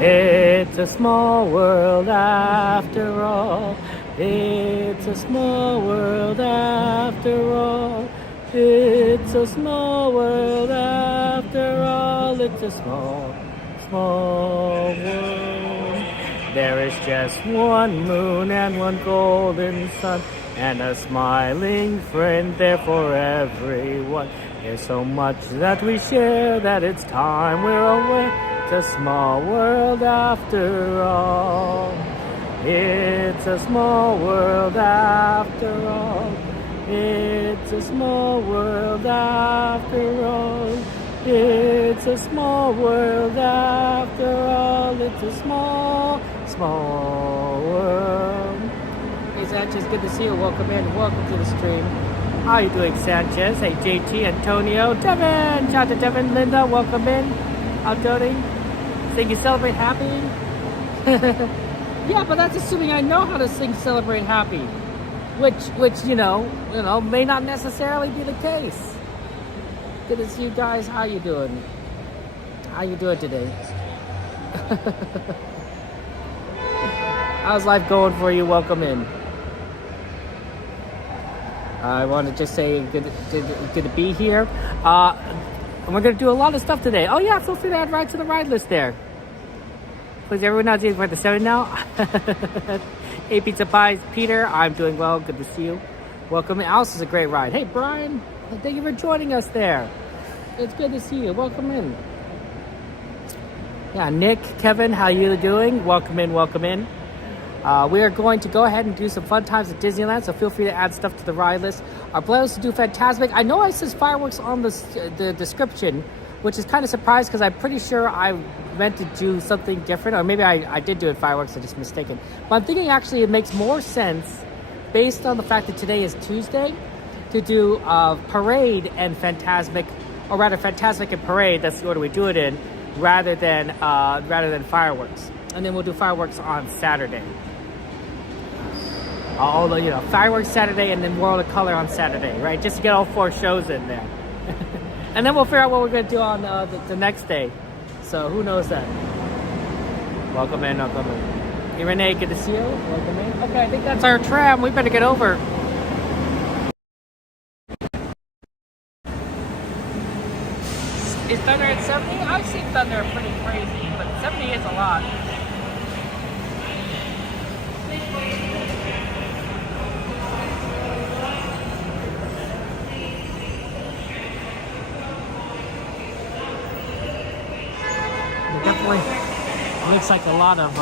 It's a small world after all. It's a small world after all. It's a small world after all. It's a small, small world. There is just one moon and one golden sun, and a smiling friend there for everyone. There's so much that we share that it's time we're aware. It's a small world after all. It's a small world after all. It's a small world after all. It's a small world after all. It's a small, small world. Hey Sanchez, good to see you. Welcome in. Welcome to the stream. How are you doing, Sanchez? Hey JT, Antonio, Devin. Shout out to Devin, Linda. Welcome in. How doing? Think you celebrate happy? Yeah, but that's assuming I know how to sing "Celebrate Happy," which you know, may not necessarily be the case. Good to see you guys. How you doing? How you doing today? How's life going for you? Welcome in. I want to just say good to be here. And we're going to do a lot of stuff today. Oh yeah, feel free to add right to the ride list there. Please, everyone knows we're at the 7 now. Hey, Pizza Pies. Peter, I'm doing well. Good to see you. Welcome. Alice is a great ride. Hey, Brian. Thank you for joining us there. It's good to see you. Welcome in. Yeah, Nick, Kevin, how you doing? Welcome in. Welcome in. We are going to go ahead and do some fun times at Disneyland, so feel free to add stuff to the ride list. Our plan is to do Fantasmic. I know it says fireworks on the description, which is kind of surprised because I'm pretty sure I meant to do something different, or maybe I did do it fireworks, I'm just mistaken. But I'm thinking actually it makes more sense based on the fact that today is Tuesday to do parade and Fantasmic, or rather Fantasmic and parade, that's the order we do it in, rather than fireworks. And then we'll do fireworks on Saturday. Although, fireworks Saturday and then World of Color on Saturday, right? Just to get all 4 shows in there. And then we'll figure out what we're going to do on the next day. So who knows that? Welcome in, welcome in. Hey, Renee, good to see you. Welcome in. Okay, I think that's our tram. We better get over. Is Thunder at 70? I've seen Thunder pretty crazy, but 70 is a lot. It definitely looks like a lot of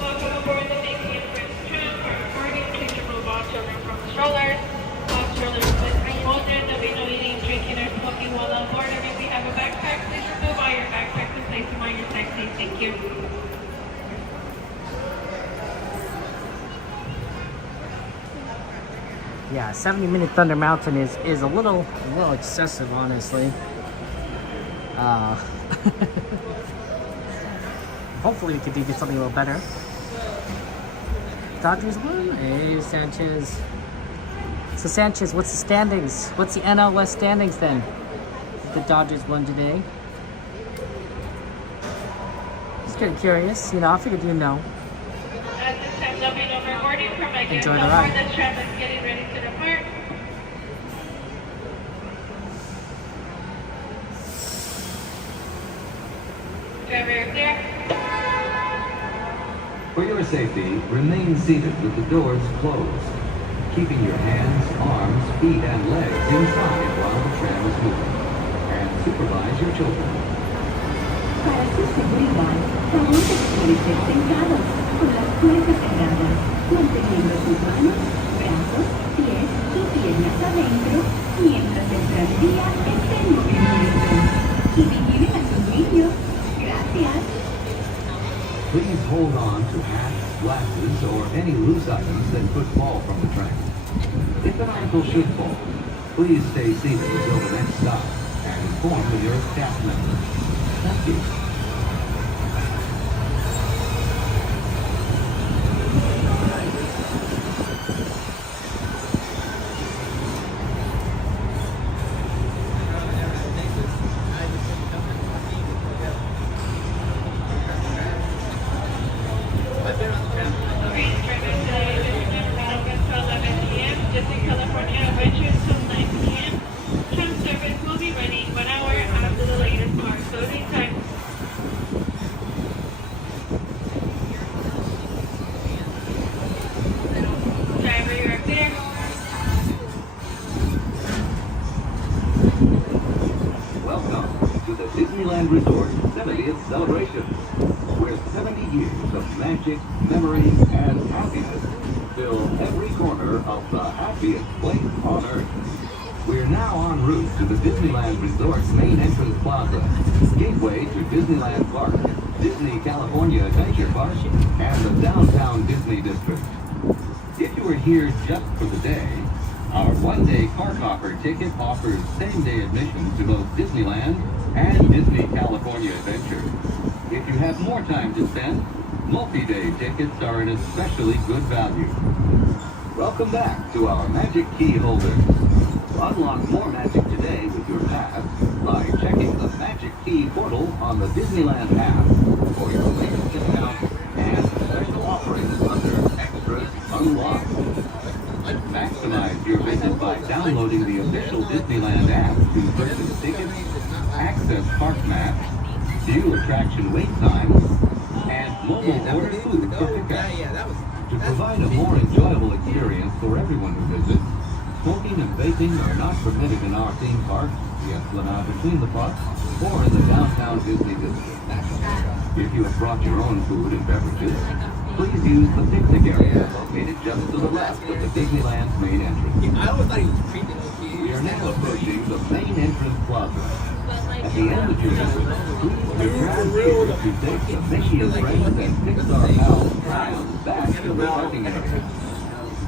Welcome aboard the Mickey and Friends Tram. For recording, please remove all children from the strollers. All strollers with children, there'll be no eating, drinking, or smoking while on board. And if you have a backpack, please remove all your backpacks and place them on your side seat. Thank you. yeah, 70-minute Thunder Mountain is a little excessive, honestly. Hopefully we could do something a little better. Dodgers won. Hey, Sanchez. So Sanchez, what's the standings? What's the NL West standings then? The Dodgers won today. Just getting curious. I figured you know. At this time, there'll be no more boarding from my guests. Enjoy the ride. The tram is getting ready to depart. Driver clear. For your safety, remain seated with the doors closed, keeping your hands, arms, feet, and legs inside while the tram is moving. And supervise your children. Para su seguridad, favor de permanecer sentados con las puertas cerradas, manteniendo sus manos, brazos, pies y piernas adentro mientras el tranvía esté en movimiento. Y vigilen a sus niños. Gracias. Please hold on to hats, glasses, or any loose items that could fall from the tram. If an article should fall, please stay seated until the next stop and inform the nearest staff member. Thank you. Disneyland Resort 70th celebration, where 70 years of magic, memory, and happiness fill every corner of the happiest place on Earth. We're now en route to the Disneyland Resort's main entrance plaza, gateway to Disneyland Park, Disney California Adventure Park, and the downtown Disney District. If you are here just for the day, our one-day park hopper ticket offers same-day admission to both Disneyland and Disney California Adventure. If you have more time to spend, multi-day tickets are an especially good value. Welcome back to our Magic Key holders. Unlock more magic today with your pass by checking the Magic Key portal on the Disneyland app for your latest discounts and special offerings under Extras Unlocked. Maximize your visit by downloading the official Disneyland app to purchase tickets, access park maps, view attraction wait times, and mobile order food for pickup. To provide a more enjoyable experience for everyone who visits, smoking and vaping are not permitted in our theme park, the Esplanade between the parks, or in the downtown Disney District. If you have brought your own food and beverages, please use the picnic area located just to the left of the Disneyland's main entrance. I always thought he was creepy little kid. We are now approaching the main entrance plaza. At the end of your visit, please return here to take the Mickey and Friends and Pixar Pals Tram back to the parking area.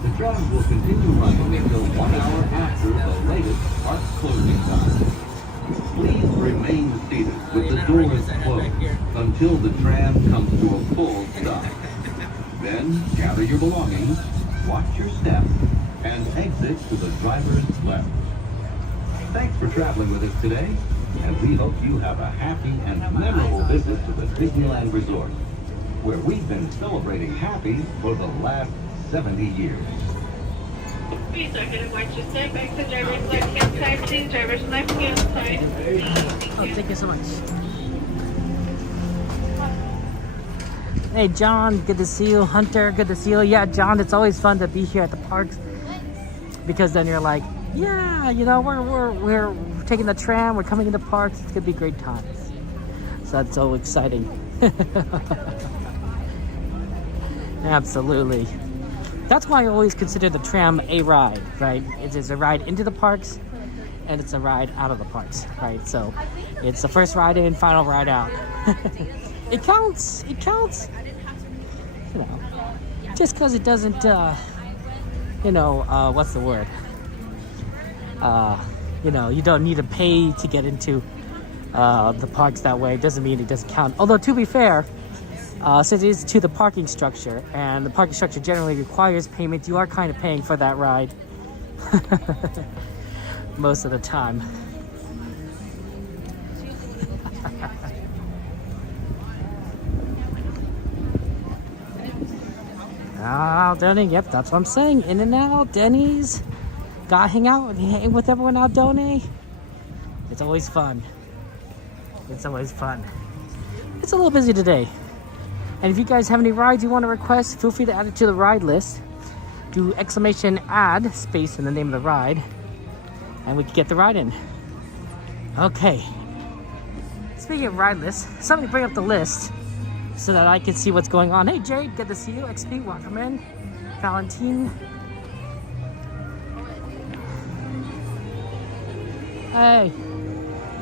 The trams will continue running until 1 hour after the latest park closing time. Please remain seated with the doors closed until the tram comes to a full stop. Then gather your belongings, watch your step, and exit to the driver's left. Thanks for traveling with us today, and we hope you have a happy and memorable visit to the Disneyland Resort, where we've been celebrating happy for the last 70 years. Please are going to watch your step back to driver's left hand side, please. Driver's left hand side. Oh, thank you so much. Hey, John, good to see you. Hunter, good to see you. Yeah, John, it's always fun to be here at the parks because then you're like, yeah, you know, we're taking the tram, we're coming into parks. It's gonna be great times. So that's so exciting. Absolutely. That's why I always consider the tram a ride, right? It is a ride into the parks and it's a ride out of the parks, right? So it's the first ride in, final ride out. It counts. It counts. You know, just because it doesn't, what's the word? You don't need to pay to get into the parks that way. It doesn't mean it doesn't count. Although, to be fair, since it is to the parking structure, and the parking structure generally requires payment, you are kind of paying for that ride most of the time. Denny, yep, that's what I'm saying. In and out, Denny's. Gotta hang out and hang with everyone out, Donny. It's always fun. It's always fun. It's a little busy today. And if you guys have any rides you want to request, feel free to add it to the ride list. Do !add space in the name of the ride, and we can get the ride in. Okay. Speaking of ride lists, somebody bring up the list so that I can see what's going on. Hey, Jade, good to see you. XP, welcome in. Valentine. Hey.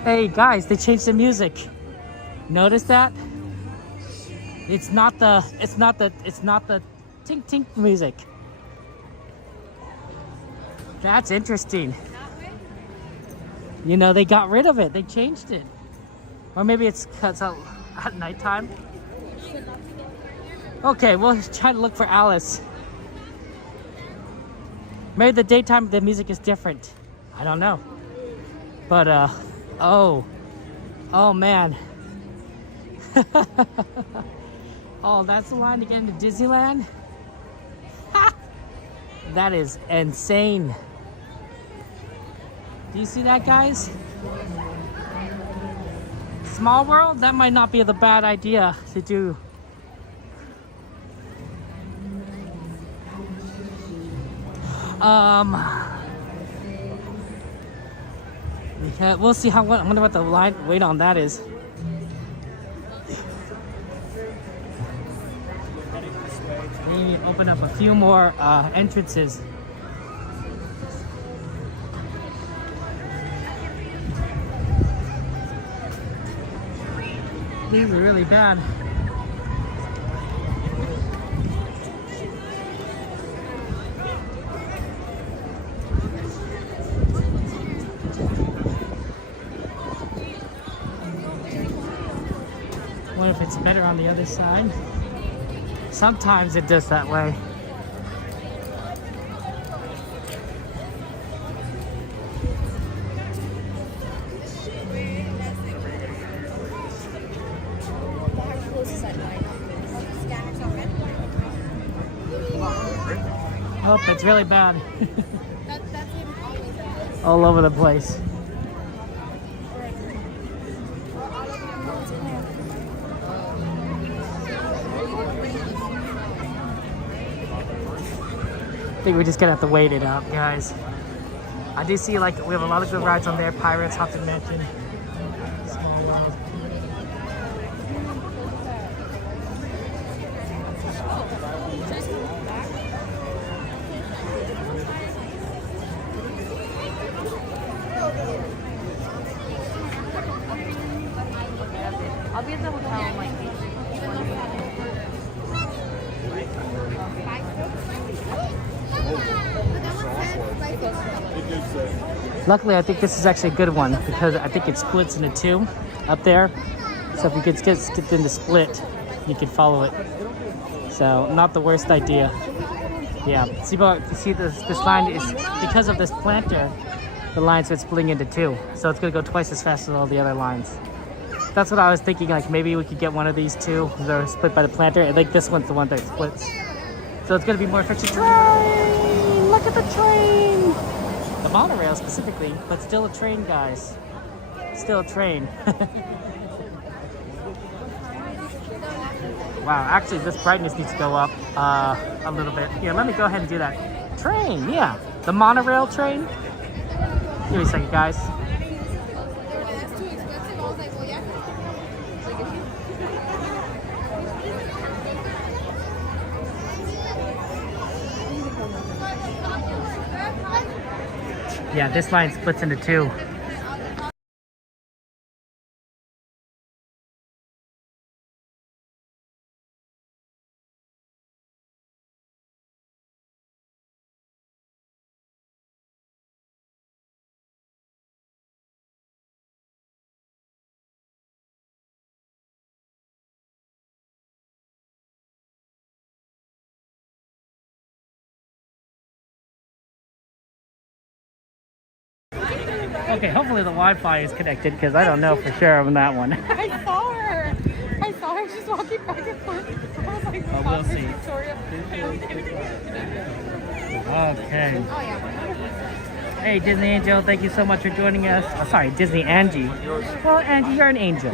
Hey, guys, they changed the music. Notice that? It's not the tink tink music. That's interesting. You know, they got rid of it. They changed it. Or maybe it's because at nighttime. Okay, we'll try to look for Alice. Maybe the daytime the music is different. I don't know. But oh man. Oh, that's the line to get into Disneyland? That is insane. Do you see that, guys? Small World? That might not be the bad idea to do. Yeah, we'll see how. I wonder what the line wait on that is. Maybe open up a few more entrances. These are really bad. What if it's better on the other side? Sometimes it does that way. Oh, it's really bad. All over the place. I think we're just gonna have to wait it out, guys. I do see like we have a lot of good rides on there. Pirates, Haunted Mansion, Small World. I'll be at the hotel in like Luckily, I think this is actually a good one because I think it splits into two up there. So if you could get in the split, you can follow it. So not the worst idea. Yeah. See, but you see this line is because of this planter, the line starts splitting into two. So it's gonna go twice as fast as all the other lines. That's what I was thinking. Like maybe we could get one of these two that are split by the planter. I think this one's the one that splits. So it's gonna be more efficient. Train! Look at the train! The monorail specifically, but still a train, guys. Still a train. Wow, actually this brightness needs to go up a little bit. Here, let me go ahead and do that. Train, yeah. The monorail train. Give me a second, guys. Yeah, this line splits into two. Okay, hopefully the Wi-Fi is connected because I don't know for sure on that one. I saw her. She's walking back and forth. I was like, Oh, we'll see. Victoria. Okay. Oh yeah. Hey, Disney Angel, thank you so much for joining us. Oh, sorry, Disney Angie. Well, Angie, you're an angel.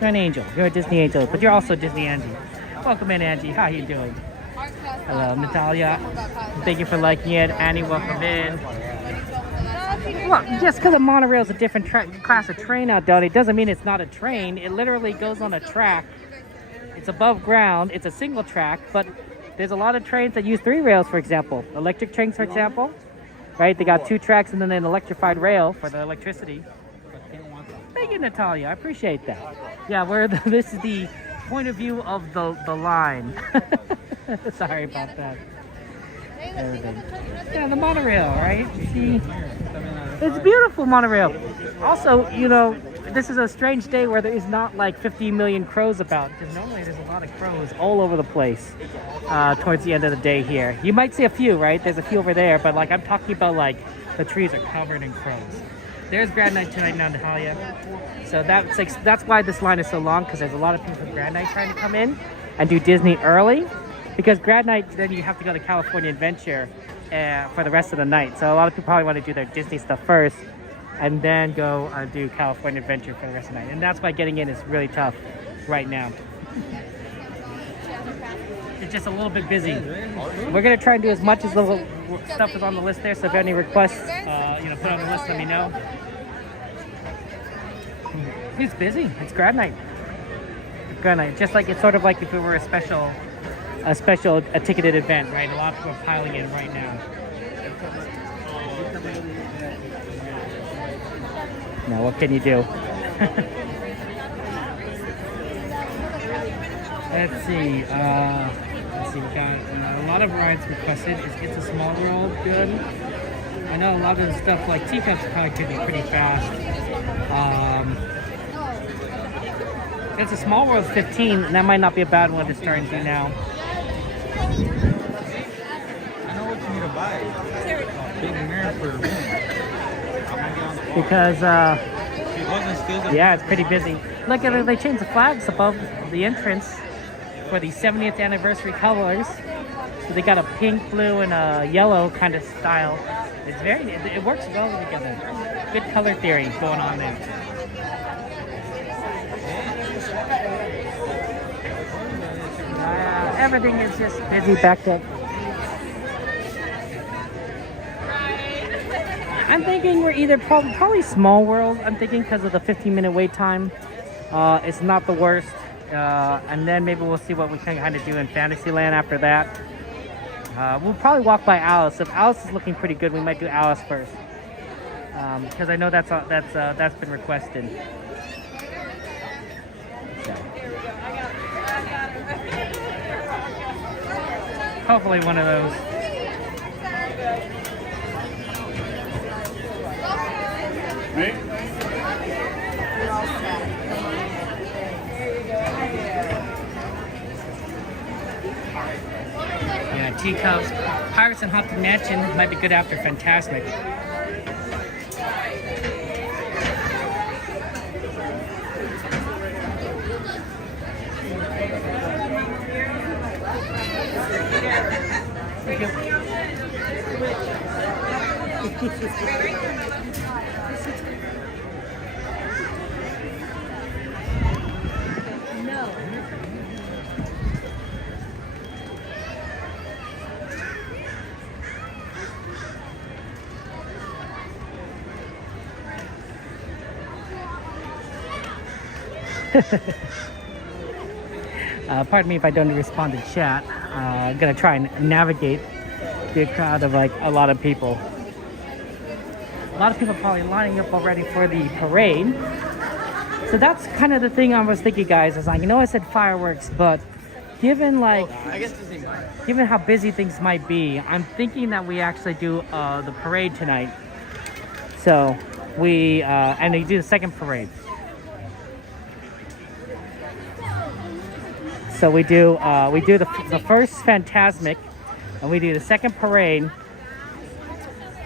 You're an angel. You're a Disney Angel, but you're also Disney Angie. Welcome in, Angie. How you doing? Hello, Natalia. Thank you for liking it. Annie, welcome in. Look, just because a monorail is a different class of train out there, it doesn't mean it's not a train. It literally goes on a track. It's above ground. It's a single track, but there's a lot of trains that use 3 rails, for example. Electric trains, for example, right? They got 2 tracks and then an electrified rail for the electricity. Thank you, Natalia. I appreciate that. Yeah, this is the point of view of the line. Sorry about that. Everything. Yeah, the monorail, right? See, it's a beautiful monorail. Also, you know, this is a strange day where there is not like 50 million crows about, because normally there's a lot of crows all over the place towards the end of the day here. You might see a few, right? There's a few over there, but like I'm talking about like the trees are covered in crows. There's Grand Night tonight now in Natalia. So that's why this line is so long, because there's a lot of people from Grand Night trying to come in and do Disney early. Because Grand Night, then you have to go to California Adventure for the rest of the night. So a lot of people probably want to do their Disney stuff first and then go do California Adventure for the rest of the night. And that's why getting in is really tough right now. It's just a little bit busy. We're going to try and do as much as the stuff is on the list there. So if you have any requests, put on the list, let me know. It's busy. It's grad night. Grad night. Just like it's sort of like if it were a ticketed event, right? A lot of people are piling in right now. Now, what can you do? Let's see. We got a lot of rides requested. It's a Small World, good. I know a lot of the stuff like Teacups probably could be pretty fast. It's a Small World 15, and that might not be a bad one to start and do now. I know what you need to buy. Big mirror for Because, yeah, it's pretty busy. Look at it, they changed the flags above the entrance for the 70th anniversary colors. So they got a pink, blue, and a yellow kind of style. It works well together. Good color theory going on there. Everything is just busy back there. I'm thinking we're either probably Small World. I'm thinking because of the 15-minute wait time. It's not the worst. And then maybe we'll see what we can kind of do in Fantasyland after that. We'll probably walk by Alice. If Alice is looking pretty good, we might do Alice first. Because I know that's been requested. So. Hopefully one of those. Yeah, Teacups. Pirates and Haunted Mansion might be good after Fantasmic. Thank you. Pardon me if I don't respond to chat. I'm gonna try and navigate the crowd of like a lot of people. A lot of people probably lining up already for the parade. So that's kind of the thing I was thinking, guys. Is like, I said fireworks, but given like, given how busy things might be, I'm thinking that we actually do the parade tonight. So we and we do the second parade. So we do the first Fantasmic, and we do the second parade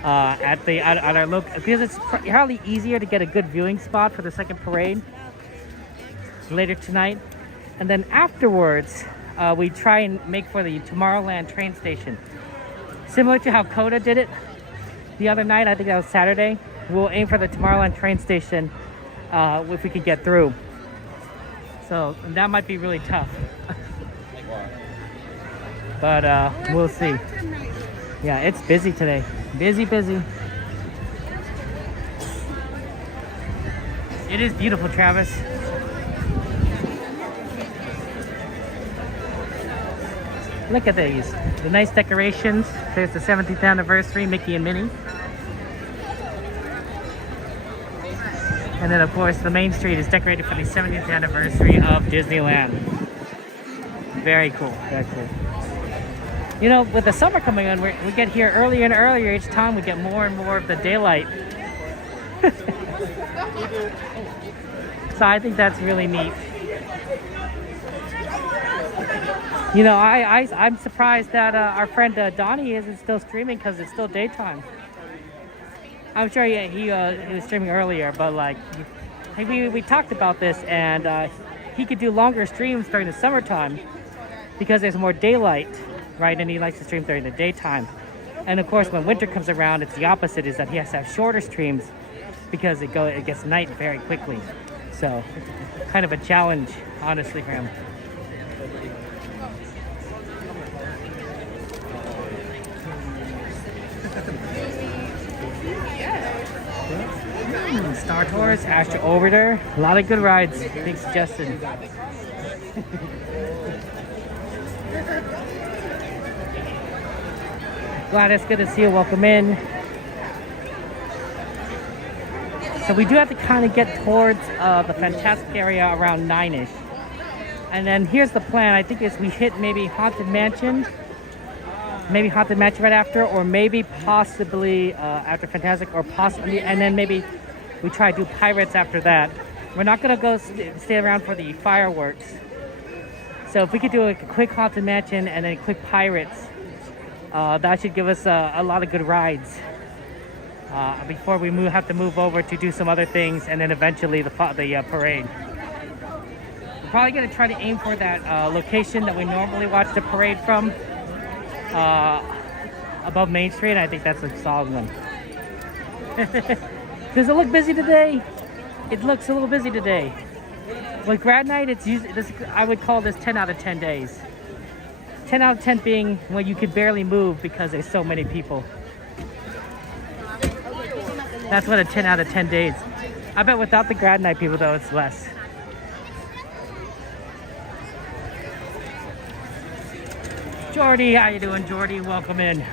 at our local, because it's probably easier to get a good viewing spot for the second parade later tonight, and then afterwards we try and make for the Tomorrowland train station, similar to how Coda did it the other night. I think that was Saturday. We'll aim for the Tomorrowland train station if we could get through. So that might be really tough. But we'll see. Yeah, it's busy today. Busy. It is beautiful, Travis. Look at these. The nice decorations. There's the 70th anniversary, Mickey and Minnie. And then, of course, the main street is decorated for the 70th anniversary of Disneyland. Very cool, very cool. With the summer coming on, we get here earlier and earlier each time. We get more and more of the daylight. So I think that's really neat. I'm surprised that our friend Donnie isn't still streaming because it's still daytime. I'm sure he was streaming earlier, but like we talked about this, and he could do longer streams during the summertime because there's more daylight, right? And he likes to stream during the daytime. And of course, when winter comes around, it's the opposite, is that he has to have shorter streams because it gets night very quickly. So kind of a challenge, honestly, for him. Star Tours, Astro Orbiter, a lot of good rides. Big suggestion. Gladys, good to see you. Welcome in. So we do have to kind of get towards the Fantasmic area around 9ish. And then here's the plan. I think is we hit maybe Haunted Mansion. Maybe Haunted Mansion right after, or maybe possibly after Fantasmic, or possibly, and then maybe we try to do Pirates after that. We're not gonna go stay around for the fireworks. So if we could do a quick Haunted Mansion and then a quick Pirates, that should give us a lot of good rides before we have to move over to do some other things, and then eventually the parade. We're probably gonna try to aim for that location that we normally watch the parade from, above Main Street. I think that's a solid one. Does it look busy today? It looks a little busy today. With grad night, it's usually I would call this 10 out of 10 days. 10 out of 10 being when you could barely move because there's so many people. That's what a 10 out of 10 days. I bet without the grad night people though, it's less. Jordy, how you doing, Jordy? Welcome in.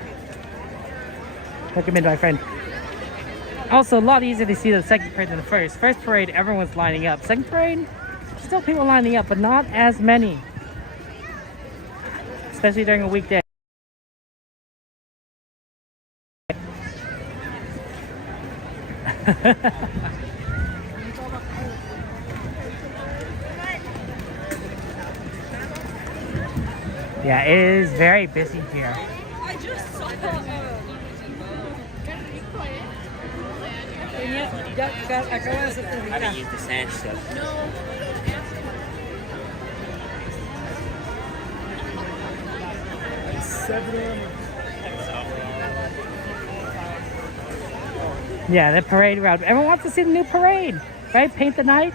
Welcome in, my friend. Also, a lot easier to see the second parade than the first. First parade, everyone's lining up. Second parade, still people lining up, but not as many. Especially during a weekday. Yeah, it is very busy here. I just saw I didn't use the sand stuff. No. Yeah, the parade route. Everyone wants to see the new parade, right? Paint the Night.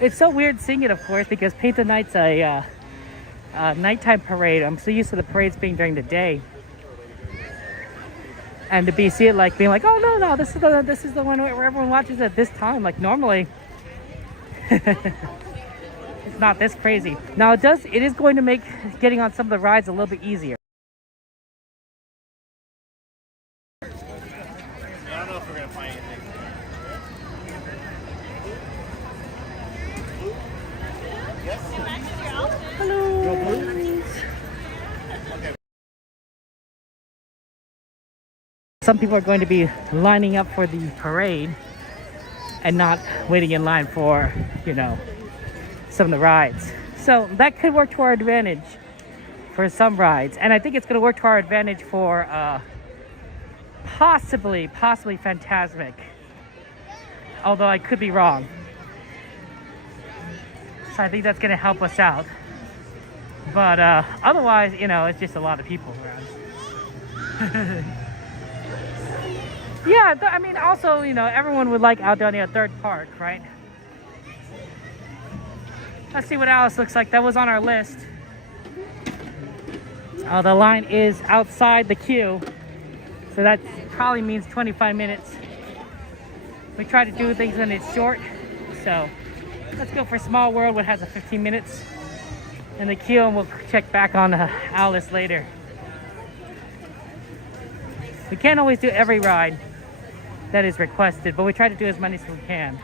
It's so weird seeing it, of course, because Paint the Night's a nighttime parade. I'm so used to the parades being during the day. And to see it like being like, oh no, this is the one where everyone watches at this time. Like normally, it's not this crazy. Now it is going to make getting on some of the rides a little bit easier. I don't know if we're gonna find anything. Some people are going to be lining up for the parade and not waiting in line for, you know, some of the rides. So that could work to our advantage for some rides. And I think it's going to work to our advantage for possibly Fantasmic. Although I could be wrong. So I think that's going to help us out. But otherwise, you know, it's just a lot of people around. Yeah, I mean, also, you know, everyone would like out down here at Third Park, right? Let's see what Alice looks like. That was on our list. The line is outside the queue, so that probably means 25 minutes. We try to do things when it's short, so let's go for Small World, which has a 15 minutes in the queue, and we'll check back on Alice later. We can't always do every ride that is requested, but we try to do as many as we can.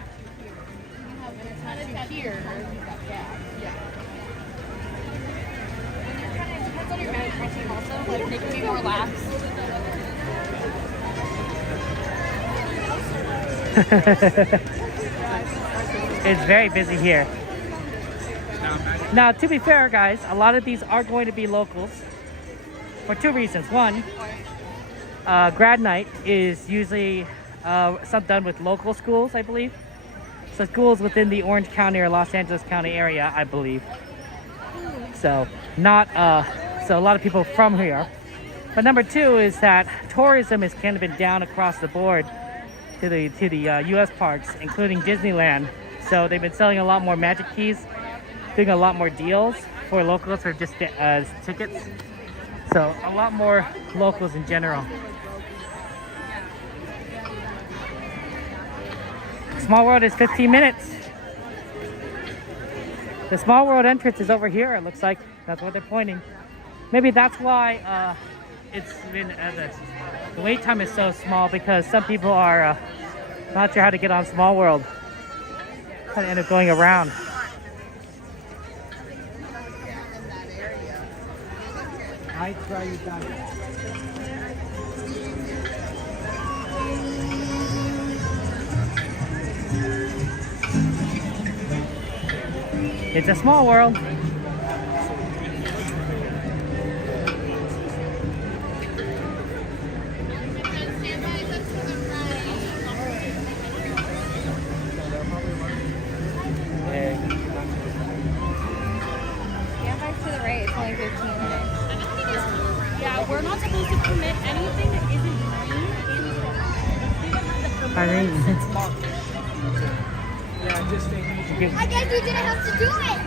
It's very busy here. Now, to be fair, guys, a lot of these are going to be locals for two reasons. One, grad night is usually some done with local schools, I believe. So schools within the Orange County or Los Angeles County area, I believe. So not so a lot of people from here. But number two is that tourism has kind of been down across the board to the U.S. parks, including Disneyland. So they've been selling a lot more Magic Keys, doing a lot more deals for locals for just tickets. So a lot more locals in general. Small World is 15 minutes. The Small World entrance is over here, it looks like. That's what they're pointing. Maybe that's why it's been the wait time is so small, because some people are not sure how to get on Small World. Kind of end up going around. I try you down. It's a small world. We're not supposed to commit anything that isn't green. I mean, Yeah, just I guess you didn't have to do it.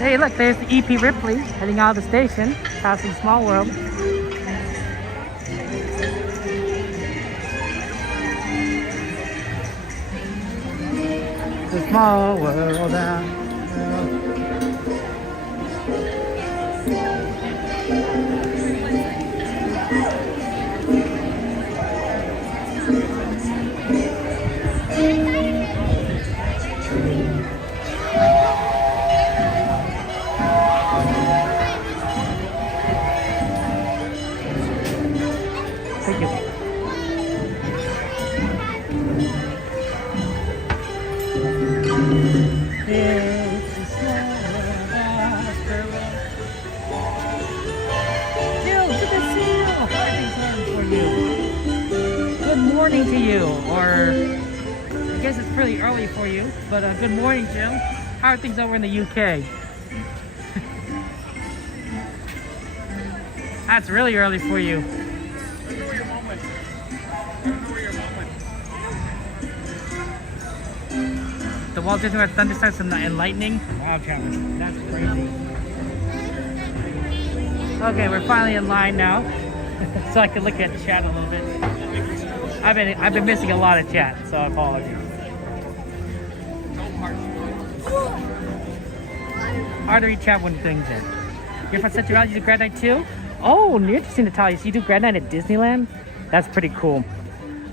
hey, look, there's the EP Ripley heading out of the station, passing Small World. The small world out. Thank you. Good morning to you, or I guess it's pretty early for you, but good morning, Jim. How are things over in the UK? That's really early for you. The Walt Disney World thunderstorms and lightning? Wow, Travis, that's crazy. Okay, we're finally in line now, so I can look at chat a little bit. I've been missing a lot of chat, so I apologize. Hard to read chat when things in. You're from Central Valley, you do grad night too? Oh, interesting, Natalia. So you do grad night at Disneyland? That's pretty cool.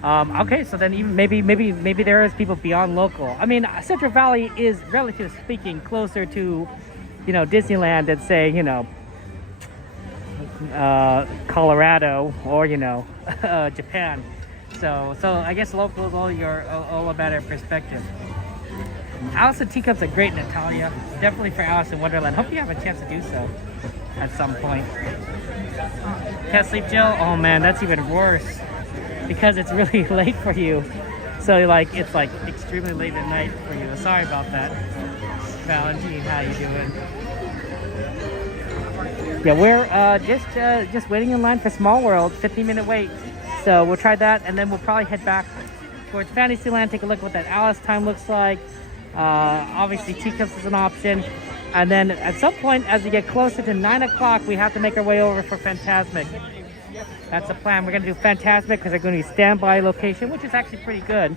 Okay, so then even maybe there is people beyond local. I mean, Central Valley is, relatively speaking, closer to, Disneyland than, say, Colorado or Japan. So I guess local is all a matter of perspective. Alice and Teacups are great, Natalia. Definitely for Alice in Wonderland. Hope you have a chance to do so at some point. Can't sleep, Jill? Oh man, that's even worse, because it's really late for you. So it's like extremely late at night for you. Sorry about that. Valentine, how you doing? Yeah, we're just waiting in line for Small World, 15-minute wait. So we'll try that, and then we'll probably head back towards Fantasyland, take a look at what that Alice time looks like. Obviously, Teacups is an option. And then at some point, as we get closer to 9 o'clock, we have to make our way over for Fantasmic. That's the plan. We're going to do Fantasmic because they're going to be standby location, which is actually pretty good.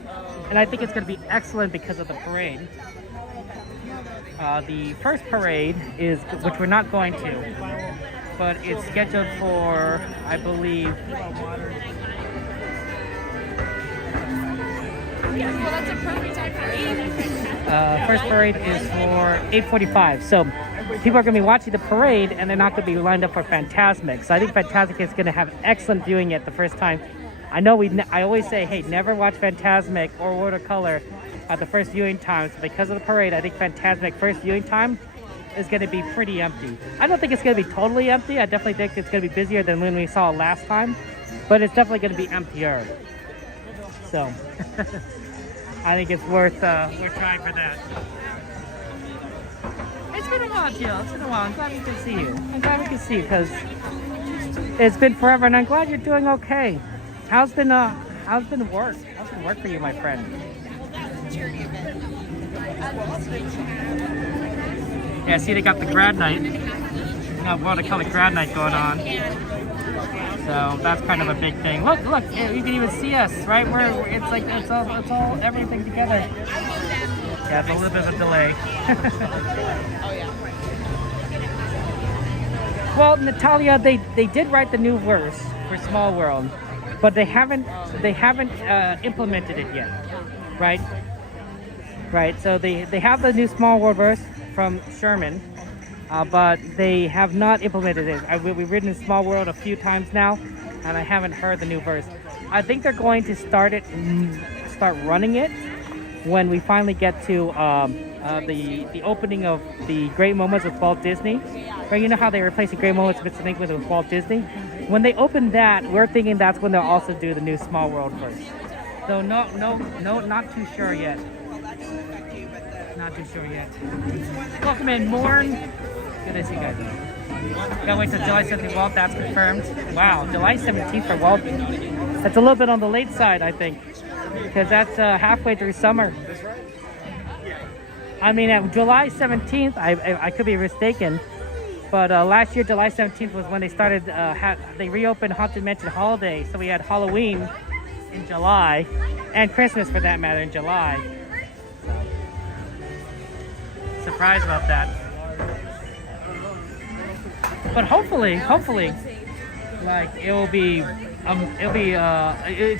And I think it's going to be excellent because of the parade. The first parade is, which we're not going to, but it's scheduled for, I believe, Well, that's a perfect time for me. first parade is for 8:45. So people are going to be watching the parade, and they're not going to be lined up for Fantasmic. So I think Fantasmic is going to have excellent viewing at the first time. I know I always say, hey, never watch Fantasmic or Watercolor at the first viewing time. So because of the parade, I think Fantasmic first viewing time is going to be pretty empty. I don't think it's going to be totally empty. I definitely think it's going to be busier than when we saw it last time, but it's definitely going to be emptier. So I think it's worth trying for that. It's been a while, Jill. It's been a while. I'm glad we can see you. I'm glad we can see you because it's been forever, and I'm glad you're doing okay. How's been work? How's been work for you, my friend? Yeah, see, they got the grad night. Watercolor grad night going on. So that's kind of a big thing. Look, you can even see us, right? It's like it's all everything together. Yeah, it's a little bit of a delay. Well, Natalia, they did write the new verse for Small World, but they haven't implemented it yet, right? Right. So they have the new Small World verse from Sherman, but they have not implemented it. We've written Small World a few times now, and I haven't heard the new verse. I think they're going to start running it when we finally get to the opening of the Great Moments with Walt Disney. Right, you know how they replaced the Great Moments with Walt Disney? When they open that, we're thinking that's when they'll also do the new Small World verse. So no, not too sure yet. Not too sure yet. Welcome in, Morn. Good to see you guys. Gotta wait till July 17th, Walt, that's confirmed. Wow, July 17th for Walt. That's a little bit on the late side, I think, because that's halfway through summer. I mean, at July 17th, I could be mistaken, but last year, July 17th was when they started, they reopened Haunted Mansion Holiday, so we had Halloween in July, and Christmas for that matter in July. Surprised about that. But hopefully, like it's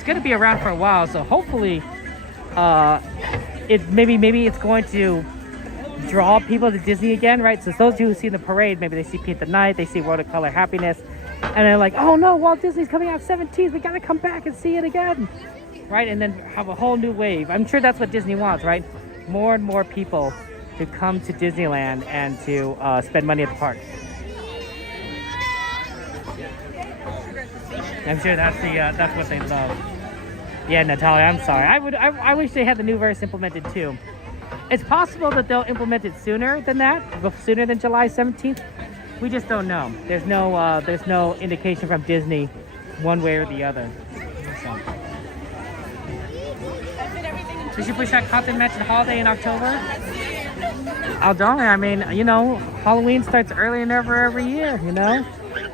gonna be around for a while, so hopefully, maybe it's going to draw people to Disney again, right? So those who see the parade, maybe they see Paint the Night, they see World of Color Happiness, and they're like, oh no, Walt Disney's coming out 17th, we gotta come back and see it again, right? And then have a whole new wave. I'm sure that's what Disney wants, right? More and more people to come to Disneyland and to spend money at the park. I'm sure that's what they love. Yeah, Natalia, I'm sorry. I wish they had the new verse implemented too. It's possible that they'll implement it sooner than that, sooner than July 17th. We just don't know. There's no indication from Disney one way or the other. So. Did you push that Haunted Mansion Holiday in October? Oh, darling, I mean, you know, Halloween starts early and every year, you know?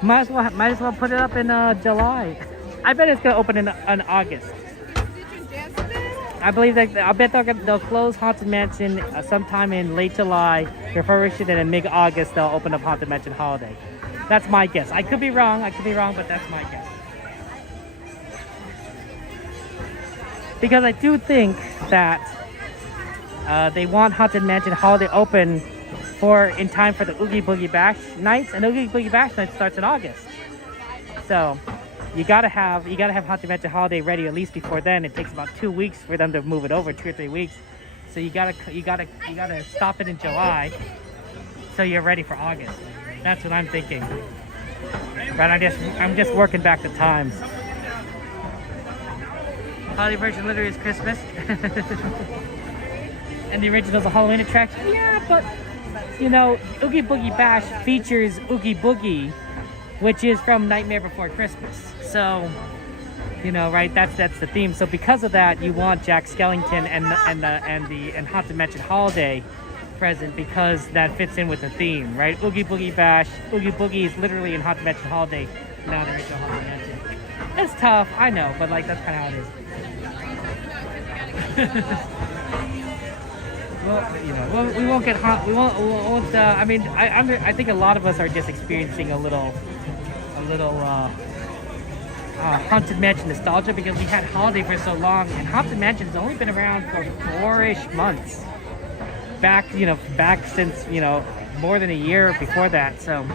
Might as well put it up in July. I bet it's gonna open in August. I bet they'll close Haunted Mansion sometime in late July, refurbish it, and in mid-August they'll open up Haunted Mansion Holiday. That's my guess. I could be wrong, but that's my guess. Because I do think that they want Haunted Mansion Holiday open in time for the Oogie Boogie Bash nights, and Oogie Boogie Bash night starts in August. So you gotta have Haunted Mansion Holiday ready at least before then. It takes about 2 weeks for them to move it over, 2 or 3 weeks. So you gotta stop it in July, so you're ready for August. That's what I'm thinking. But I'm just working back the times. Holiday version literally is Christmas. And the original's a Halloween attraction. Yeah, but you know, Oogie Boogie Bash features Oogie Boogie, which is from Nightmare Before Christmas. So, you know, right? That's the theme. So because of that, you want Jack Skellington and Haunted Mansion Holiday present because that fits in with the theme, right? Oogie Boogie Bash. Oogie Boogie is literally in Haunted Mansion Holiday, not the original Haunted Mansion. It's tough, I know, but like that's kind of how it is. Well, you know, we won't get hot. We won't. I mean, I think a lot of us are just experiencing a little Haunted Mansion nostalgia because we had Holiday for so long, and Haunted Mansion's only been around for 4-ish months. Back since more than a year before that. So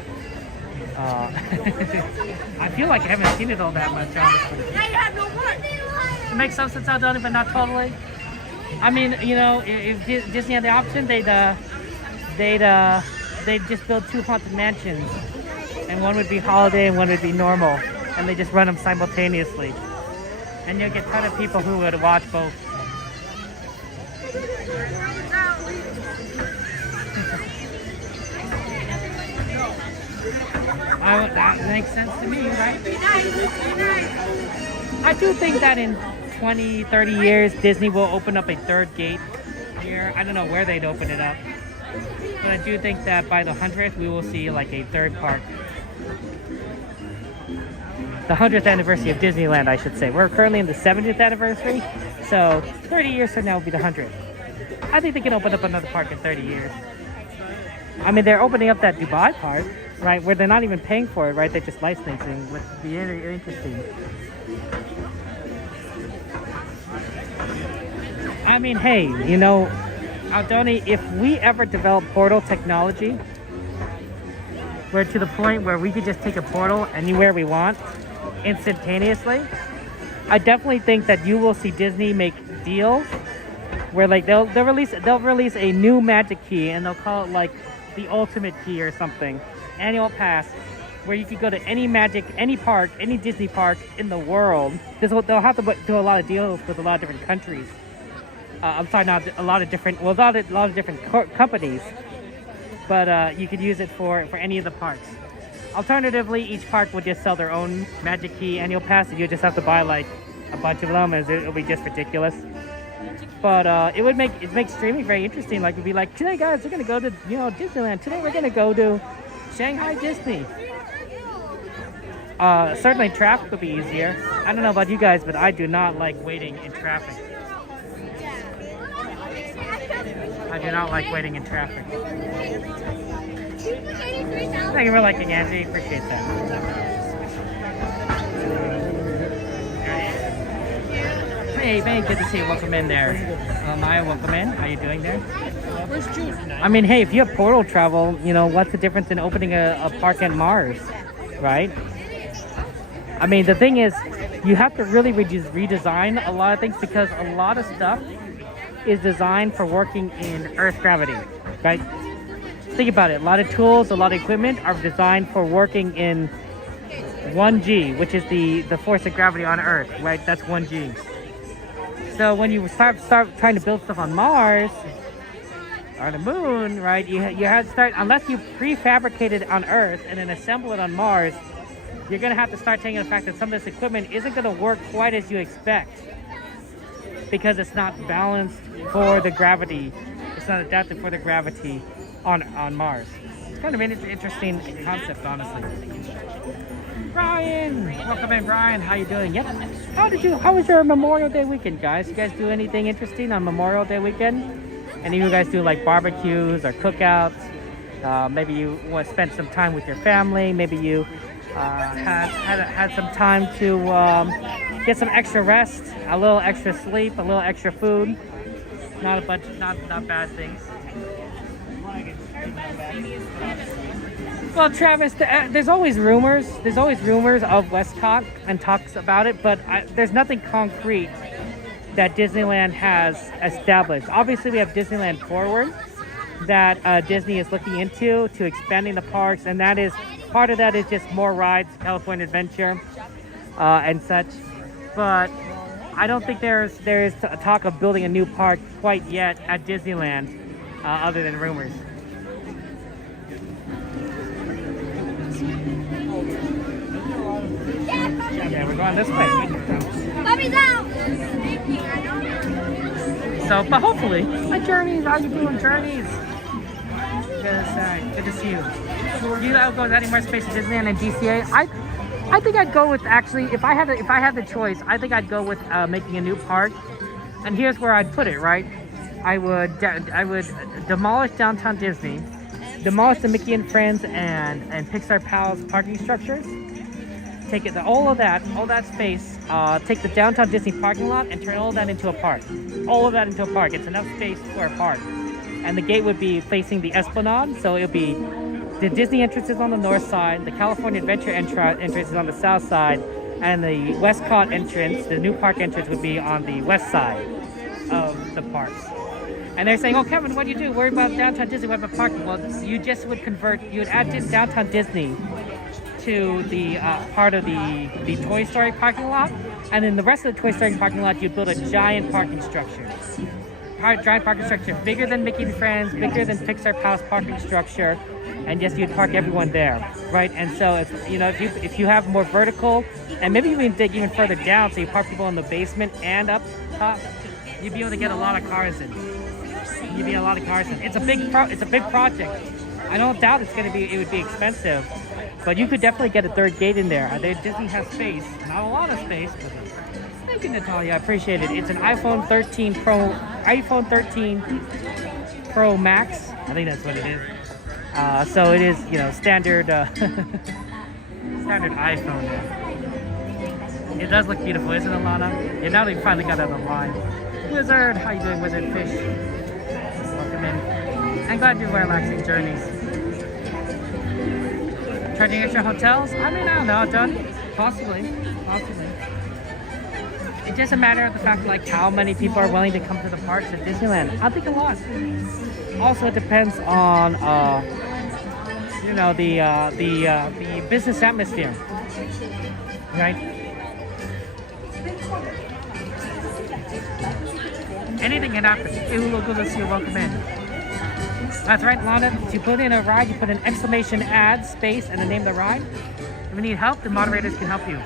I feel like I haven't seen it all that much. Honestly, it makes some sense how done it, but not totally. I mean, you know, if Disney had the option, they'd just build 2 Haunted Mansions, and one would be Holiday and one would be normal, and they just run them simultaneously, and you'll get a ton of people who would watch both. That makes sense to me, right? I do think that in 20, 30 years, Disney will open up a 3rd gate here. I don't know where they'd open it up, but I do think that by the 100th, we will see like a 3rd park. the 100th anniversary of Disneyland, I should say. We're currently in the 70th anniversary, so 30 years from now will be the 100th. I think they can open up another park in 30 years. I mean, they're opening up that Dubai park, right, where they're not even paying for it, right? They're just licensing, which would be interesting. I mean, hey, you know, Aldoni, if we ever develop portal technology, we're to the point where we could just take a portal anywhere we want instantaneously, I definitely think that you will see Disney make deals where like they'll release a new magic key and they'll call it like the ultimate key or something, annual pass, where you could go to any park, any Disney park in the world. They'll have to do a lot of deals with a lot of different countries. I'm sorry, not a lot of different, well, a lot of different companies, but you could use it for any of the parks. Alternatively, each park would just sell their own magic key annual pass, and you just have to buy like a bunch of them, and it'll be just ridiculous. But it makes streaming very interesting. Like, it'd be like, today guys, we're gonna go to Disneyland. Today we're gonna go to Shanghai Disney. Certainly traffic would be easier. I don't know about you guys, but I do not like waiting in traffic. I do not like waiting in traffic. Thank you for liking, Angie. Appreciate that. Hey, man, good to see you. Welcome in there. Maya, welcome in. How you doing there? Where's Jude? I mean, hey, if you have portal travel, you know, what's the difference in opening a park on Mars, right? I mean, the thing is, you have to really redesign a lot of things because a lot of stuff is designed for working in Earth gravity, right? Think about it. A lot of tools, a lot of equipment are designed for working in 1G, which is the force of gravity on Earth, right? That's 1G. So when you start trying to build stuff on Mars or the moon, right? You have to start, unless you prefabricate it on Earth and then assemble it on Mars, you're gonna have to start taking the fact that some of this equipment isn't gonna work quite as you expect because it's not balanced for the gravity. It's not adapted for the gravity on Mars. It's kind of an interesting concept, honestly. Brian, welcome in, Brian. How you doing? Yep. How was your Memorial Day weekend, guys? You guys do anything interesting on Memorial Day weekend? Any of you guys do like barbecues or cookouts? Maybe you want to spend some time with your family. Maybe you had some time to get some extra rest, a little extra sleep, a little extra food. Not bad things. Well, Travis, there's always rumors. There's always rumors of Westcott and talks about it, but there's nothing concrete that Disneyland has established. Obviously, we have Disneyland Forward that Disney is looking into to expanding the parks, and that is part of that is just more rides, California Adventure, and such. But I don't think there's a talk of building a new park quite yet at Disneyland, other than rumors. Yeah, we're going this way. Bobby's out! So, but hopefully, my Journeys, how you doing, Journeys? Good to see you. Do you go to any more space at Disneyland and DCA? I think I'd go with, actually, if I had the choice, I think I'd go with making a new park. And here's where I'd put it, right? I would demolish Downtown Disney, demolish the Mickey and Friends and Pixar Pals parking structures. Take it, all that space, take the Downtown Disney parking lot and turn all of that into a park. All of that into a park. It's enough space for a park. And the gate would be facing the Esplanade, so it would be the Disney entrance is on the north side, the California Adventure entrance is on the south side, and the Westcott entrance, the new park entrance, would be on the west side of the parks. And they're saying, oh, Kevin, what do you do? Worry about Downtown Disney, what about parking? Well, you just would add Downtown Disney to the part of the Toy Story parking lot, and then the rest of the Toy Story parking lot, you'd build a giant parking structure. Giant parking structure, bigger than Mickey and Friends, bigger than Pixar Palace parking structure, and just you'd park everyone there, right? And so if you have more vertical, and maybe you can dig even further down, so you park people in the basement and up top, you'd be able to get a lot of cars in. It's a big project. I don't doubt it would be expensive, But you could definitely get a third gate in there. Disney has space, not a lot of space, but thank you, Natalia. I appreciate it. It's an iPhone 13 Pro Max. I think that's what it is. So it is, you know, standard standard iPhone. It does look beautiful, isn't it, Lana? Yeah, now they finally got it online. Wizard, how you doing, Wizard Fish? Welcome in. I'm glad you're relaxing journeys. Charging extra hotels? I mean, I don't know, John. Possibly. It's just a matter of the fact, like, how many people are willing to come to the parks at Disneyland. I think a lot. Also, it depends on, you know, the business atmosphere, right? Anything can happen. Hey, look, let's see you. Welcome in. That's right, Lana. If you put in a ride, you put an exclamation ad, space, and the name of the ride. If you need help, the moderators can help you.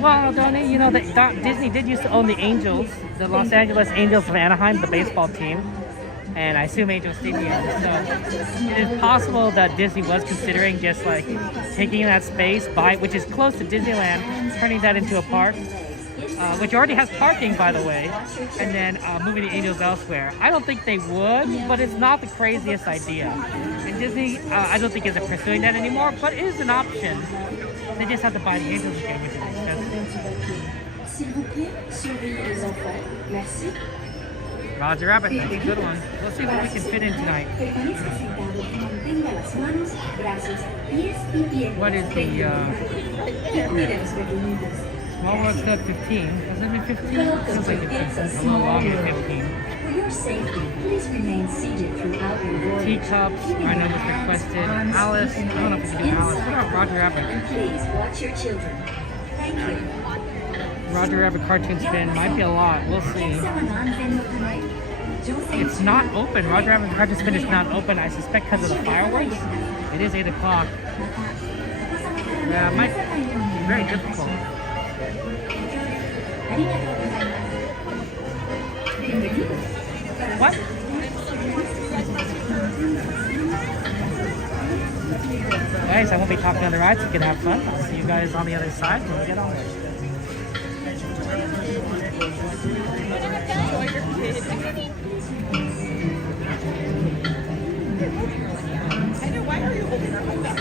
Well, Donnie, you know, Disney did used to own the Angels, the Los Angeles Angels of Anaheim, the baseball team, and I assume Angel Stadium. So it is possible that Disney was considering just like taking that space, which is close to Disneyland, turning that into a park. Which already has parking, by the way, and then moving the Angels elsewhere. I don't think they would, but it's not the craziest idea. And Disney, I don't think is pursuing that anymore, but it is an option. They just have to buy the Angels again, which is expensive. Roger Rabbit, that's a good one. We'll see what we can fit in tonight. What is the... Small World's got 15. Has it been 15? Feels like it's a little longer than 15. For your safety, please remain seated throughout your voyage. Teacups, I know was requested. Alice, I don't know if we can do Alice. What about Roger Rabbit? Please watch your children. Thank you. Roger Rabbit cartoon spin might be a lot. We'll see. It's not open. Roger Rabbit cartoon spin is not open. I suspect because of the fireworks. It is 8 o'clock. Yeah, it might be very difficult. What? Guys, I won't be talking on the ride, so you can have fun. I'll see you guys on the other side when we get on there. I know, why are you holding her like that?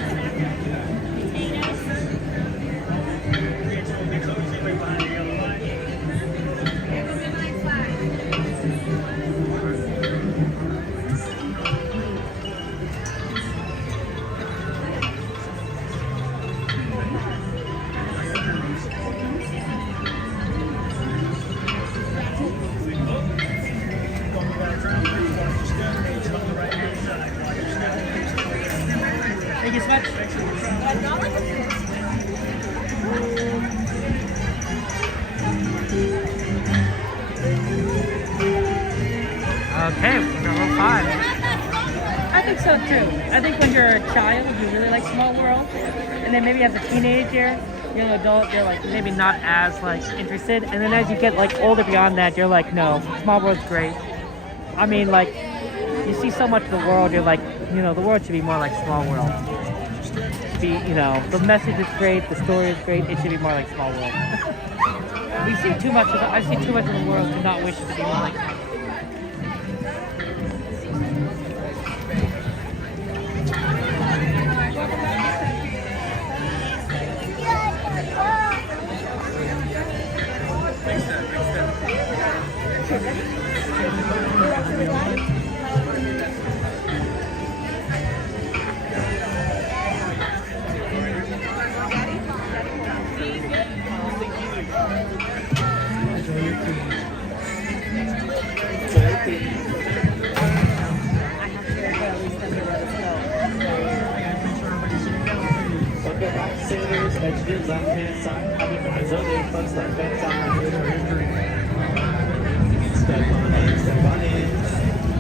Thank you so much. Okay, we're level 5. I think so too. I think when you're a child, you really like Small World, and then maybe as a teenager, young adult, you're like maybe not as like interested, and then as you get like older beyond that, you're like, no, Small World's great. I mean, like, you see so much of the world, you're like, you know, the world should be more like Small World. You know, the message is great, the story is great, it should be more like Small World. We see too much of I've seen too much of the world to not wish it to be more like Small World.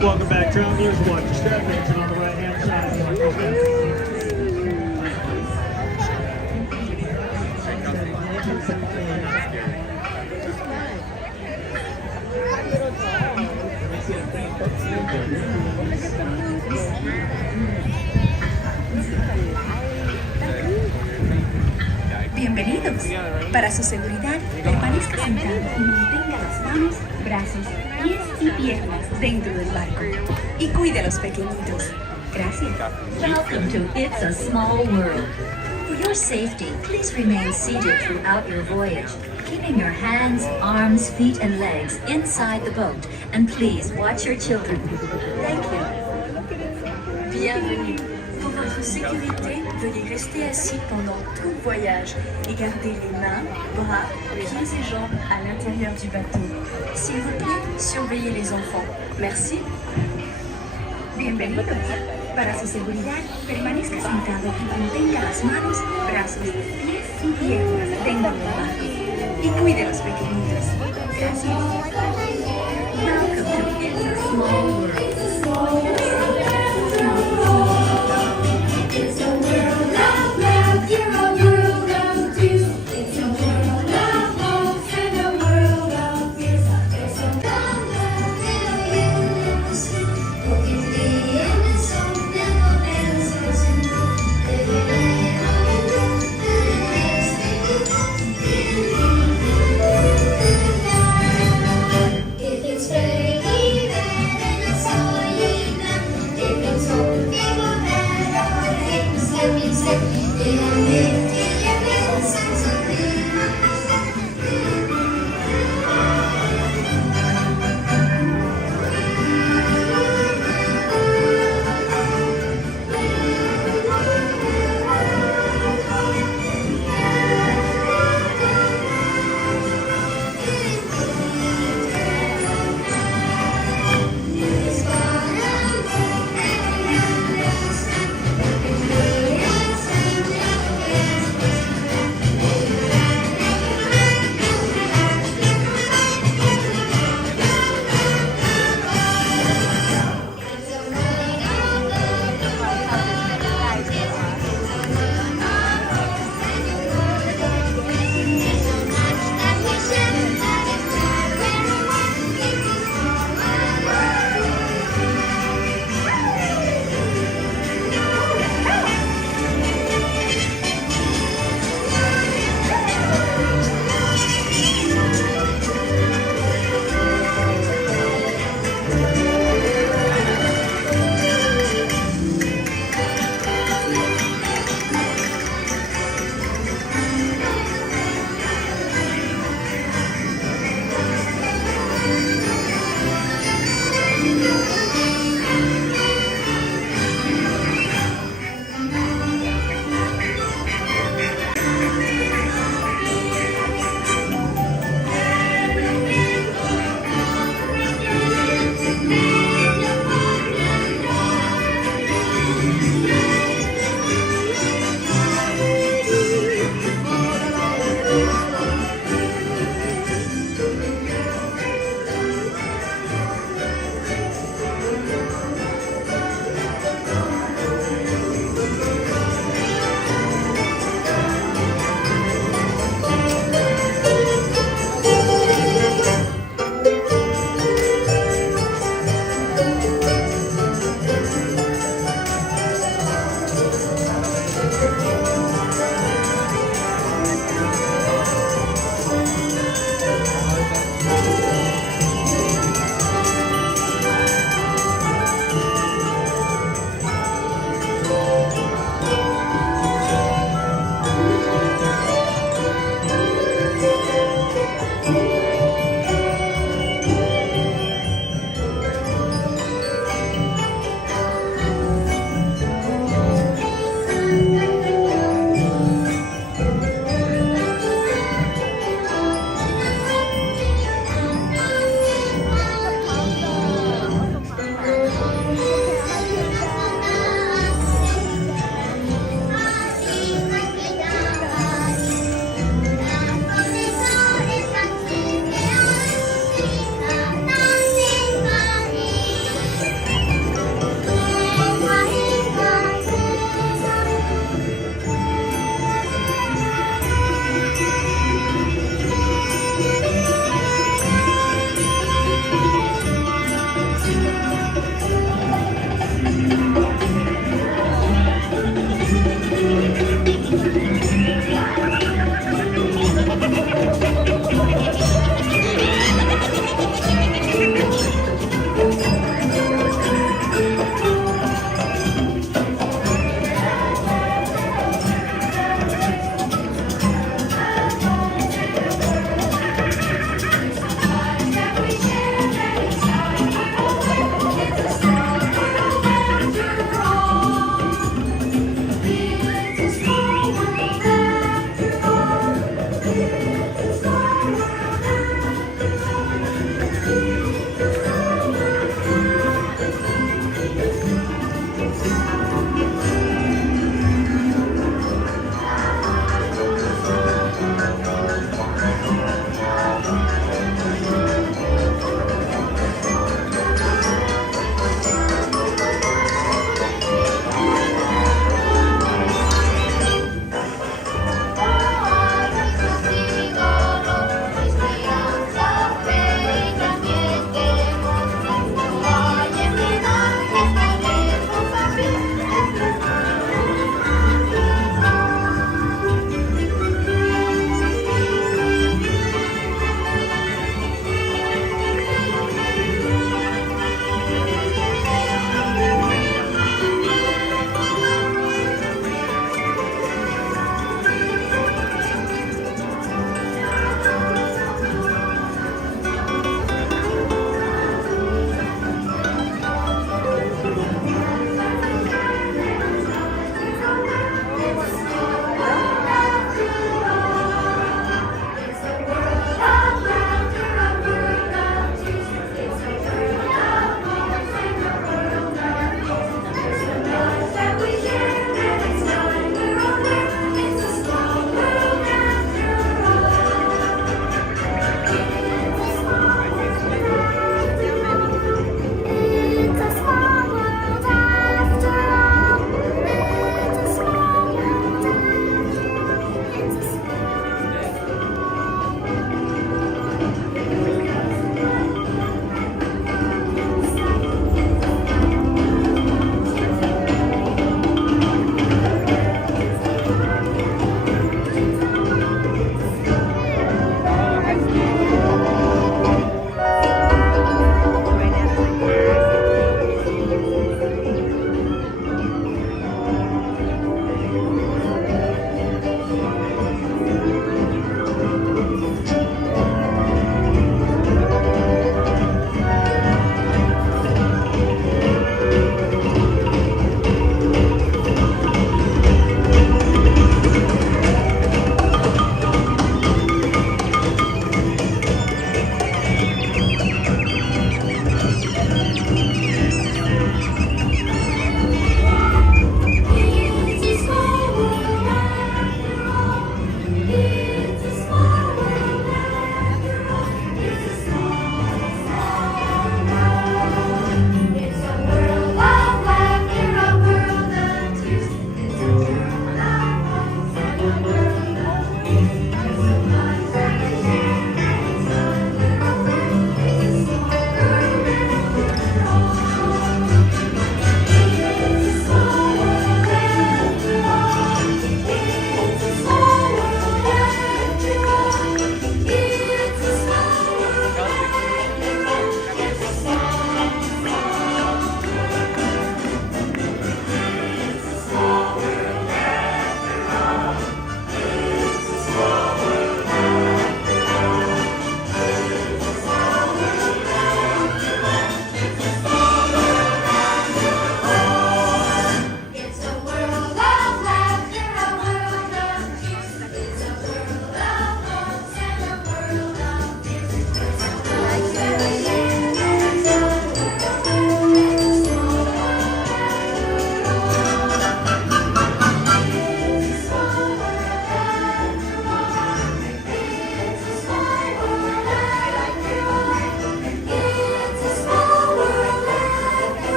Welcome back, travelers. Watch your step. Exit on the right-hand side. Bienvenidos. Para su seguridad, permanezca sentado y mantenga las manos, brazos, pies y piernas dentro del barco. Y cuide a los pequeñitos. Gracias. Welcome to It's a Small World. For your safety, please remain seated throughout your voyage, keeping your hands, arms, feet, and legs inside the boat. And please watch your children. Thank you. Bienvenue. Pour votre sécurité, veuillez rester assis pendant tout le voyage et garder les mains, bras, pieds et jambes à l'intérieur du bateau. S'il vous plaît, surveillez les enfants. Merci. Bienvenidos. Para su seguridad, permanezca sentado y mantenga las manos, brazos, pies y piernas dentro del barco. Y cuide a los pequeñitos. Gracias. Welcome to It's a Small World. It's a world of love, you're a world of two. It's a world of hope and a world of fears. It's a world of innocence, walking the innocent, never innocent. Living on the road, if it's very bad and it's all you know.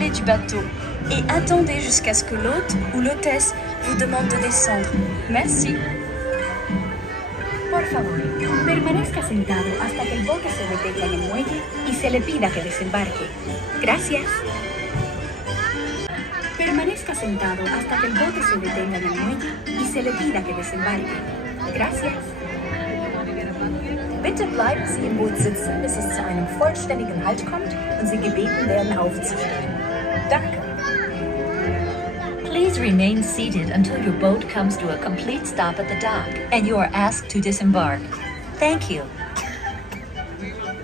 complet du bateau et attendez jusqu'à ce que l'hôte ou l'hôtesse vous demande de descendre. Merci. Por favor, permanezca sentado hasta que el bote se detenga en el muelle y se le pida que desembarque. Gracias. Permanezca sentado hasta que el bote se detenga en el muelle y se le pida que desembarque. Gracias. Bitte bleiben Sie im Boot sitzen, bis es zu einem vollständigen Halt kommt und Sie gebeten werden, aufzustehen. Danke. Please remain seated until your boat comes to a complete stop at the dock and you are asked to disembark. Thank you.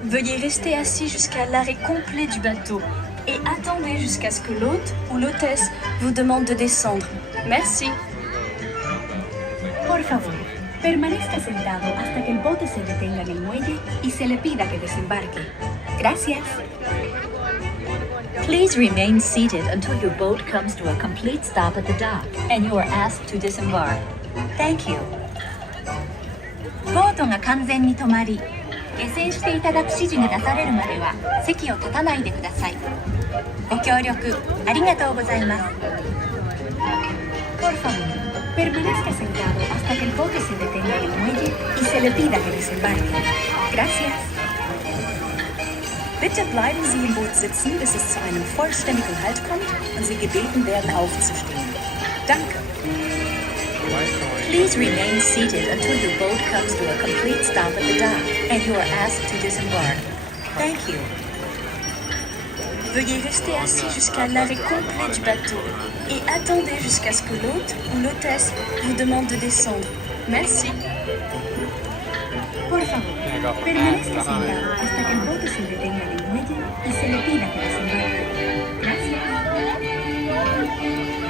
Veuillez rester assis jusqu'à l'arrêt complet du bateau et attendez jusqu'à ce que l'hôte ou l'hôtesse vous demande de descendre. Merci. Por favor, permanezca sentado hasta que el bote se detenga en el muelle y se le pida que desembarque. Gracias. Please remain seated until your boat comes to a complete stop at the dock and you are asked to disembark. Thank you. ボートが完全に止まり、下船していただく指示が出されるまでは席を立たないでください。ご協力ありがとうございます。Por favor, permanezca sentado hasta que el bote se detenga en el muelle y se le pida que desembarque. Gracias. Bitte bleiben Sie im Boot sitzen, bis es zu einem vollständigen Halt kommt und Sie gebeten werden, aufzustehen. Danke. Please remain seated until your boat comes to a complete stop at the dock and you are asked to disembark. Thank you. Veuillez rester assis jusqu'à l'arrêt complet du bateau et attendez jusqu'à ce que l'hôte ou l'hôtesse vous demande de descendre. Merci. Por favor, permanezca sentado hasta que el bote se detenga en el muelle y se le pida que desembarque. Gracias.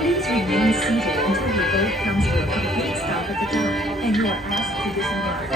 Please remain seated until your boat comes to a complete stop at the dock and you are asked to disembark.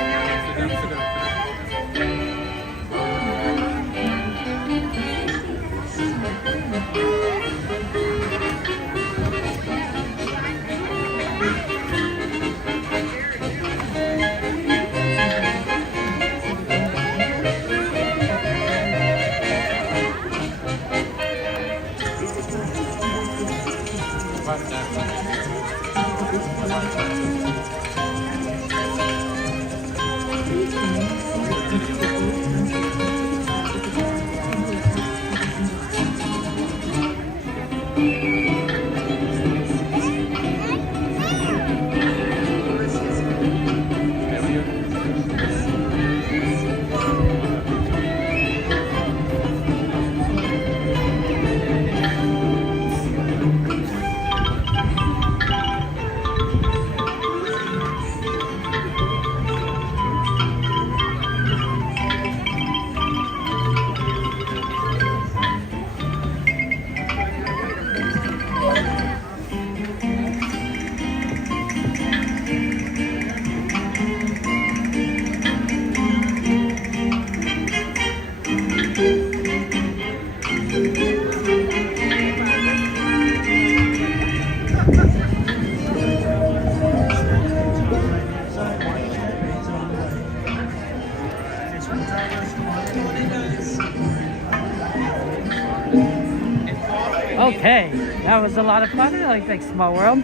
Okay, that was a lot of fun. I like Small World.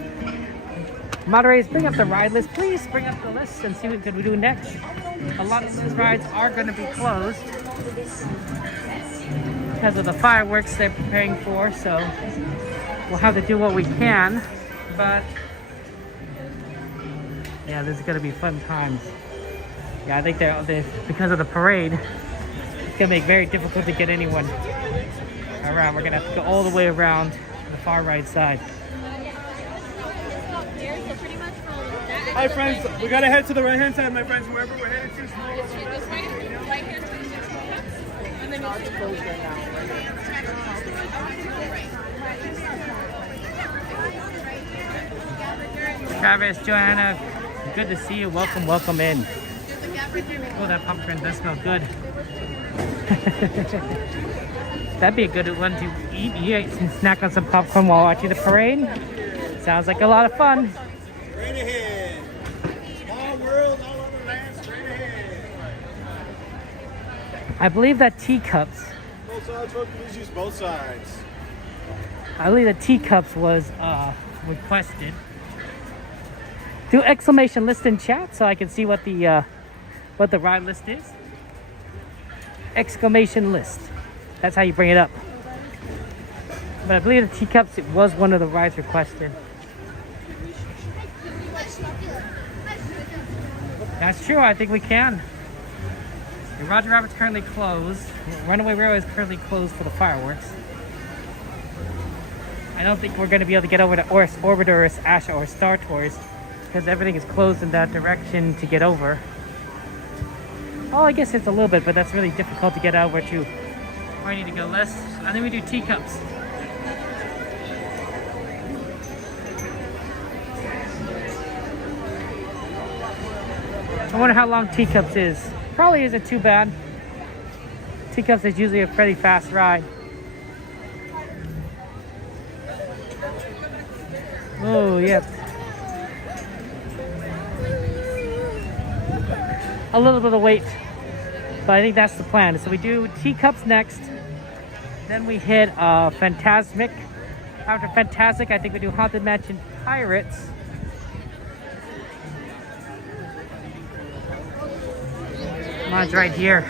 Moderators, bring up the ride list. Please bring up the list and see what we do next. A lot of those rides are going to be closed because of the fireworks they're preparing for, so we'll have to do what we can. But yeah, this is going to be fun times. Yeah, I think they're because of the parade, it's going to make it very difficult to get anyone around. We're going to have to go all the way around the far right side. Hi friends, we gotta head to the right hand side, my friends. Wherever we're headed to, Travis, Joanna, good to see you. Welcome, welcome in. Oh, that popcorn does smell good. That'd be a good one to eat. You can snack on some popcorn while watching the parade. Sounds like a lot of fun. straight ahead. Small world, all over land, straight ahead. I believe that Teacups. Both sides, folks, please use both sides. I believe the Teacups was requested. Do exclamation list in chat so I can see what the ride list is. Exclamation list. That's how you bring it up. But I believe the Teacups, it was one of the rides requested. That's true, I think we can. The Roger Rabbit's currently closed. Runaway Railway is currently closed for the fireworks. I don't think we're going to be able to get over to Orbiter, Asha, or Star Tours because everything is closed in that direction to get over. Oh, I guess it's a little bit, but that's really difficult to get over to where I need to go less. And then we do Teacups. I wonder how long Teacups is. Probably isn't too bad. Teacups is usually a pretty fast ride. Oh, yep. A little bit of wait, but I think that's the plan. So we do Teacups next, then we hit Fantasmic. After Fantasmic, I think we do Haunted Mansion Pirates. Mine's right here.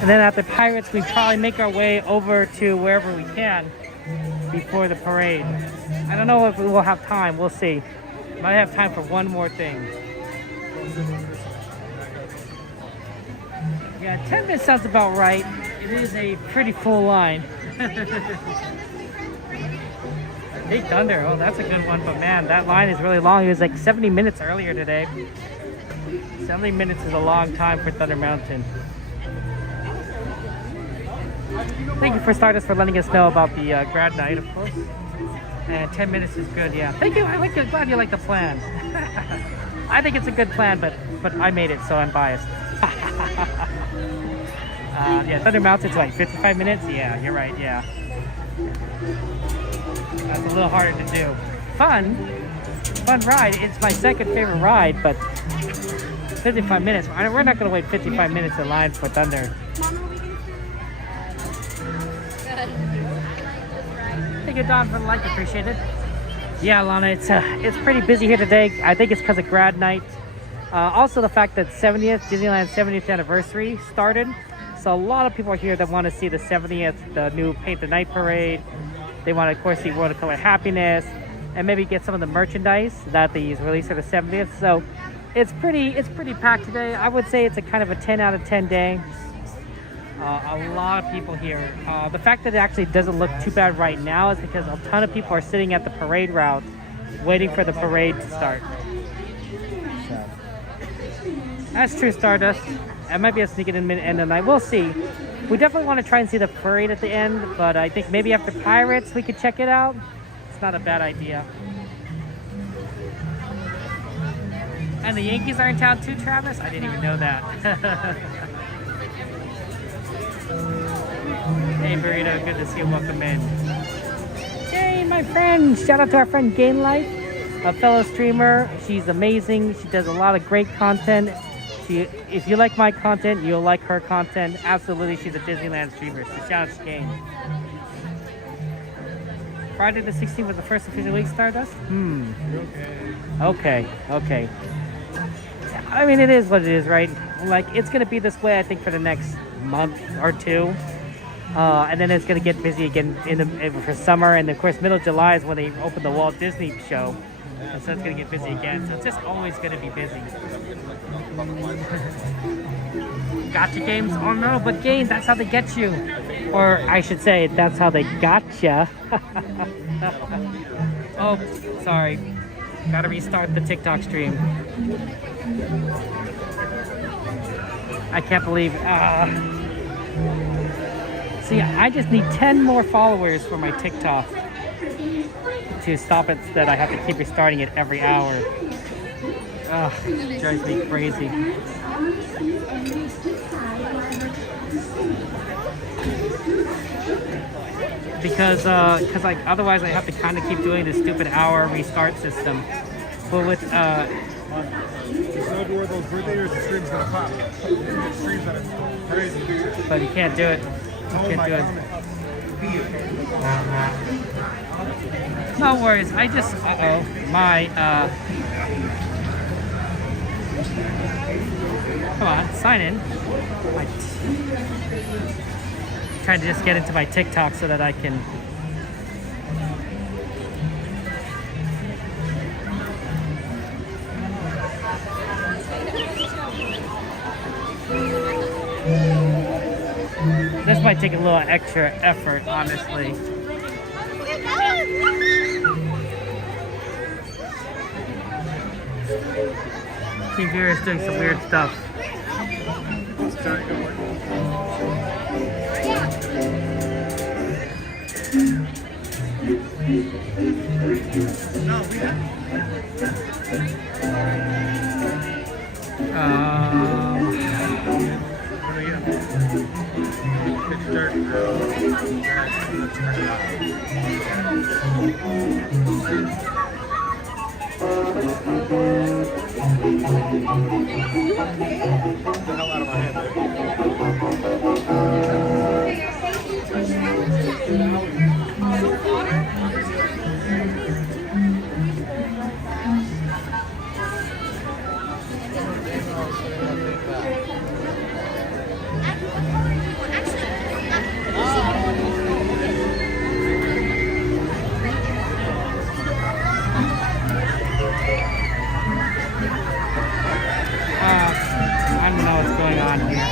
And then after Pirates, we probably make our way over to wherever we can before the parade. I don't know if we will have time. We'll see. Might have time for one more thing. Yeah, 10 minutes sounds about right. It is a pretty full line. Big Thunder. Oh, that's a good one. But man, that line is really long. It was like 70 minutes earlier today. 70 minutes is a long time for Thunder Mountain. Thank you for Stardust for letting us know about the grad night, of course. And 10 minutes is good, yeah. Thank you. I like it. Glad you like the plan. I think it's a good plan, but I made it, so I'm biased. Yeah, Thunder Mountain's like 55 minutes. Yeah, you're right. Yeah, that's a little harder to do. Fun ride. It's my second favorite ride, but 55 minutes. We're not going to wait 55 minutes in line for Thunder. Thank you, Don, for the like. Appreciate it. Yeah, Lana, it's pretty busy here today. I think it's because of grad night. Also, the fact that Disneyland's 70th anniversary started. So a lot of people are here that want to see the 70th, the new Paint the Night parade. They want to, of course, see World of Color Happiness, and maybe get some of the merchandise that they released for the 70th. So it's pretty packed today. I would say it's a kind of a 10 out of 10 day. A lot of people here. The fact that it actually doesn't look too bad right now is because a ton of people are sitting at the parade route waiting for the parade to start. So, that's true, Stardust. I might be able to sneak it in end of the night. We'll see. We definitely want to try and see the parade at the end, but I think maybe after Pirates we could check it out. It's not a bad idea. And the Yankees are in town too, Travis? I didn't even know that. Hey Burrito, good to see you. Welcome in. Hey my friend, shout out to our friend Gain Life, a fellow streamer. She's amazing. She does a lot of great content. If you like my content, you'll like her content. Absolutely, she's a Disneyland streamer. So shout out to Gain. Friday the 16th was the first official week, Stardust? Okay. I mean, it is what it is, right? Like, it's going to be this way, I think, for the next month or two. And then it's going to get busy again for summer. And, of course, middle of July is when they open the Walt Disney show. And so it's going to get busy again. So it's just always going to be busy. Gotcha games? Oh, no, but game, that's how they get you. Or I should say, that's how they gotcha. Oh, sorry. Gotta restart the TikTok stream. I can't believe... See, I just need 10 more followers for my TikTok to stop it that I have to keep restarting it every hour. Ugh, it drives me crazy. because like otherwise I have to kind of keep doing this stupid hour restart system. But with There's no idea where those birthday streams gonna pop. Streams that are crazy. but you can't do it. You can't do it. No worries. I just my come on, sign in. Trying to just get into my TikTok so that I can. This might take a little extra effort, honestly. Team Viewer is doing some weird stuff. I don't know what's going on here.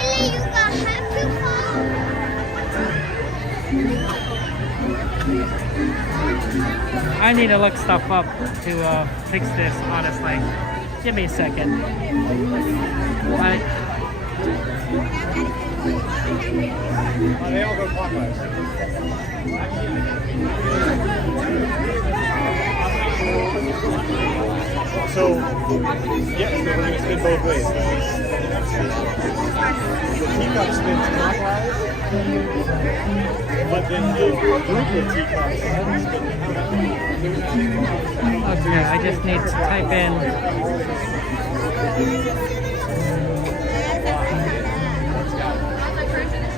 I need to look stuff up to fix this, honestly. Give me a second. They all go clockwise. So, yes, we're going to spin both ways. The teacup spins clockwise, but then the group of teacups spin counterclockwise. Okay, I just need to type in.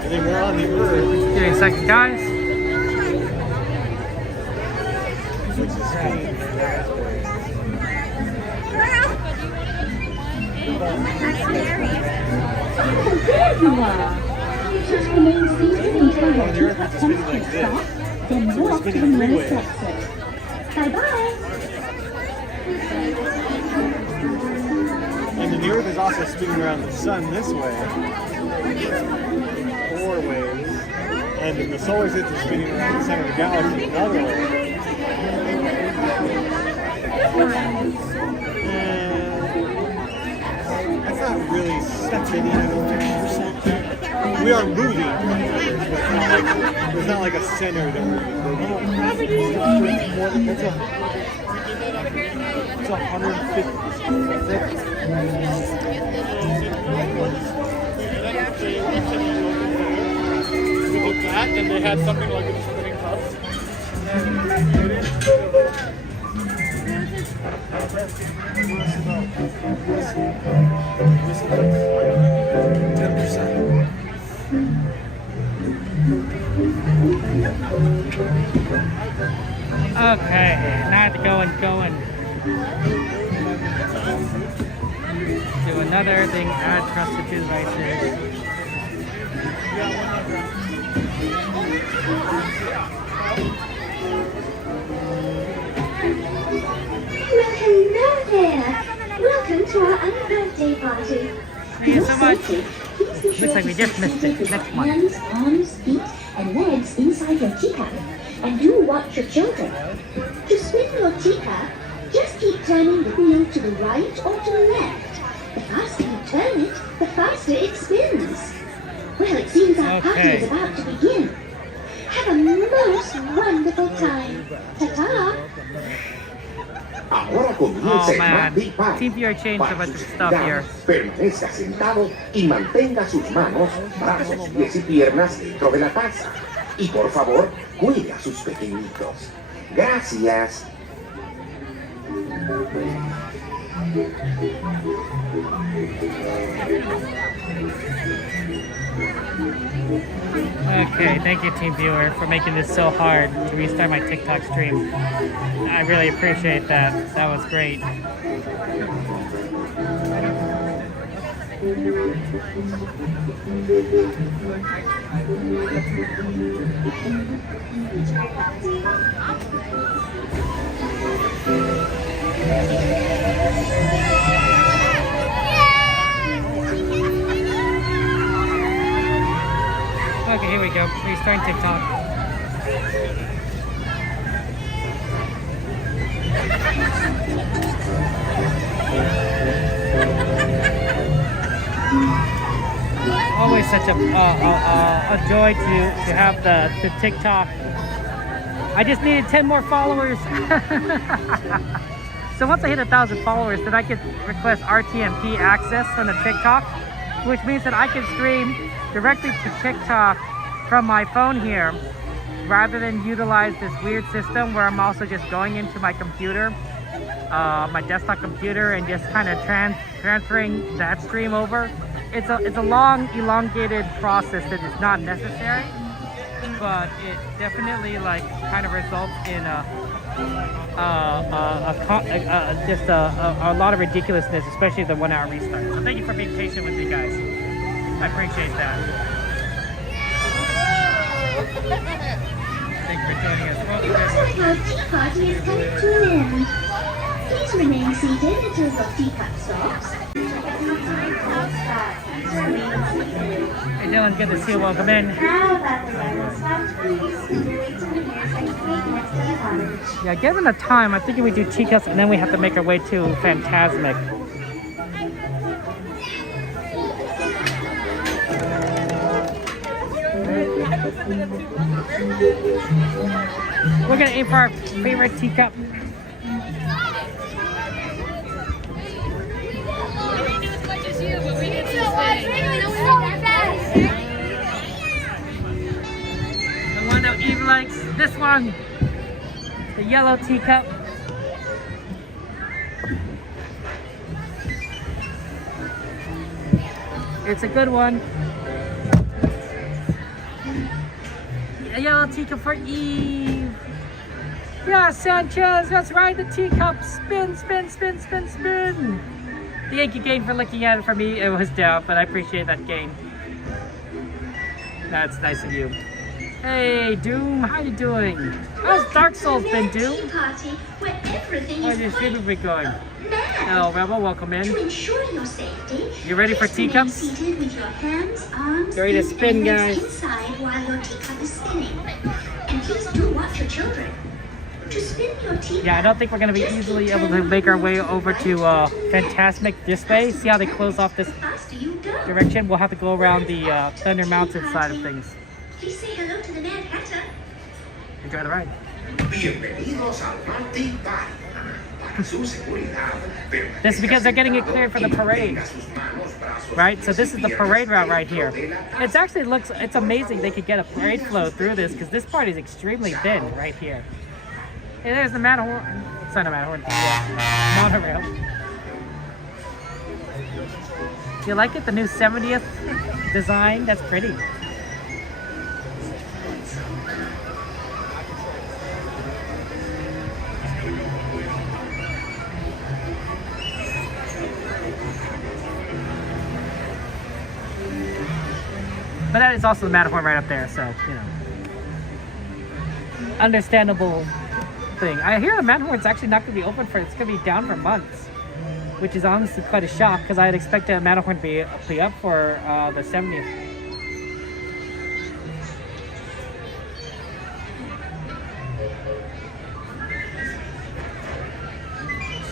And then we're on the earth. Give me a second, guys. Which is spinning. There you are. Just remain seated until your teacup comes to a stop, then walk to the nearest exit. Bye-bye. And the earth is also spinning around the sun this way. 4 ways. And then the solar system is spinning around the center of the galaxy another way. That's not really spinning, I don't think. We are moving, there's not like a center that we're moving. It's 150. We looked at and they had something like a spinning cups. 10%. Okay, not going. Do another thing, add trusted devices. Well, hello there. Welcome to our unbirthday party. Thank you so much. Looks like we just missed it. Next one. Hands, arms, feet, and legs inside your teacup. And do watch your children. To spin your teacup, just keep turning the wheel to the right or to the left. The faster you turn it, the faster it spins. Well, it seems our party is about to begin. Have a most wonderful time. Ta-ta! Ahora comienza el más Big Bang. Team Viewer changed a bunch of stuff here. Permanezca sentado y mantenga sus manos, brazos, pies y piernas dentro de la taza. Y por favor, cuide a sus pequeñitos. Gracias. Okay, thank you, Team Viewer, for making this so hard to restart my TikTok stream. I really appreciate that. That was great. Okay, here we go. Restarting TikTok. Always such a joy to have the TikTok. I just needed 10 more followers. So once I hit 1,000 followers, then I could request RTMP access from the TikTok, which means that I can stream directly to TikTok from my phone here, rather than utilize this weird system where I'm also just going into my computer, my desktop computer, and just kind of transferring that stream over. It's a long, elongated process that is not necessary, but it definitely like kind of results in just a lot of ridiculousness, especially the 1 hour restart. So thank you for being patient with me, guys. I appreciate that. Thank you for joining us. It looks like our tea party is coming to an end. Please remain seated until your teacup stops. Hey Dylan, good to see you. Welcome in. How about the weather swaps, please? We're waiting to the nearest ice cream next to the cottage. Yeah, given the time, I'm thinking we do Teacups and then we have to make our way to Fantasmic. We're gonna aim for our favorite teacup. The one that Eve likes, this one, the yellow teacup. It's a good one. A yellow teacup for Eve. Yeah, Sanchez, that's right, the teacup. Spin, spin, spin, spin, spin. Thank you, Gain, for looking at it for me. It was down, but I appreciate that, Gain. That's nice of you. Hey, Doom, how you doing? How's Dark Souls been, Doom? Party where everything How's is your stream been going? mad. Hello, Rebel, welcome To in. ensure your safety, You ready for please remain teacups? seated with your hands, arms, Get ready to feet, spin, and legs guys. inside while your teacup is spinning. And please do watch your children. To spin your teacup, Yeah, I don't think we're going to be easily able to make our way over to Fantasmic this way. See how they close off this the faster you go. direction? We'll have to go around the Thunder Mountain side of things. Please say hello to the Mad Hatter. Enjoy the ride. Bienvenidos al Party Party. Para su seguridad, This is because they're getting it cleared for the parade, right? So this is the parade route right here. It's actually it's amazing they could get a parade flow through this because this part is extremely thin right here. Hey, there's the Matterhorn. It's not a Matterhorn. Yeah. Monorail. Do you like it? The new 70th design? That's pretty. But that is also the Matterhorn right up there, so, you know. Understandable thing. I hear the Matterhorn's actually not going to be open for, it's going to be down for months. Which is honestly quite a shock, because I had expected Matterhorn to be up for the 70th.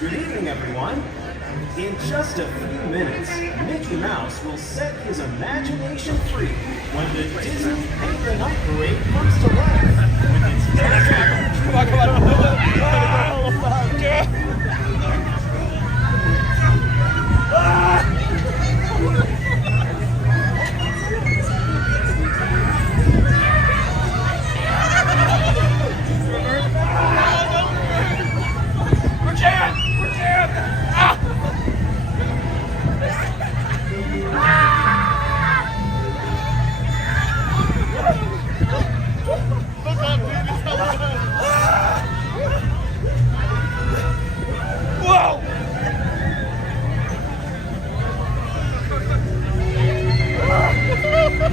Good evening, everyone. In just a few minutes, Mickey Mouse will set his imagination free when the Disney Paint the Night Parade comes to life with its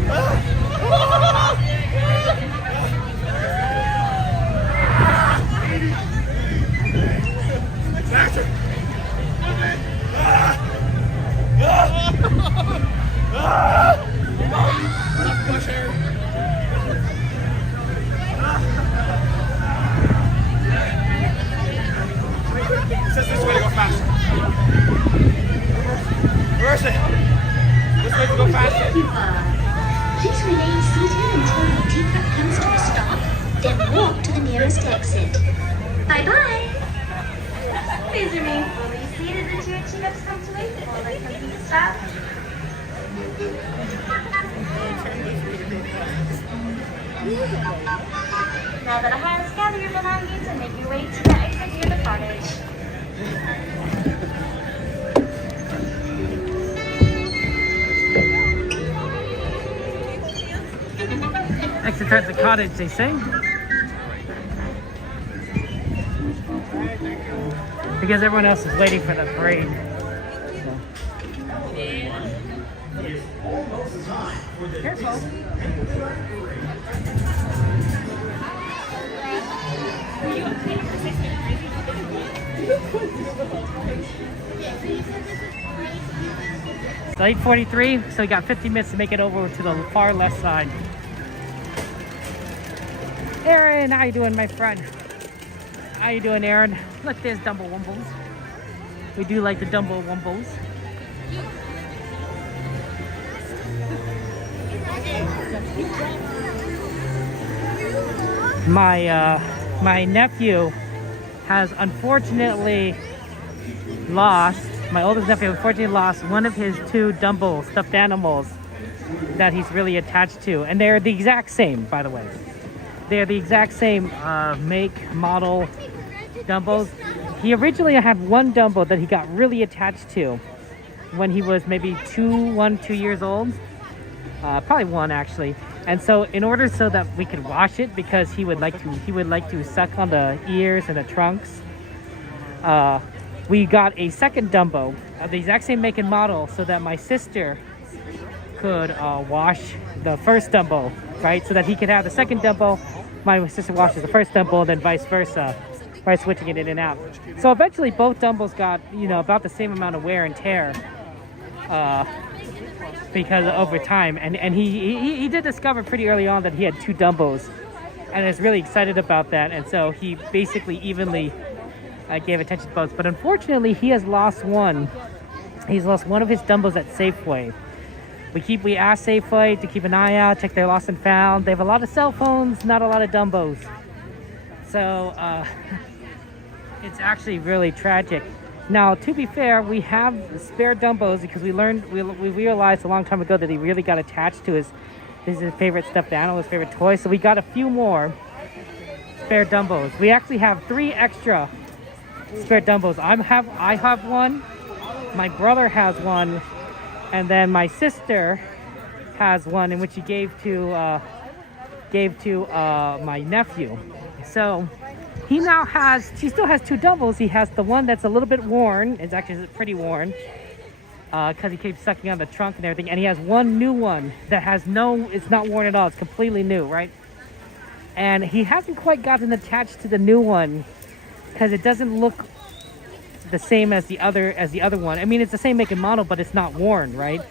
It says this way to go faster. Reverse it. This way to go faster. Please remain seated until the teacup comes to a stop, then walk to the nearest exit. Bye-bye. Please remain fully seated until your teacups come to exit while they complete the stop. Now that I have gathered your belongings and make your way to the exit near the cottage. Exit towards the cottage, they say. Because everyone else is waiting for the parade. Careful. It's 8:43, so we got 50 minutes to make it over to the far left side. Aaron, how you doing, my friend? How you doing, Aaron? Look, there's Dumbo Wumbles. We do like the Dumbo Wumbles. My nephew has unfortunately lost, my oldest nephew unfortunately lost one of his two Dumbo stuffed animals that he's really attached to. And they're the exact same, by the way. They're the exact same make, model Dumbos. He originally had one Dumbo that he got really attached to when he was maybe 2 years old. Probably 1 actually. And so in order so that we could wash it, because he would like to suck on the ears and the trunks, we got a second Dumbo of the exact same make and model so that my sister could wash the first Dumbo, right? So that he could have the second Dumbo, my sister washes the first Dumbo, and then vice versa, by switching it in and out. So eventually both Dumbos got, you know, about the same amount of wear and tear because over time. And he did discover pretty early on that he had 2 Dumbos and is really excited about that. And so he basically evenly gave attention to both. But unfortunately, he has lost one. He's lost one of his Dumbos at Safeway. We asked Safeway to keep an eye out, check their lost and found. They have a lot of cell phones, not a lot of Dumbos. So it's actually really tragic. Now, to be fair, we have spare Dumbos because we realized a long time ago that he really got attached to his favorite stuffed animal, his favorite toy. So we got a few more spare Dumbos. We actually have 3 extra spare Dumbos. I have one, my brother has one, and then my sister has one, in which she gave to my nephew. So he still has 2 Dumbos. He has the one that's a little bit worn. It's actually pretty worn because he keeps sucking on the trunk and everything. And he has one new one that it's not worn at all. It's completely new, right? And he hasn't quite gotten attached to the new one because it doesn't look the same as the other one. I mean, it's the same make and model, but it's not worn, right?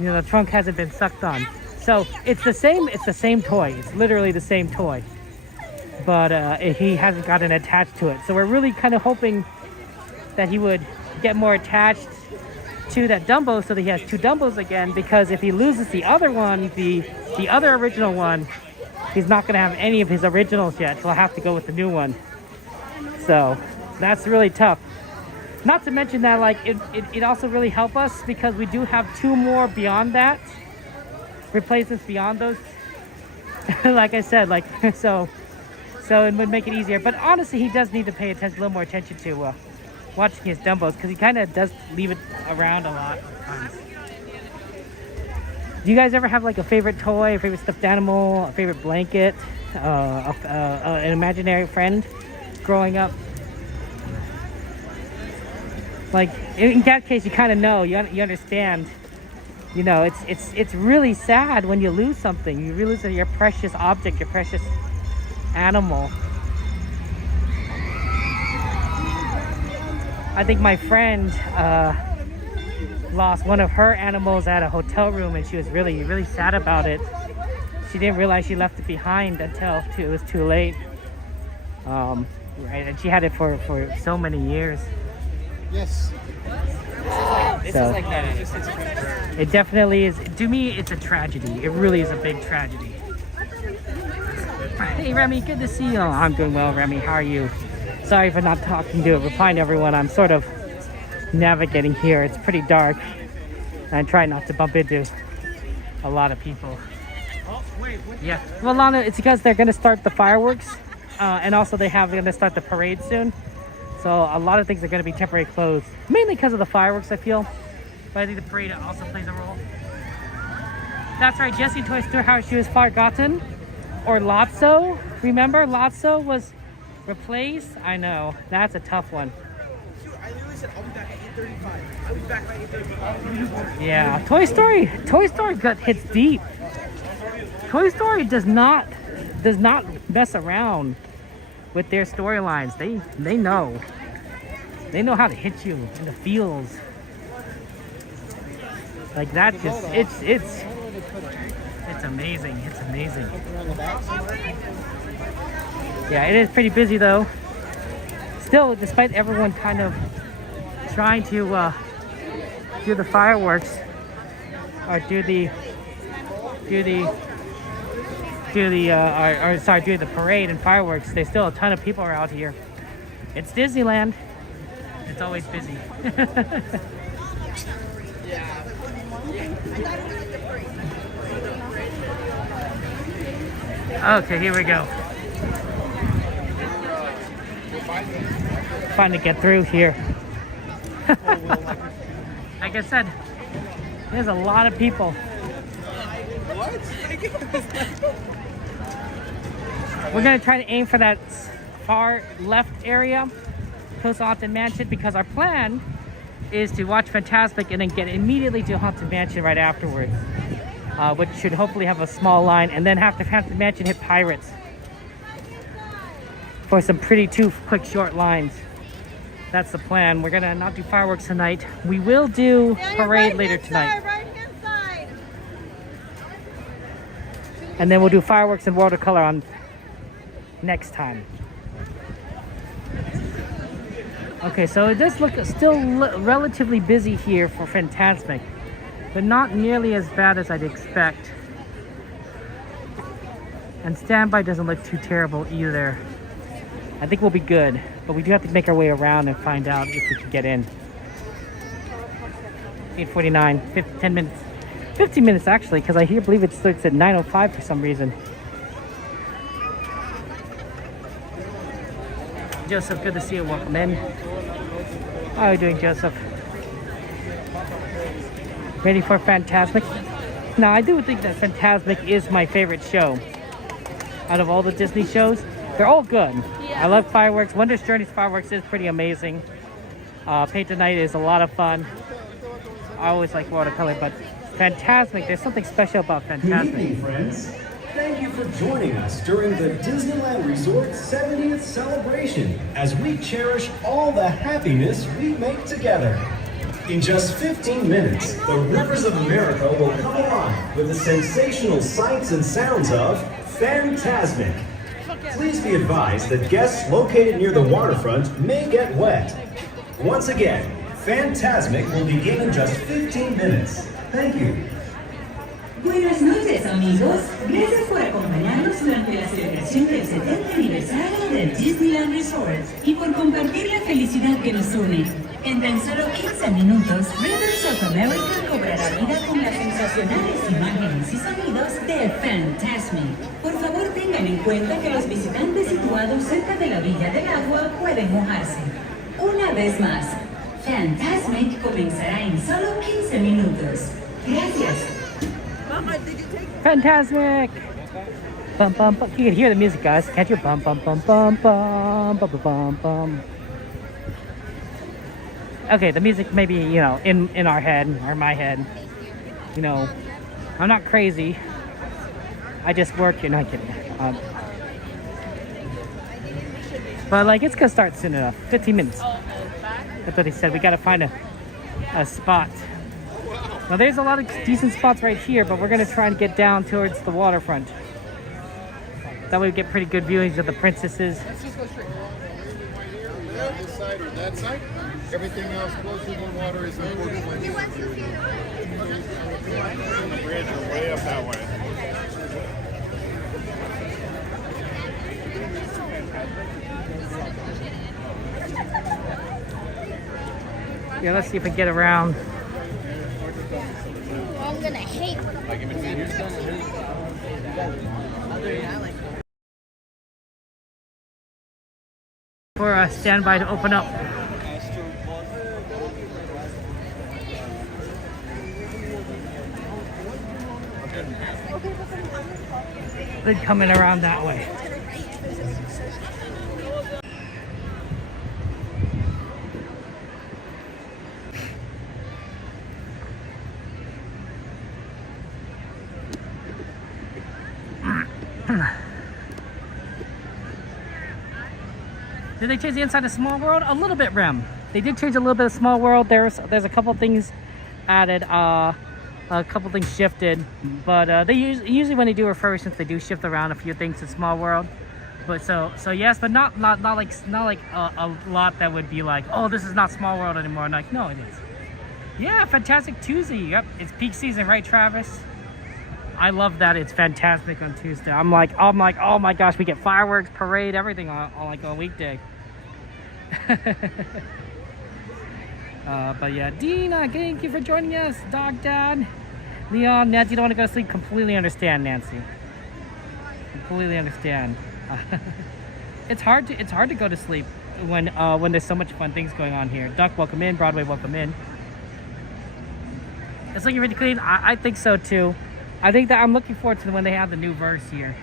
You know, the trunk hasn't been sucked on. So it's the same toy. It's literally the same toy. But he hasn't gotten attached to it. So we're really kind of hoping that he would get more attached to that Dumbo so that he has 2 Dumbos again, because if he loses the other one, the other original one, he's not going to have any of his originals yet. So I'll have to go with the new one. So that's really tough. Not to mention that, like, it also really helped us because we do have 2 more beyond that, replacements beyond those. Like I said, like, so it would make it easier. But honestly, he does need to pay attention, a little more attention to watching his Dumbos, because he kind of does leave it around a lot of times. Do you guys ever have like a favorite toy, a favorite stuffed animal, a favorite blanket, an imaginary friend growing up? Like, in that case, you kind of know, you understand You know, it's really sad when you lose something. You lose your precious object, your precious animal. I think my friend lost one of her animals at a hotel room, and she was really, really sad about it. She didn't realize she left it behind until it was too late. Right, and she had it for so many years. Yes. This is like that. It definitely is. To me, it's a tragedy. It really is a big tragedy. Hey, Remy, good to see you. Oh, I'm doing well, Remy. How are you? Sorry for not replying to everyone. I'm sort of navigating here. It's pretty dark. And I try not to bump into a lot of people. Yeah. Well, Lana, it's because they're going to start the fireworks. And also they're going to start the parade soon. So a lot of things are going to be temporarily closed. Mainly because of the fireworks, I feel. But I think the parade also plays a role. That's right, Jessie Toy Store House, she was forgotten. Or Lotso. Remember, Lotso was replaced? I know, that's a tough one. I literally said I'll be back at 8:35. I'll be back by 8:35. Yeah, Toy Story gut hits deep. Toy Story does not mess around with their storylines. They know. They know how to hit you in the feels. Like that just it's amazing. It's amazing. Yeah, it is pretty busy though. Still, despite everyone kind of trying to do the fireworks or do the parade and fireworks, there's still a ton of people are out here. It's Disneyland. It's always busy. Okay, here we go. Trying to get through here. Like I said, there's a lot of people. We're gonna try to aim for that far left area, close to Haunted Mansion, because our plan is to watch Fantasmic and then get immediately to Haunted Mansion right afterwards, which should hopefully have a small line, and then after Haunted Mansion hit Pirates for some pretty two quick short lines. That's the plan. We're gonna not do fireworks tonight. We will do parade later tonight. Right-hand side. And then we'll do fireworks and watercolor on next time. Okay, so it does look still relatively busy here for Fantasmic, but not nearly as bad as I'd expect. And standby doesn't look too terrible either. I think we'll be good, but we do have to make our way around and find out if we can get in. 8:49, 10 minutes, 15 minutes actually, because I believe it starts at 9:05 for some reason. Joseph, good to see you. Welcome in. How are you doing, Joseph? Ready for Fantasmic? Now, I do think that Fantasmic is my favorite show. Out of all the Disney shows, they're all good. I love fireworks. Wondrous Journey's fireworks is pretty amazing. Paint the Night is a lot of fun. I always like watercolor, but Fantasmic, there's something special about Good Fantasmic. evening, friends. Thank you for joining us during the Disneyland Resort 70th celebration as we cherish all the happiness we make together. In just 15 minutes, the rivers of America will come alive with the sensational sights and sounds of Fantasmic. Please be advised that guests located near the waterfront may get wet. Once again, Fantasmic will begin in just 15 minutes. Thank you. Buenas noches, amigos. Gracias por acompañarnos durante la celebración del 70 aniversario del Disneyland Resort y por compartir la felicidad que nos une. En tan solo 15 minutos, Rivers of America cobrará vida con las sensacionales imágenes y sonidos de Fantasmic. Por favor, tengan en cuenta que los visitantes situados cerca de la orilla del agua pueden mojarse. Una vez más, Fantasmic comenzará en solo 15 minutos. Gracias. Fantasmic! Bum bum bum. You can hear the music, guys. Can't you? Bum bum bum bum bum bum bum bum. Okay, the music maybe, you know, in our head or my head. you know, I'm not crazy. I just work here. Not kidding. But like, it's gonna start soon enough. 15 minutes. That's what they said. We gotta find a spot. Now there's a lot of decent spots right here, but we're gonna try and get down towards the waterfront. That way we get pretty good viewings of the princesses. Let's just go straight. This side or that side. Everything else closer to the water is unfortunately. The bridge is way up that way. Yeah, let's see if we can get around. I'm gonna hate. For a standby to open up. They're coming around that way. Did they change the inside of Small World? A little bit, Rem. They did change a little bit of Small World. There's a couple things added, a couple things shifted, but they usually when they do refurbishments, they do shift around a few things in Small World. But so yes, but not like a lot that would be like, oh, this is not Small World anymore. And like, no, it is. Yeah, Fantastic Tuesday. Yep, it's peak season, right, Travis? I love that it's Fantasmic on Tuesday. I'm like, oh my gosh, we get fireworks, parade, everything on like a weekday. But yeah, Dina, thank you for joining us. Dog Dad, Leon, Nancy, don't want to go to sleep. Completely understand, Nancy. Completely understand. It's hard to go to sleep when there's so much fun things going on here. Duck, welcome in. Broadway, welcome in. It's looking really clean. I think so too. I think that I'm looking forward to when they have the new verse here.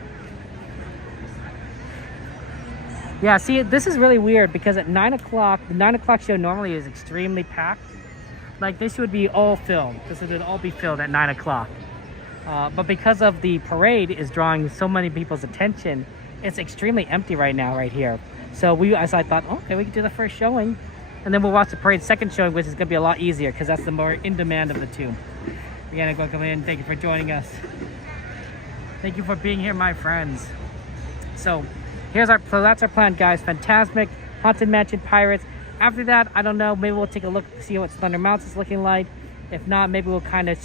Yeah, see, this is really weird because at 9 o'clock, the 9 o'clock show normally is extremely packed. Like, this would be all filled. This would all be filled at 9 o'clock. But because of the parade is drawing so many people's attention, it's extremely empty right now, right here. So I thought, okay, we can do the first showing. And then we'll watch the parade second showing, which is going to be a lot easier because that's the more in demand of the two. Again, welcome in. Thank you for joining us. Thank you for being here, my friends. So that's our plan, guys. Fantasmic, Haunted Mansion, Pirates. After that, I don't know. Maybe we'll take a look to see what Thunder Mountain is looking like. If not, maybe we'll kind of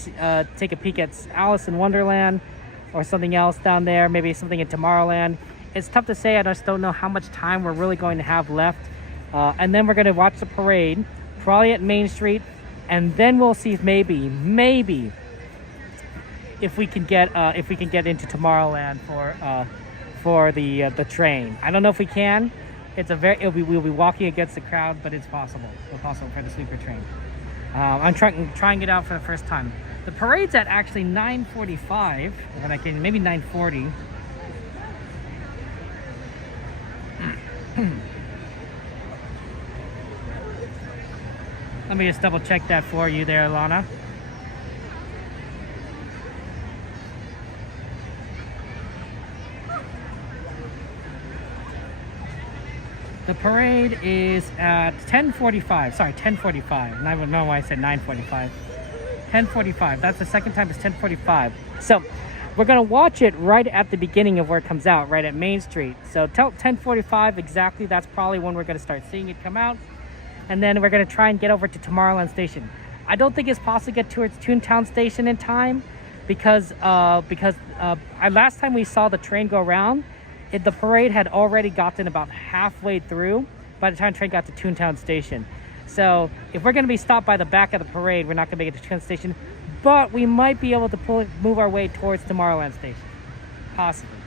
take a peek at Alice in Wonderland or something else down there. Maybe something in Tomorrowland. It's tough to say. I just don't know how much time we're really going to have left. And then we're going to watch the parade, probably at Main Street. And then we'll see if maybe if we can get into Tomorrowland for the train. I don't know if we can. We'll be walking against the crowd, but it's possible. It's possible for the sleeper train. I'm trying it out for the first time. The parade's at actually 9:45, if I can, maybe 9:40. Let me just double check that for you there, Alana. The parade is at 10:45. Sorry, 10:45. I don't know why I said 9:45. 10:45. That's the second time it's 10:45. So we're gonna watch it right at the beginning of where it comes out, right at Main Street. So till 10:45 exactly. That's probably when we're gonna start seeing it come out. And then we're going to try and get over to Tomorrowland Station. I don't think it's possible to get towards Toontown Station in time because last time we saw the train go around, the parade had already gotten about halfway through by the time the train got to Toontown Station. So if we're going to be stopped by the back of the parade, we're not going to make it to Toontown Station, but we might be able to move our way towards Tomorrowland Station. Possibly.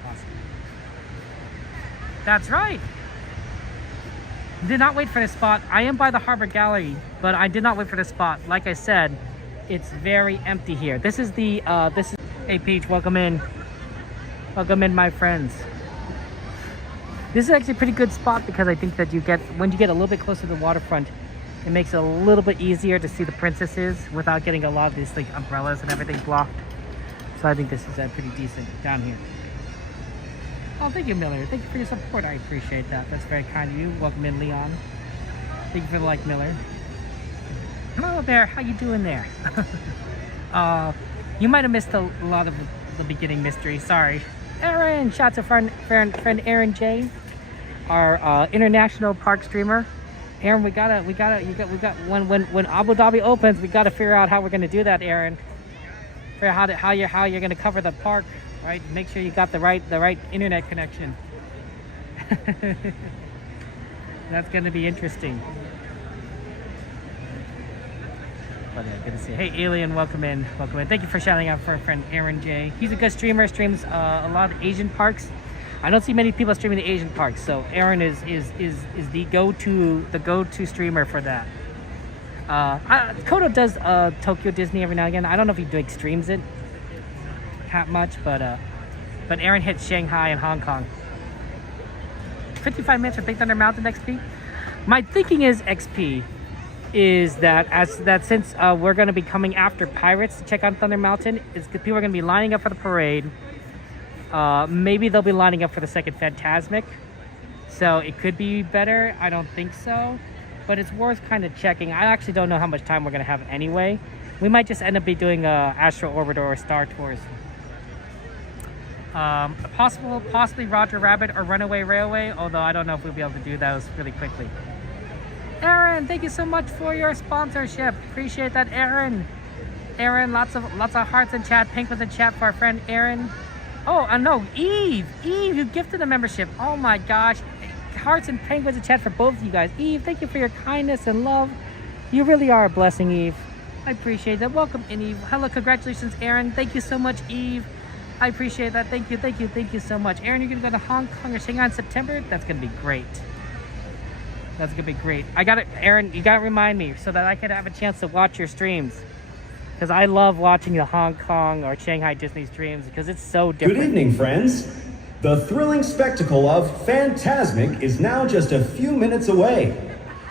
That's right. Did not wait for this spot. I am by the Harbor Gallery, but I did not wait for this spot. Like I said, it's very empty here. This is hey Peach, welcome in. Welcome in, my friends. This is actually a pretty good spot because I think that when you get a little bit closer to the waterfront, It makes it a little bit easier to see the princesses without getting a lot of these like umbrellas and everything blocked. So I think this is pretty decent down here. Oh, thank you, Miller. Thank you for your support. I appreciate that. That's very kind of you. Welcome in, Leon. Thank you for the like, Miller. Hello there. How you doing there? You might have missed a lot of the beginning mystery. Sorry. Aaron, shout out to friend Aaron J, our international park streamer. Aaron, we got when Abu Dhabi opens, we gotta figure out how we're gonna do that, Aaron. Figure out how you're gonna cover the park, right? Make sure you got the right internet connection. That's gonna be interesting. But yeah, good to see you. Hey, Alien, welcome in. Welcome in. Thank you for shouting out for our friend Aaron J. He's a good streamer. Streams a lot of Asian parks. I don't see many people streaming the Asian parks, so Aaron is the go-to streamer for that. Kodo does Tokyo Disney every now and again. I don't know if he streams it that much, but Aaron hits Shanghai and Hong Kong. 55 minutes for Big Thunder Mountain XP. My thinking is XP is that since we're going to be coming after Pirates to check out Thunder Mountain, it's people are going to be lining up for the parade. Maybe they'll be lining up for the second Fantasmic, so it could be better. I don't think so, but it's worth kind of checking. I actually don't know how much time we're going to have anyway. We might just end up doing Astro Orbiter or Star Tours. Possibly Roger Rabbit or Runaway Railway, although I don't know if we'll be able to do those really quickly. Aaron, thank you so much for your sponsorship. Appreciate that, Aaron. Aaron, lots of hearts in chat. Pink was in chat for our friend Aaron. Oh, no, Eve, you gifted a membership. Oh my gosh, hearts and penguins in chat for both of you guys. Eve, thank you for your kindness and love. You really are a blessing, Eve. I appreciate that. Welcome in, Eve. Hello, congratulations, Aaron. Thank you so much, Eve. I appreciate that. Thank you so much. Aaron, you're gonna go to Hong Kong or Shanghai in September? That's gonna be great. That's gonna be great. Aaron, you gotta remind me so that I can have a chance to watch your streams. Because I love watching the Hong Kong or Shanghai Disney streams because it's so different. Good evening, friends. The thrilling spectacle of Fantasmic is now just a few minutes away.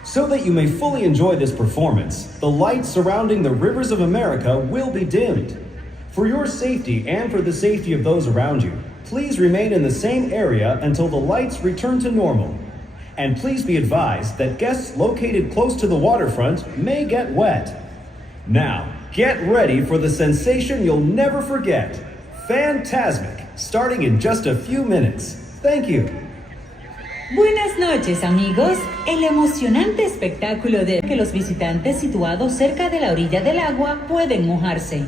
So that you may fully enjoy this performance, the lights surrounding the rivers of America will be dimmed. For your safety and for the safety of those around you, please remain in the same area until the lights return to normal. And please be advised that guests located close to the waterfront may get wet. Now, get ready for the sensation you'll never forget. Fantasmic, starting in just a few minutes. Thank you. Buenas noches, amigos. El emocionante espectáculo de que los visitantes situados cerca de la orilla del agua pueden mojarse.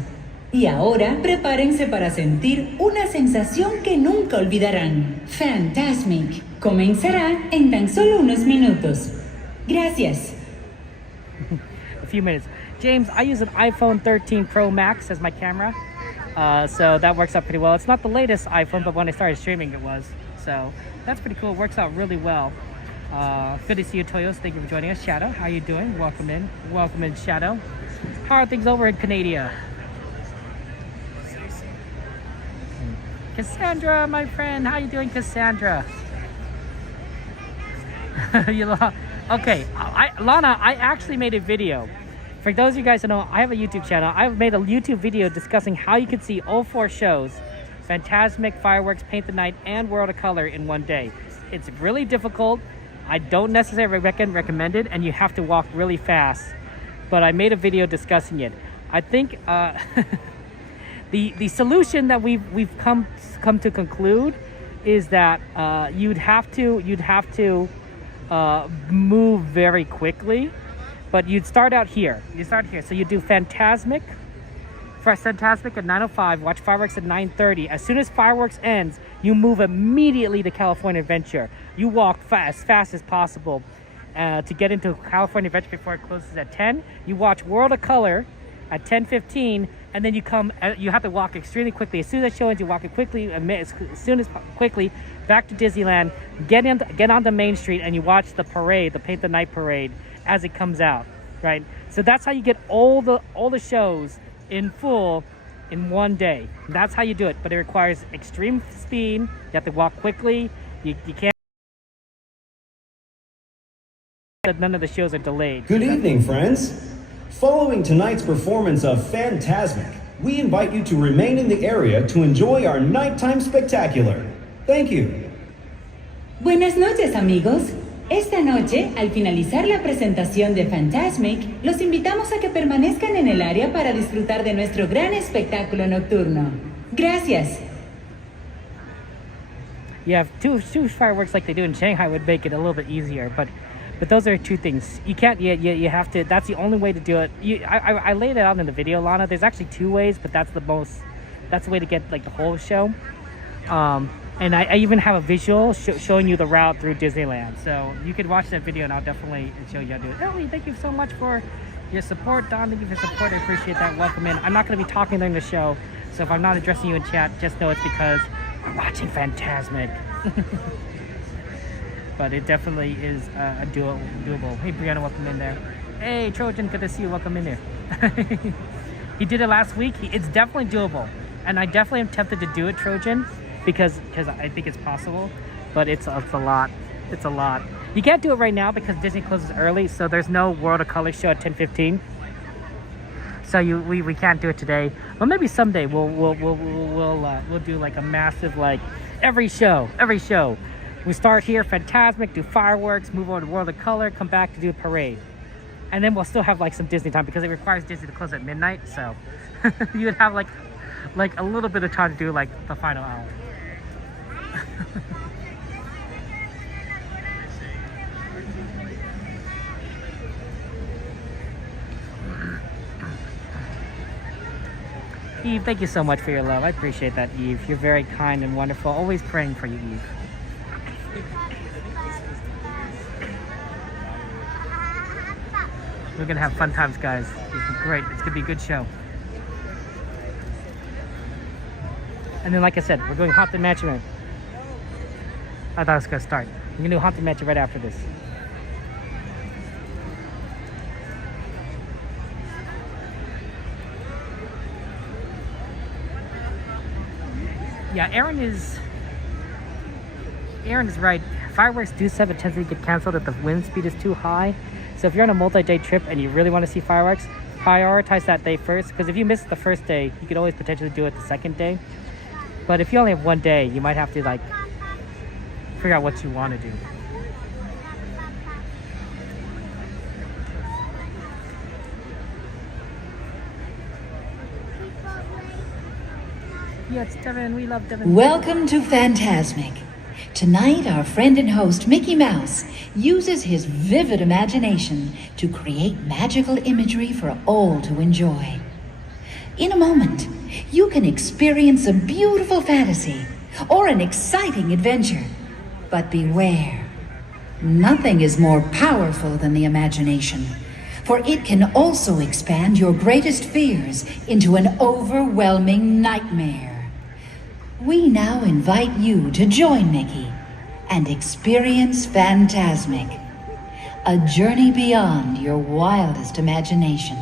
Y ahora prepárense para sentir una sensación que nunca olvidarán. Fantasmic comenzará en tan solo unos minutos. Gracias. A few minutes. James, I use an iPhone 13 Pro Max as my camera, so that works out pretty well. It's not the latest iPhone, but when I started streaming it was. So that's pretty cool. It works out really well. Good to see you, Toyos. Thank you for joining us. Shadow, how you doing? Welcome in. Welcome in, Shadow. How are things over in Canada? Cassandra, my friend. How you doing, Cassandra? Okay, Lana, I actually made a video. For those of you guys who know, I have a YouTube channel. I've made a YouTube video discussing how you can see all 4 shows, Fantasmic, Fireworks, Paint the Night, and World of Color in one day. It's really difficult. I don't necessarily recommend it, and you have to walk really fast. But I made a video discussing it. I think the solution that we've come to conclude is that you'd have to move very quickly. But you'd start out here. So you do Fantasmic. First Fantasmic at 9:05. Watch Fireworks at 9:30. As soon as Fireworks ends, you move immediately to California Adventure. You walk as fast as possible to get into California Adventure before it closes at 10. You watch World of Color at 10:15, and then you have to walk extremely quickly. As soon as that show ends, you walk it quickly. Quickly back to Disneyland. Get onto Main Street, and you watch the parade, the Paint the Night parade, as it comes out, right? So that's how you get all the shows in full in one day. That's how you do it, but it requires extreme speed. You have to walk quickly. You can't that none of the shows are delayed. Good evening, friends. Following tonight's performance of Fantasmic, we invite you to remain in the area to enjoy our nighttime spectacular. Thank you. Buenas noches, amigos. Esta noche, al finalizar la presentación de Fantasmic, los invitamos a que permanezcan en el área para disfrutar de nuestro gran espectáculo nocturno. Gracias. Yeah, two fireworks like they do in Shanghai would make it a little bit easier, but those are two things. You can't, you have to, that's the only way to do it. I laid it out in the video, Lana. There's actually two ways, but that's the way to get like the whole show. And I even have a visual showing you the route through Disneyland. So you could watch that video and I'll definitely show you how to do it. Ellie, thank you so much for your support. Don, thank you for your support. I appreciate that. Welcome in. I'm not going to be talking during the show, so if I'm not addressing you in chat, just know it's because we're watching Fantasmic. But it definitely is doable. Hey, Brianna, welcome in there. Hey, Trojan, good to see you. Welcome in there. He did it last week. It's definitely doable. And I definitely am tempted to do it, Trojan, because I think it's possible. But it's a lot. It's a lot. You can't do it right now because Disney closes early, so there's no World of Color show at 10:15. So we can't do it today. Well, maybe someday we'll do like a massive, like every show. We start here, Fantasmic, do fireworks, move over to World of Color, come back to do a parade, and then we'll still have like some Disney time because it requires Disney to close at midnight. So you would have like a little bit of time to do like the final hour. Eve, thank you so much for your love. I appreciate that, Eve. You're very kind and wonderful. Always praying for you, Eve. We're gonna have fun times, guys. It's great. It's gonna be a good show. And then, like I said, we're doing Haunted Mansion. I thought it was gonna start. We're gonna do Haunted Mansion right after this. Yeah, Aaron is right. Fireworks do have a tendency to get canceled if the wind speed is too high. So if you're on a multi-day trip and you really want to see fireworks, prioritize that day first. Because if you miss the first day, you could always potentially do it the second day. But if you only have one day, you might have to like figure out what you want to do. Yeah, it's Devin. We love Devin. Welcome to Fantasmic. Tonight, our friend and host, Mickey Mouse, uses his vivid imagination to create magical imagery for all to enjoy. In a moment, you can experience a beautiful fantasy or an exciting adventure. But beware, nothing is more powerful than the imagination, for it can also expand your greatest fears into an overwhelming nightmare. We now invite you to join Mickey and experience Fantasmic, a journey beyond your wildest imagination.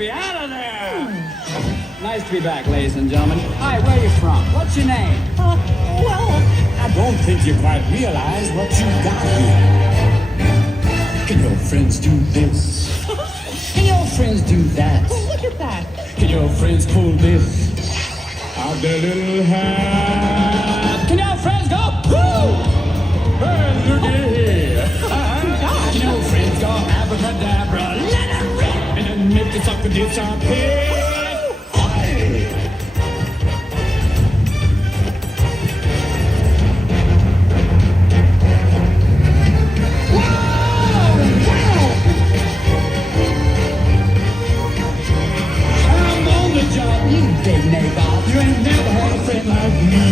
be out of there! Nice to be back, ladies and gentlemen. Hi, where are you from? What's your name? Well, I don't think you quite realize what you got here. Can your friends do this? Can your friends do that? Oh, look at that. Can your friends pull this out their little hat? Can your friends go woo? And looky. Can your friends go abracadabra? Let it rip and then make the sucker disappear. You big nabob, you ain't never had a friend like me.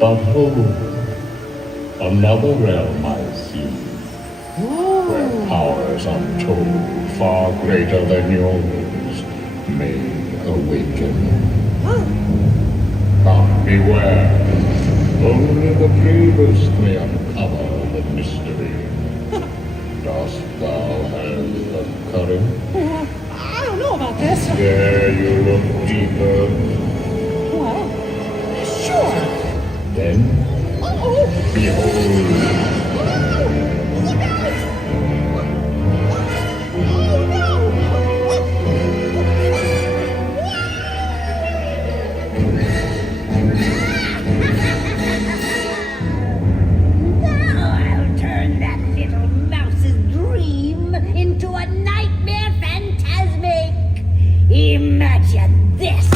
But oh, another realm I see, where powers untold, far greater than yours, may awaken. Come, beware. Only the bravest may uncover the mystery. Dost thou have the courage? I don't know about this. Dare you look deeper? Well, sure. Then, behold. Look out! Now I'll turn that little mouse's dream into a nightmare Fantasmic. Imagine this.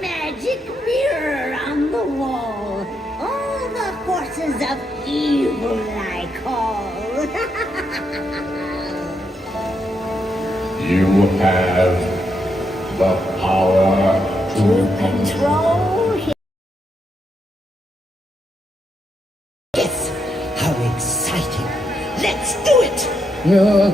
Magic mirror on the wall. All the forces of evil I call. You have the power to Control him. Yes, how exciting! Let's do it! Hello.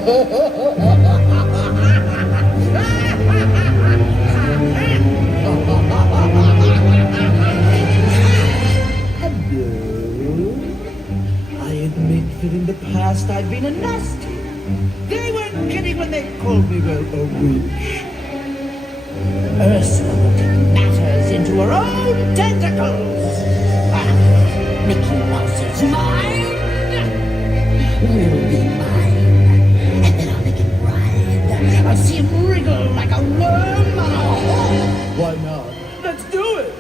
I admit that in the past I've been a nasty. They weren't kidding when they called me, well, a witch. Ursula will take matters into her own tentacles. Mickey Mouse is mine. Will be mine. And then I'll make him writhe. I'll see him wriggle like a worm on a hole. Why not? Let's do it.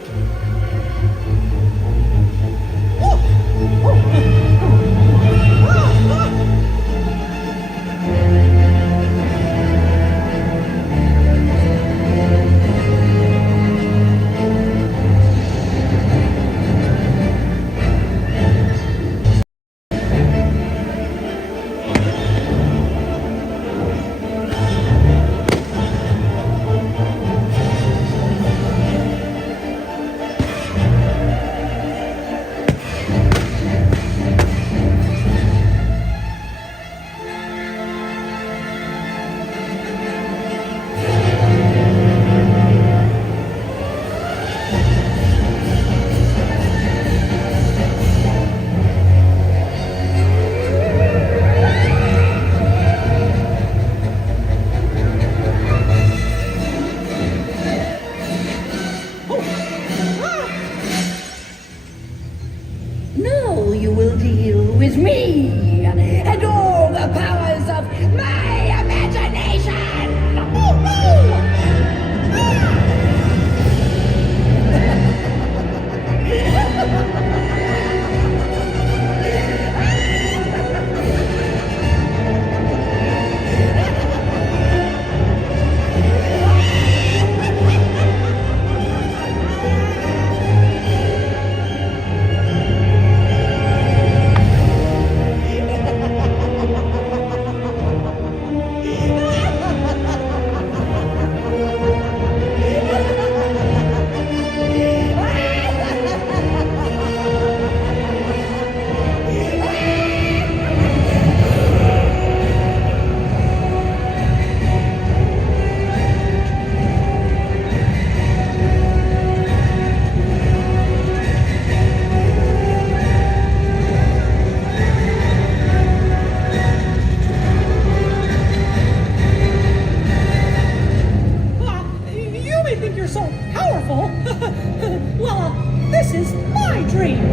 Now you will deal with me and all the powers of my imagination. You may think you're so powerful. Well, this is my dream.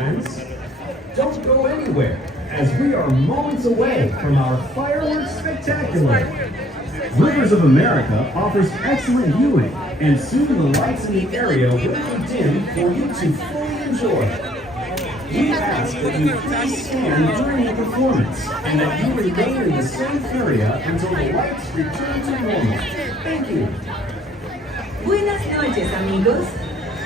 friends. Don't go anywhere, as we are moments away from our fireworks spectacular. Rivers of America offers excellent viewing, and soon the lights in the area will be dim for you to fully enjoy. We ask that you please stand during the performance, and that you remain in the same area until the lights return to normal. Thank you. Buenas noches, amigos.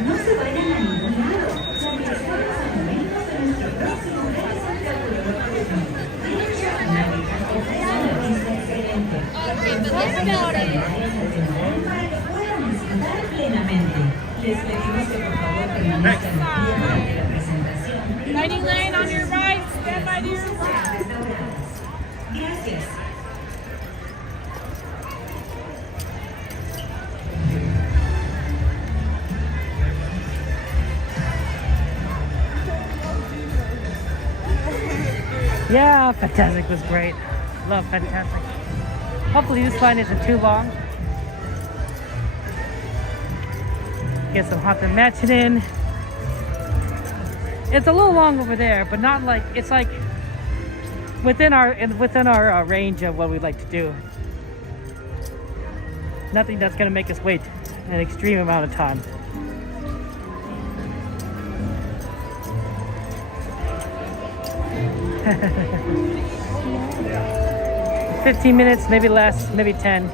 No se vayan a ningún lado. Regresamos a momentos de nuestro próximo gran espectáculo nocturno. Una noticia excelente. Las actividades tendrán para que puedan disfrutar plenamente. Les pedimos que por favor permanezcan en pie durante la presentación. Lighting lane on your right. Stand by to your right. Gracias. Yeah, Fantasmic was great. Love Fantasmic. Hopefully this line isn't too long. Get some Haunted Mansion in. It's a little long over there, but not like, it's like within our range of what we'd like to do. Nothing that's gonna make us wait an extreme amount of time. 15 minutes, maybe less, maybe 10.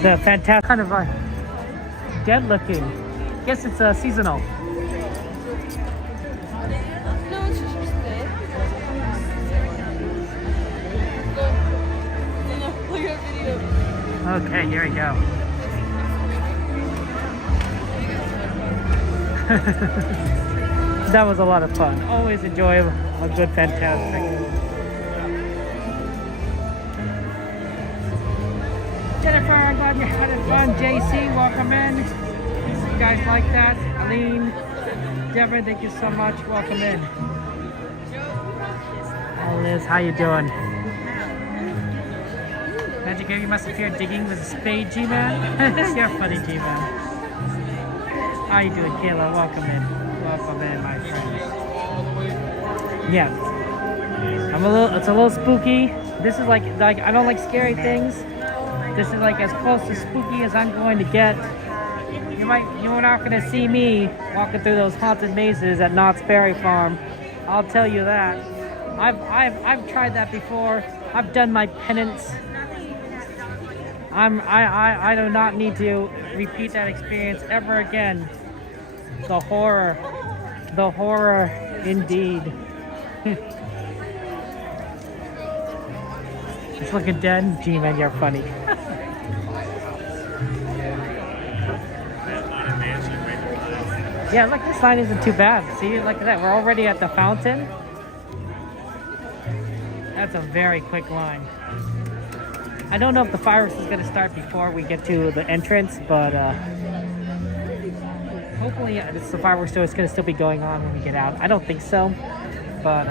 The fantastic kind of dead looking. Guess it's seasonal. Okay, here we go. That was a lot of fun. Always enjoy a good Fantasmic. Jennifer, I'm glad you had it fun. JC, welcome in. You guys like that? Aline, Devin, thank you so much. Welcome in. Oh, Liz, how you doing? Magic Gary, you must appear digging with a spade, G-Man. You're funny, G-Man. How you doing, Kayla? Welcome in. Welcome in, my friend. Yeah. It's a little spooky. This is like I don't like scary things. This is like as close to spooky as I'm going to get. You're not gonna see me walking through those haunted mazes at Knott's Berry Farm. I'll tell you that. I've tried that before. I've done my penance. I do not need to repeat that experience ever again. The horror indeed. It's looking dead. G-Man, you're funny. Yeah, look, this line isn't too bad. See, look at that. We're already at the fountain. That's a very quick line. I don't know if the fireworks is going to start before we get to the entrance, but hopefully the fireworks show is going to still be going on when we get out. I don't think so, but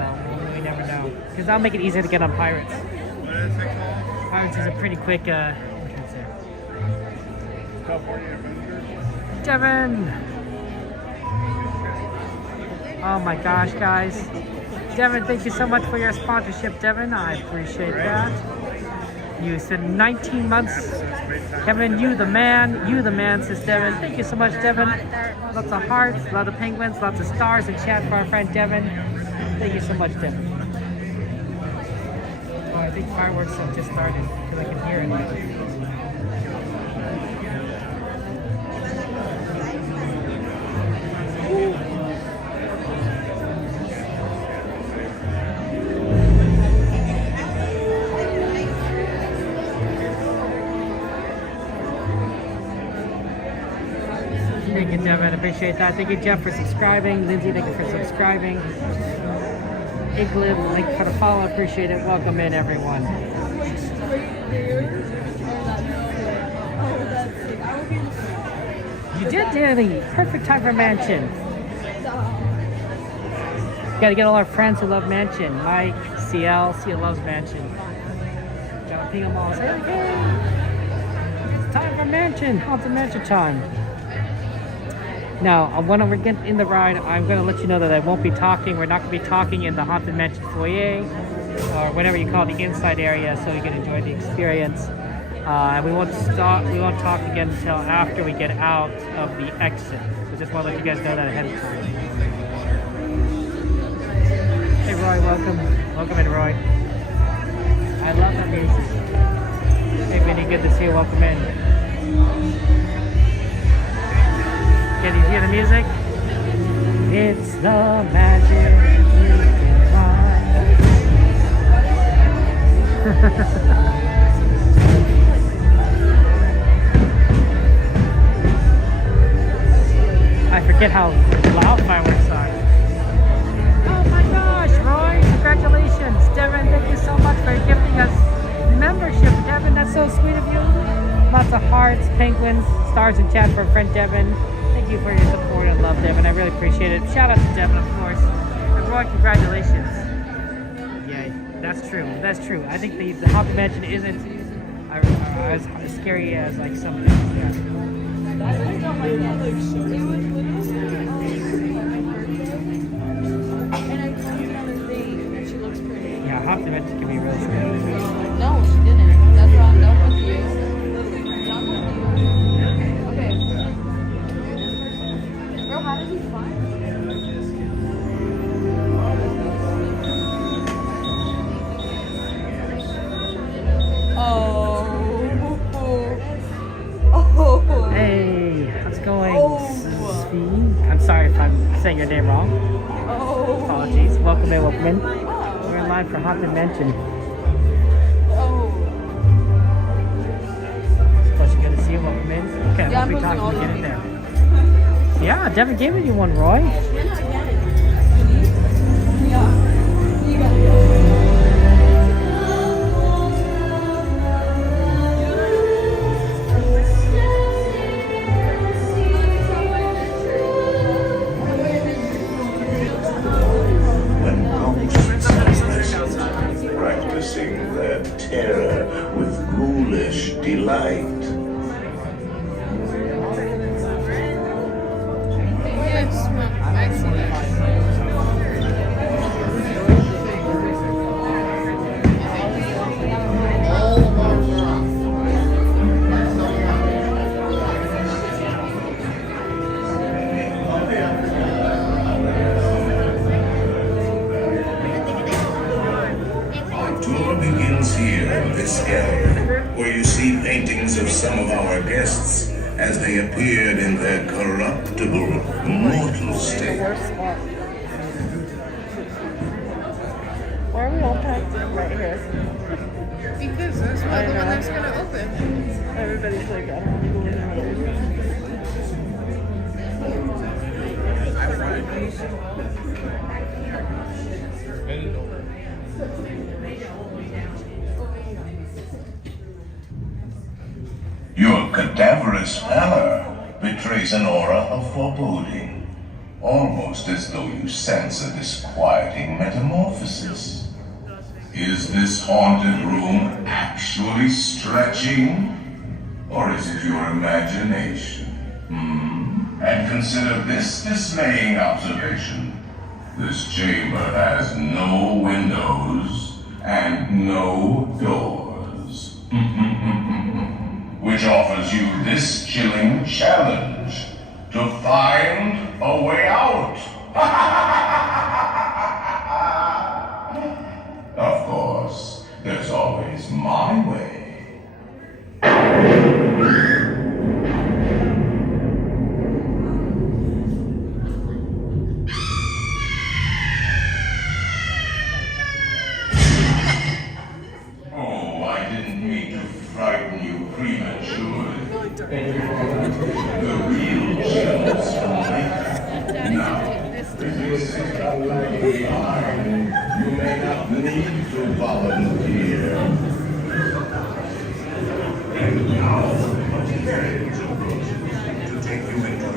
we never know. Because that'll make it easier to get on Pirates. Pirates is a pretty quick entrance there. Devin! Oh my gosh, guys. Devin, thank you so much for your sponsorship, Devin. I appreciate that. You said 19 months. Kevin, you the man, says Devin. Thank you so much, Devin. Lots of hearts, lots of penguins, lots of stars in chat for our friend Devin. Thank you so much, Devin. Oh, I think fireworks have just started because I can hear it. Thank you, Devin. Appreciate that. Thank you, Jeff, for subscribing. Lindsay, thank you for subscribing. Iglib, thank you for the follow. Appreciate it. Welcome in, everyone. You did, Danny. Perfect time for Mansion. Got to get all our friends who love Mansion. Mike, CL loves Mansion. Got to ping them all. Say, hey, it's time for Mansion. Haunted Mansion time. Now, when we get in the ride, I'm going to let you know that I won't be talking. We're not going to be talking in the Haunted Mansion foyer or whatever you call the inside area, so you can enjoy the experience. And we won't talk again until after we get out of the exit. So just want to let you guys know that ahead of time. Hey Roy, welcome. Welcome in, Roy. I love that music. Hey Vinny, good to see you. Welcome in. Can you hear the music? It's the magic you can find. I forget how loud fireworks are. Oh my gosh, Roy, congratulations. Devin, thank you so much for gifting us membership. Devin, that's so sweet of you. Lots of hearts, penguins, stars in chat for friend Devin. Thank you for your support and love, Devin. I really appreciate it. Shout out to Devin, of course. And Roy, congratulations. Yeah, that's true. That's true. I think the Haunted Mansion isn't as scary as like some of them. Yeah. Yeah, Haunted Mansion can be really scary. No, she didn't. That's why I'm done with you. Okay. Bro, how did he find it? Hey, how's it going? I'm sorry if I'm saying your name wrong. Apologies. Welcome in, welcome in. We're in line for Haunted Mansion. Pleasure, good to see you. Welcome in. Okay, Yeah, we'll be I'm talking to get posting in there. Yeah, Devin gave you one, Roy. Practicing their terror with ghoulish delight. Our tour begins here in this gallery, where you see paintings of some of our guests as they appeared in their corruptible, mortal state. Why are we all packed in right here? Because that's why the one that's gonna open. Everybody's like, I don't want to go in there. Your cadaverous pallor betrays an aura of foreboding, almost as though you sense a disquieting metamorphosis. Is this haunted room actually stretching? Or is it your imagination? And consider this dismaying observation. This chamber has no windows and no doors. Which offers you this chilling challenge to find a way out. Of course, there's always my way. Oh, I didn't mean to frighten you prematurely. The real chills from life. Now, this is a lucky arm. You may not need to volunteer. And now, a carriage approaches to take you into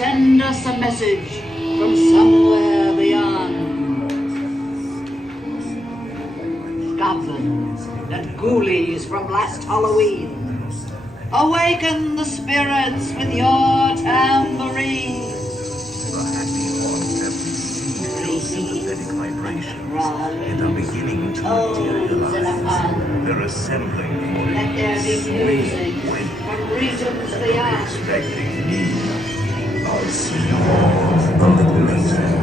Send us a message from somewhere beyond. Goblins and ghoulies from last Halloween, awaken the spirits with your tambourine. The happy ones have received your sympathetic vibrations and are beginning to materialize. They're assembling for Let there be music wait. from regions beyond. Expecting me. I'll see you all a little later.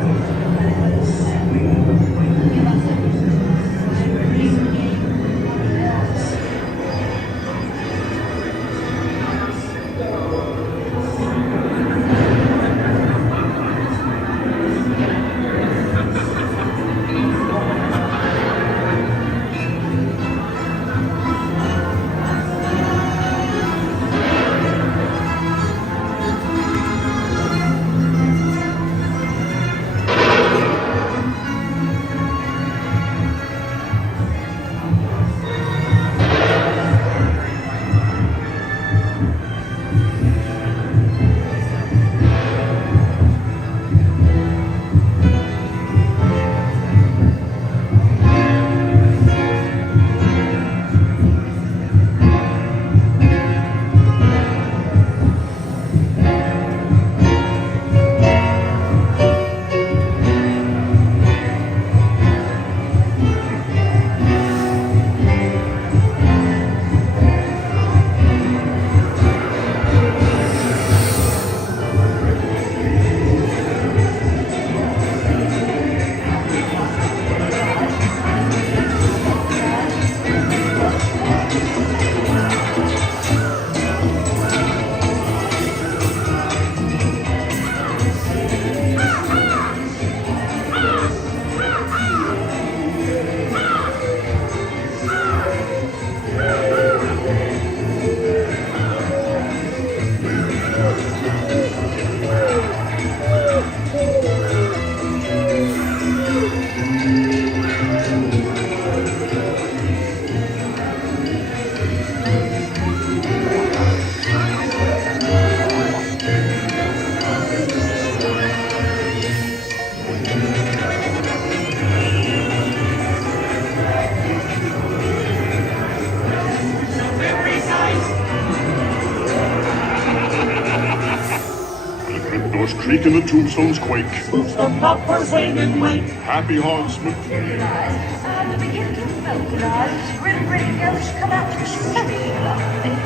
doors creak and the tombstones quake. Spooks the poppers wing and wake. Happy haunts McLean. And begin to melt in eyes. Grim radios come out to stabilize.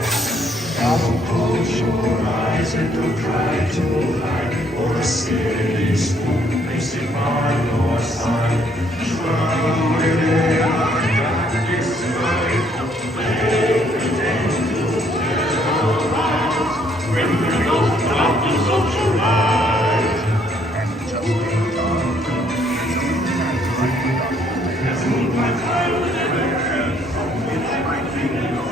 Now close your eyes and don't try to hide, or a scary spook may sit by your side. Shrouded in our darkest night, make the gentle terrorize. Bring the ghost out to socialize. And tell the dark as we find time with it's my feeling of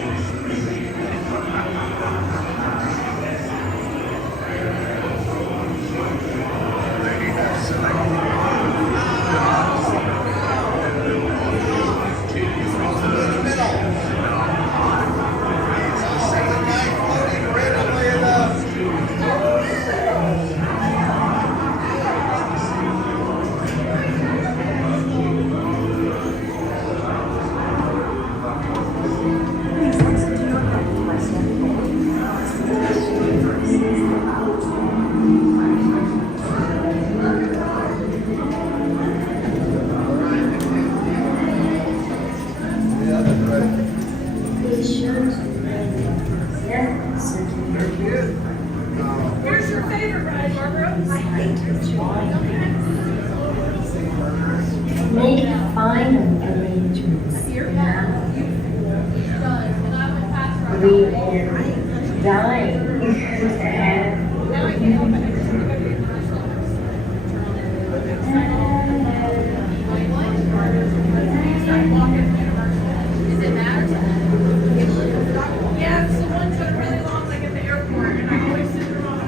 Where's your favorite ride, Barbara? Make final arrangements now. We will dine Is it matter? Yeah, it's the ones that are really long, like at the airport, and I always sit them on.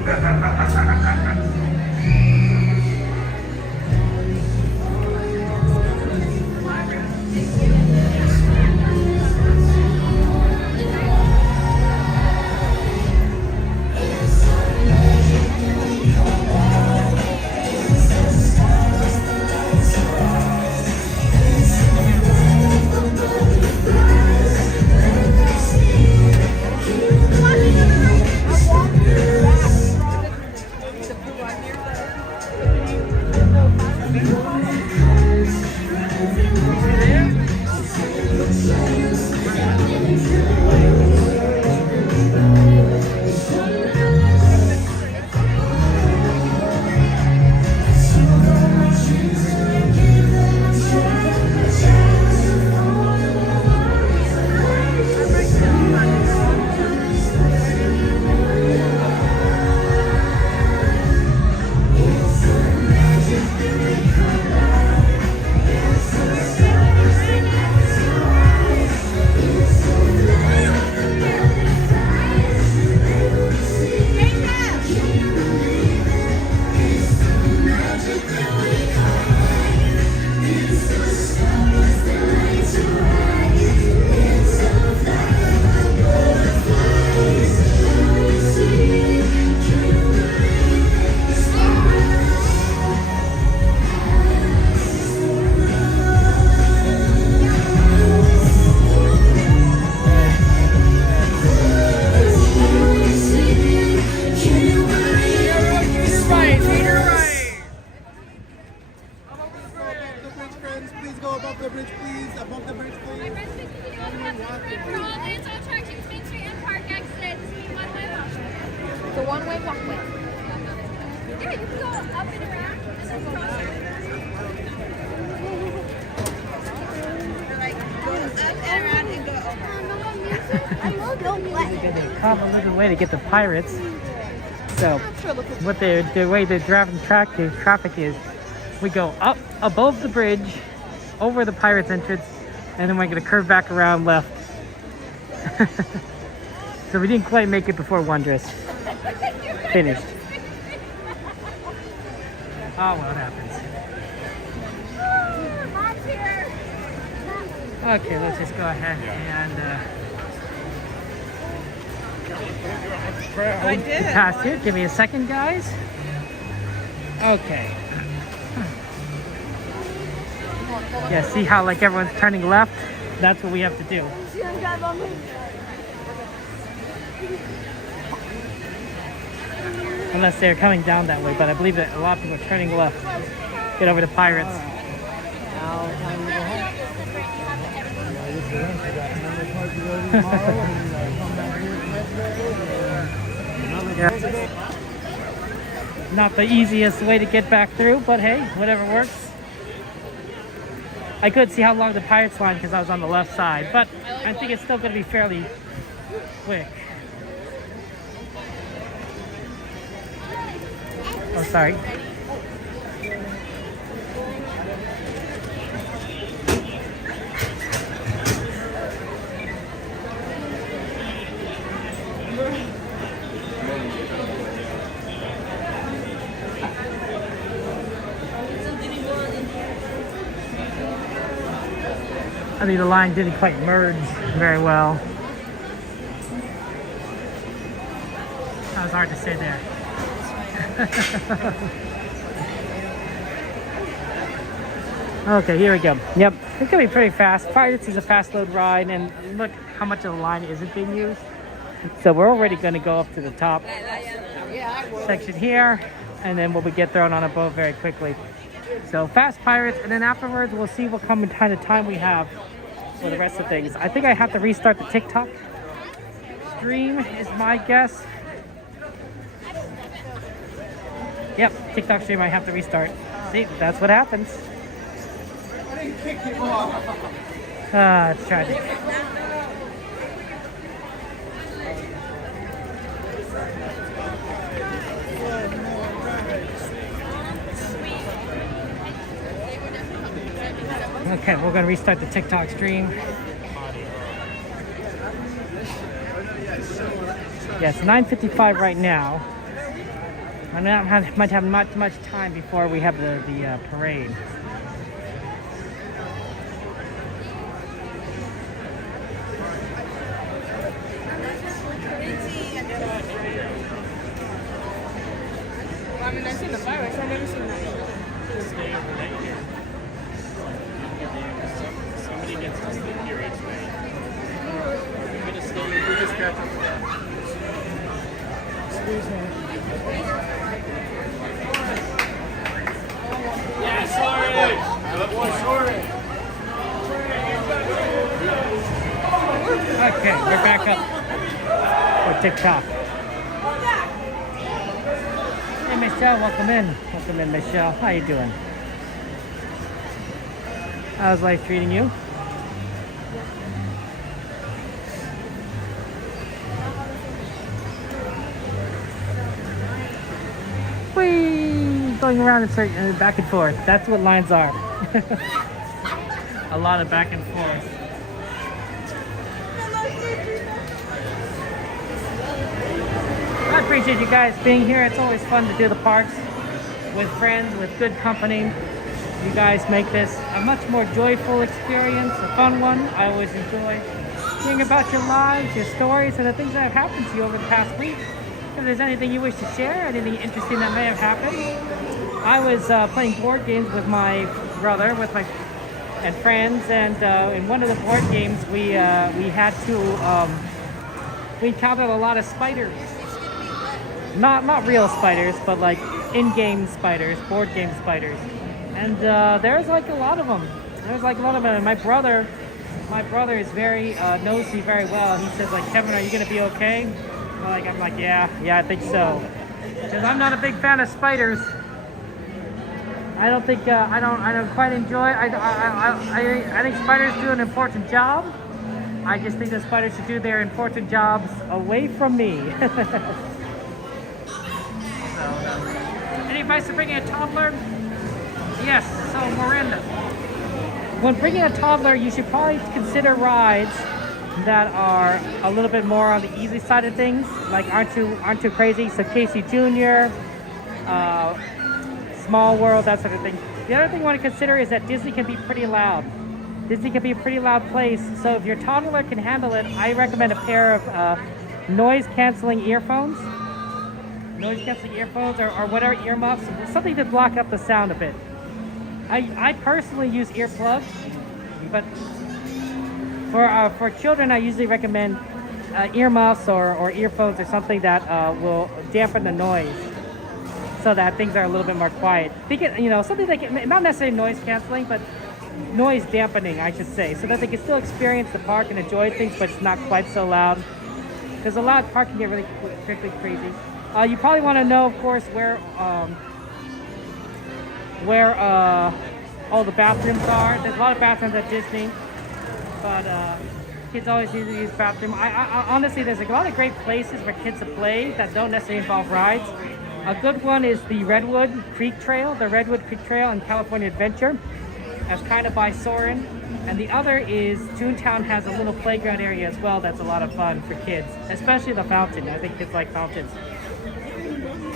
The one-way walkway. Yeah, you can go up and around. This is crossing. Like, go up and around and go over. It's a convoluted way to get the pirates. So, what the way the traffic is, we go up above the bridge, over the pirates entrance, and then we're gonna curve back around left. So we didn't quite make it before Wondrous finished. Oh, well, it happens. Okay, let's just go ahead and I did. pass here. Give me a second, guys. Okay. Yeah, see how like everyone's turning left? That's what we have to do. unless they're coming down that way. But I believe that a lot of people are turning left, get over to Pirates. Now, time to go home. Yeah. Not the easiest way to get back through, but hey, whatever works. I could see how long the Pirates line because I was on the left side, but I think it's still going to be fairly quick. Oh, sorry. I think the line didn't quite merge very well. That was hard to say there. Okay, here we go. Yep, it's gonna be pretty fast. Pirates is a fast load ride, and look how much of the line isn't being used. So we're already gonna go up to the top section here, and then we'll get thrown on a boat very quickly. So fast Pirates, and then afterwards we'll see what kind of time we have for the rest of things. I think I have to restart the TikTok stream is my guess. Yep, TikTok stream I have to restart. See, that's what happens. It's tragic. Okay, we're gonna restart the TikTok stream. Yeah, it's 9:55 right now. I might have much time before we have the parade. Well, I mean, I've seen the fireworks. I've never seen that. Somebody gets to sleep here each night. We're gonna stay. We just catch up. Excuse me. Yeah, sorry. Sorry. Okay, we're back up for TikTok. Hey Michelle, welcome in. Welcome in, Michelle. How you doing? How's life treating you? Whee! Going around and back and forth. That's what lines are. A lot of back and forth. I appreciate you guys being here. It's always fun to do the parks with friends, with good company. You guys make this a much more joyful experience, a fun one. I always enjoy hearing about your lives, your stories, and the things that have happened to you over the past week. If there's anything you wish to share, anything interesting that may have happened. I was playing board games with my brother, and friends, and in one of the board games, we encountered a lot of spiders. Not real spiders, but like in-game spiders, board game spiders. And there's like a lot of them. And my brother is very knows me very well. He says like, Kevin, are you gonna be okay? I'm like, yeah, I think so. Because I'm not a big fan of spiders. I don't think I don't quite enjoy. I think spiders do an important job. I just think that spiders should do their important jobs away from me. Any advice for bringing a toddler? Yes, so Miranda. When bringing a toddler, you should probably consider rides that are a little bit more on the easy side of things, like aren't too crazy. So Casey Jr., Small World, that sort of thing. The other thing you want to consider is that Disney can be pretty loud. Disney can be a pretty loud place, so if your toddler can handle it, I recommend a pair of noise-canceling earphones. Noise-canceling earphones or whatever, earmuffs, something to block up the sound a bit. I personally use earplugs, but for children, I usually recommend earmuffs or earphones or something that will dampen the noise. so that things are a little bit more quiet. They can, you know, something they can, not necessarily noise canceling, but noise dampening, I should say, so that they can still experience the park and enjoy things, but it's not quite so loud. Because a loud park can get really quickly crazy. You probably want to know, of course, where all the bathrooms are. There's a lot of bathrooms at Disney, but kids always need to use the bathroom. I honestly, there's a lot of great places for kids to play that don't necessarily involve rides. A good one is the Redwood Creek Trail, in California Adventure. That's kind of by Soarin'. And the other is Toontown has a little playground area as well that's a lot of fun for kids, especially the fountain. I think kids like fountains.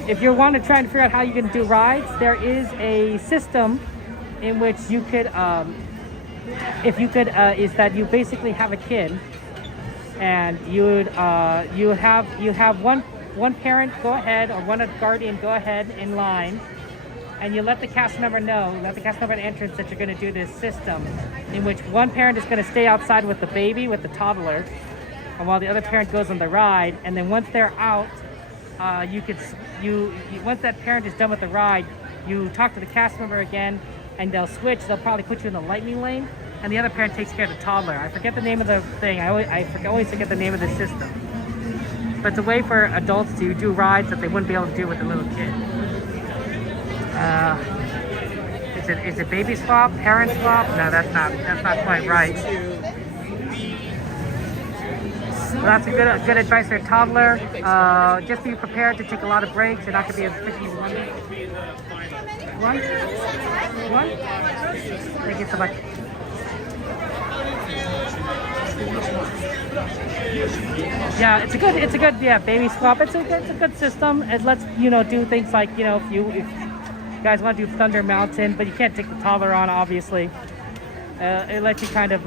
If you want to try and figure out how you can do rides, there is a system in which you could, is that you basically have a kid, and you have one parent go ahead, or one guardian go ahead in line, and you let the cast member know, at the entrance, that you're going to do this system, in which one parent is going to stay outside with the baby, with the toddler, and while the other parent goes on the ride. And then once they're out, once that parent is done with the ride, you talk to the cast member again, and they'll switch. They'll probably put you in the lightning lane, and the other parent takes care of the toddler. I forget the name of the thing. I always forget the name of the system. But it's a way for adults to do rides that they wouldn't be able to do with a little kid. Is it baby swap, parent swap? No, that's not quite right. Well, that's a good advice for a toddler. Just be prepared to take a lot of breaks. You're not going to be able to pick these one. Thank you so much. Yeah, it's a good baby swap. It's a good system. It lets do things like if you guys want to do Thunder Mountain, but you can't take the toddler on, obviously. It lets you kind of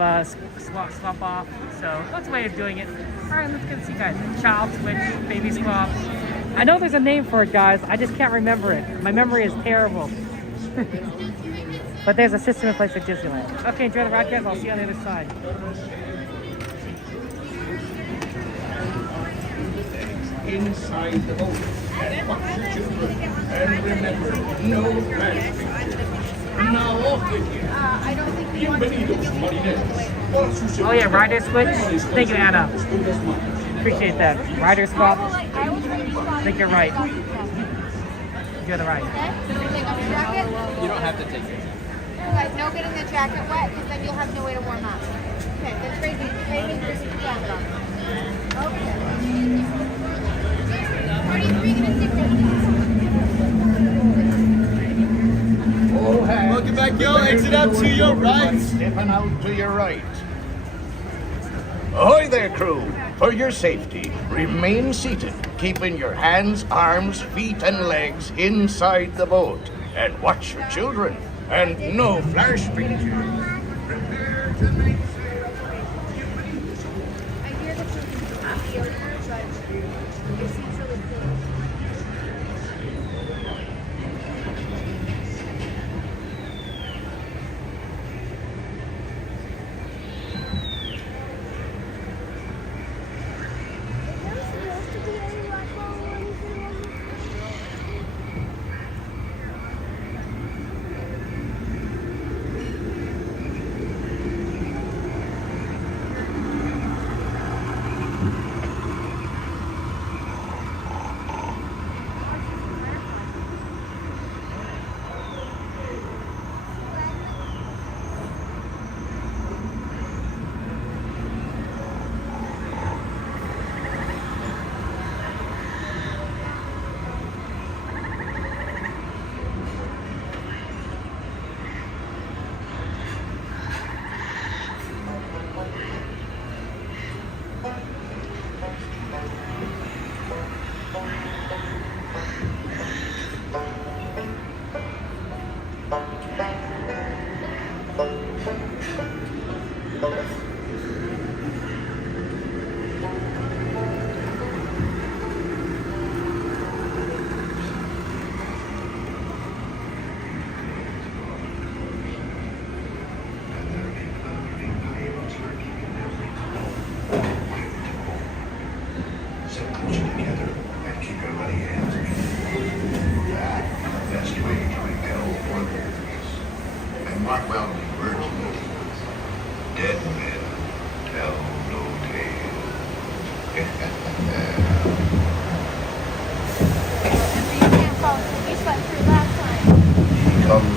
swap off. So that's a way of doing it. All right, let's go see, guys. Child switch, baby swap. I know there's a name for it, guys. I just can't remember it. My memory is terrible. But there's a system in place at Disneyland. Okay, enjoy the ride, guys. I'll see you on the other side. Inside the boat and watch your children. And remember, no plastic pictures. Now off with you. Bienvenidos, marineros. Oh yeah, rider switch. Thank you, Anna. Appreciate that. Rider swap. I think you're right. Enjoy the ride. You don't have to take it. Guys, no getting the jacket wet, because then you'll have no way to warm up. Okay, that's crazy. Crazy, crazy jacket on. Okay. Welcome back, yo. Exit out to your right. Stepping out to your right. Ahoy there, crew. For your safety, remain seated, keeping your hands, arms, feet, and legs inside the boat. And watch your children. And no flash pictures. Prepare to make sail. I hear that you can see the ocean, but it seems really cool.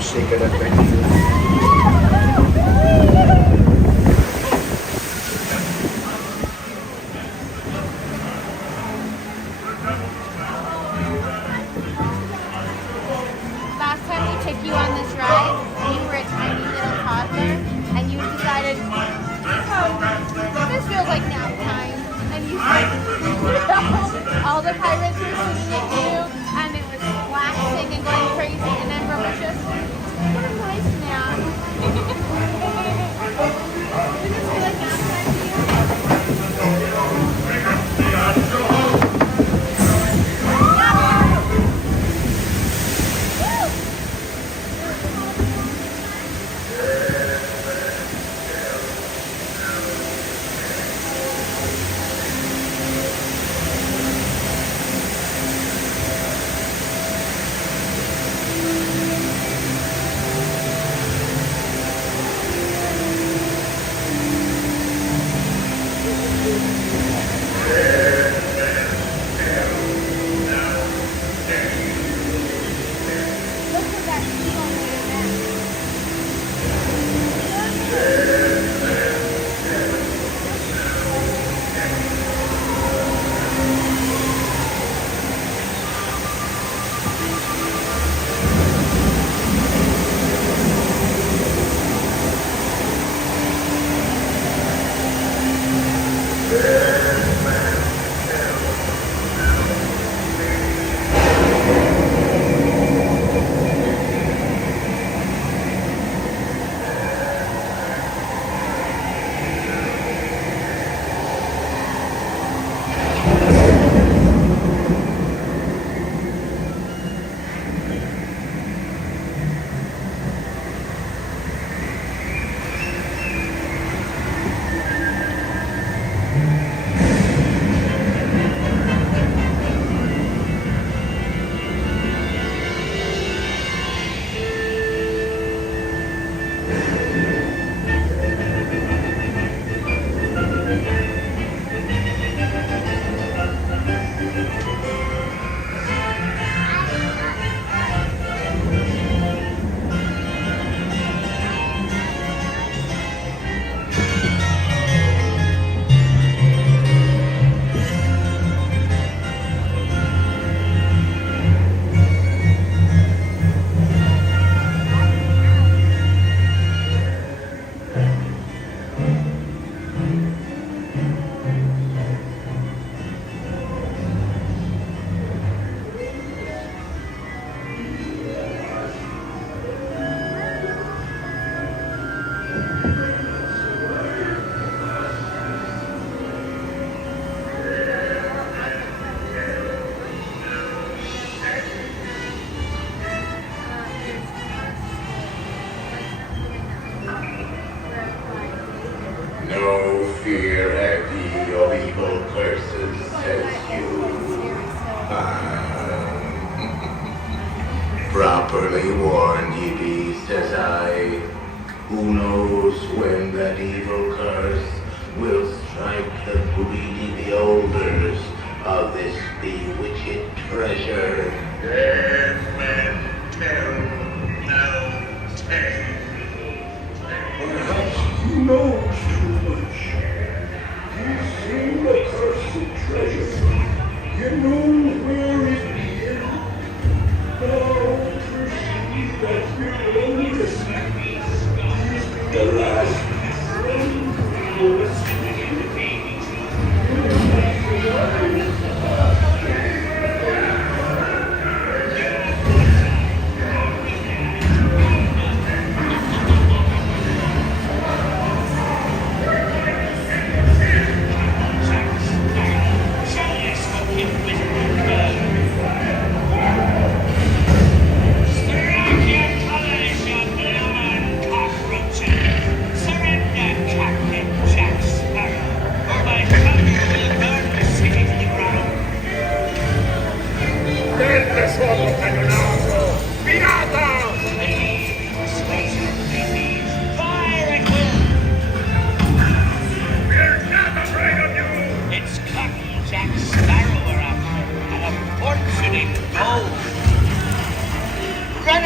shake it up right here. Last time we took you on this ride, you were a tiny little toddler, and you decided, oh, this feels like nap time. And you all the pirates were singing at you, and it was splashing and going crazy, and Ember was just, what a nice nap. Did this feel like nap time to you? No fear have ye of evil curses, says you. Properly warned ye be, says I. Who knows when that evil curse will strike the greedy beholders of this bewitched treasure. Dead men tell no tale. Perhaps you know too much. You've seen the cursed treasure. You know where it is. Now perceive that your oldest is the last friend you will Strike your colors, you blooming cockroaches!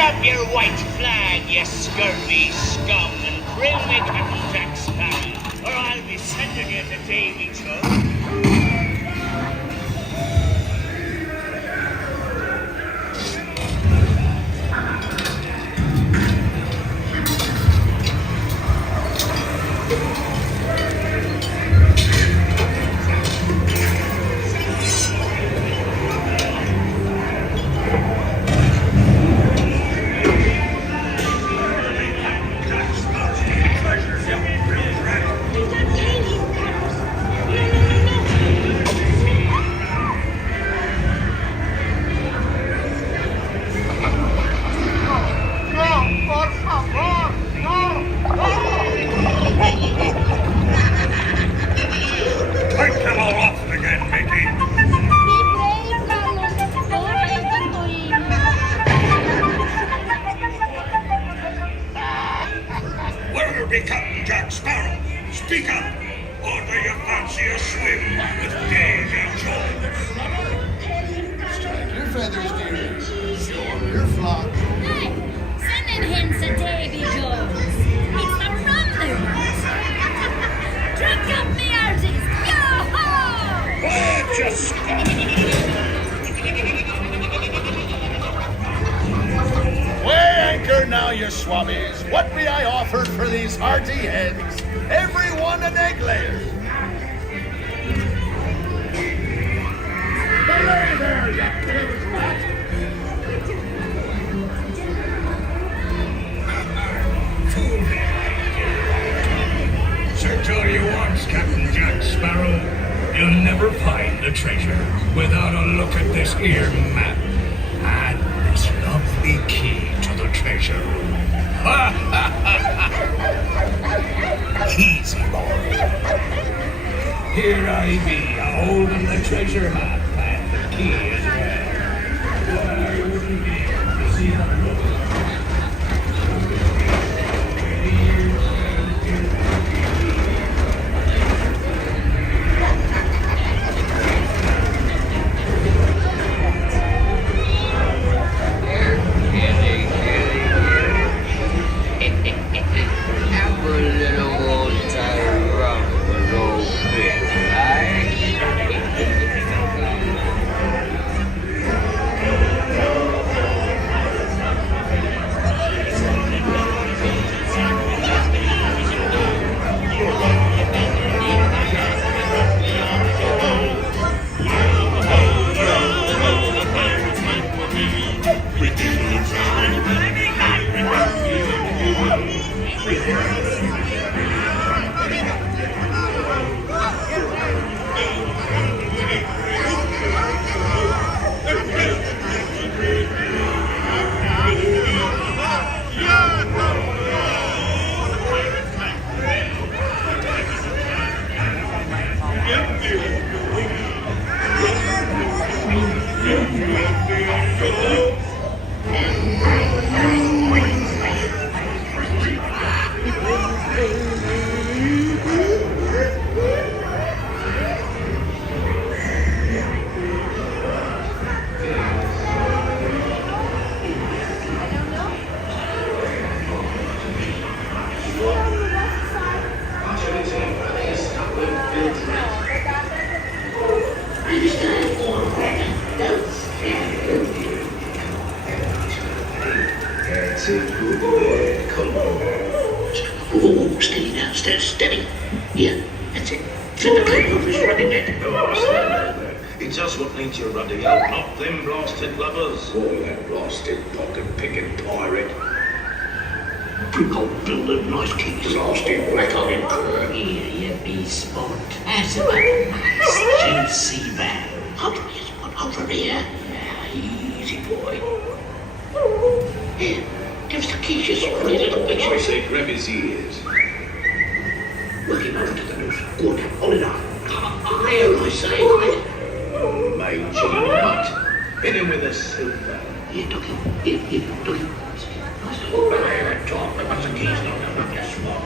up your white flag, you scurvy scum, and bring me Captain Jack Sparrow, or I'll be sending you to Davy Jones. Take them all off again, Mickey. Where'll be Captain Jack Sparrow? Speak up, or do you fancy a swim with Davy Jones? Strike your feathers, dearie. Show your flock. Hey, sending hints at Davy Jones. It's the rum they want. Drink up me arties. Yo-ho! Just Weigh anchor now, you swabbies. What be I offered for these hearty heads? Every one an egg layer. Belay there, you big rat. So tell you once, Captain Jack Sparrow, you'll never find the treasure without a look at this here map and this lovely key to the treasure room. Easy, boy. Here I be, holding the treasure map and the key as well. What I wouldn't give to see them look. Oh, steady now, steady. Yeah, that's it. Flip the cable over his running net. It's us what needs your ruddy help, not them blasted lovers. Oh, that blasted pocket-picking pirate. Bring building nice keys. Blasted black-eyed cur. Here you be, Spot. That's about a nice juicy man. Over here, Spot, over here. Easy, boy. Here, give us the keys, you pretty little bitch. I say grab his ears. Work him over to the noose. Good, hold it up. There, I say. Mangy nut. Hit him with a silver. Here, Doggy. Here, Doggy. Nice little belay at top. But what's the keys now? Not just small.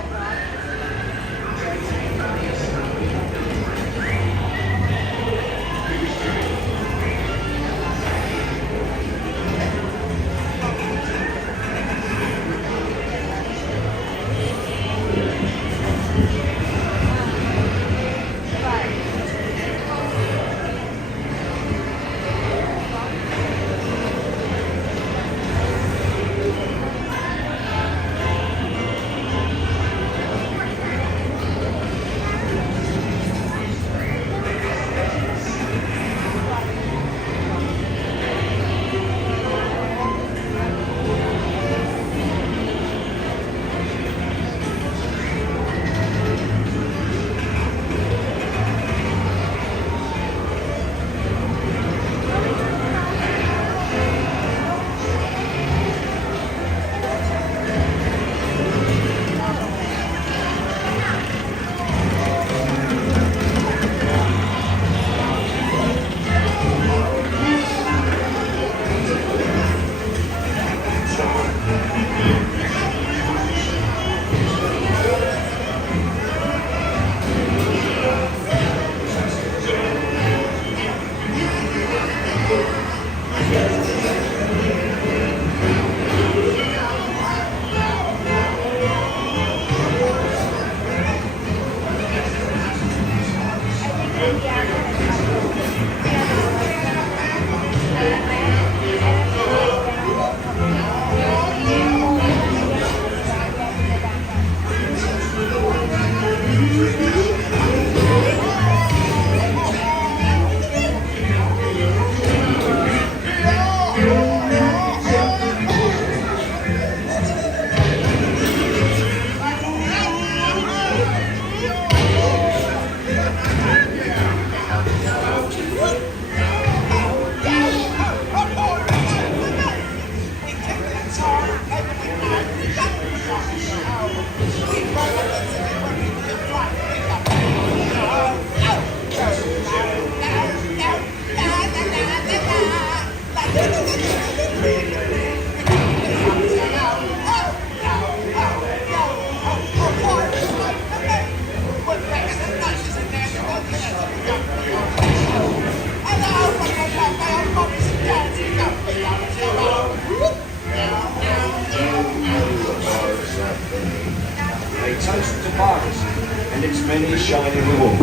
toast to piracy and its many shining rewards.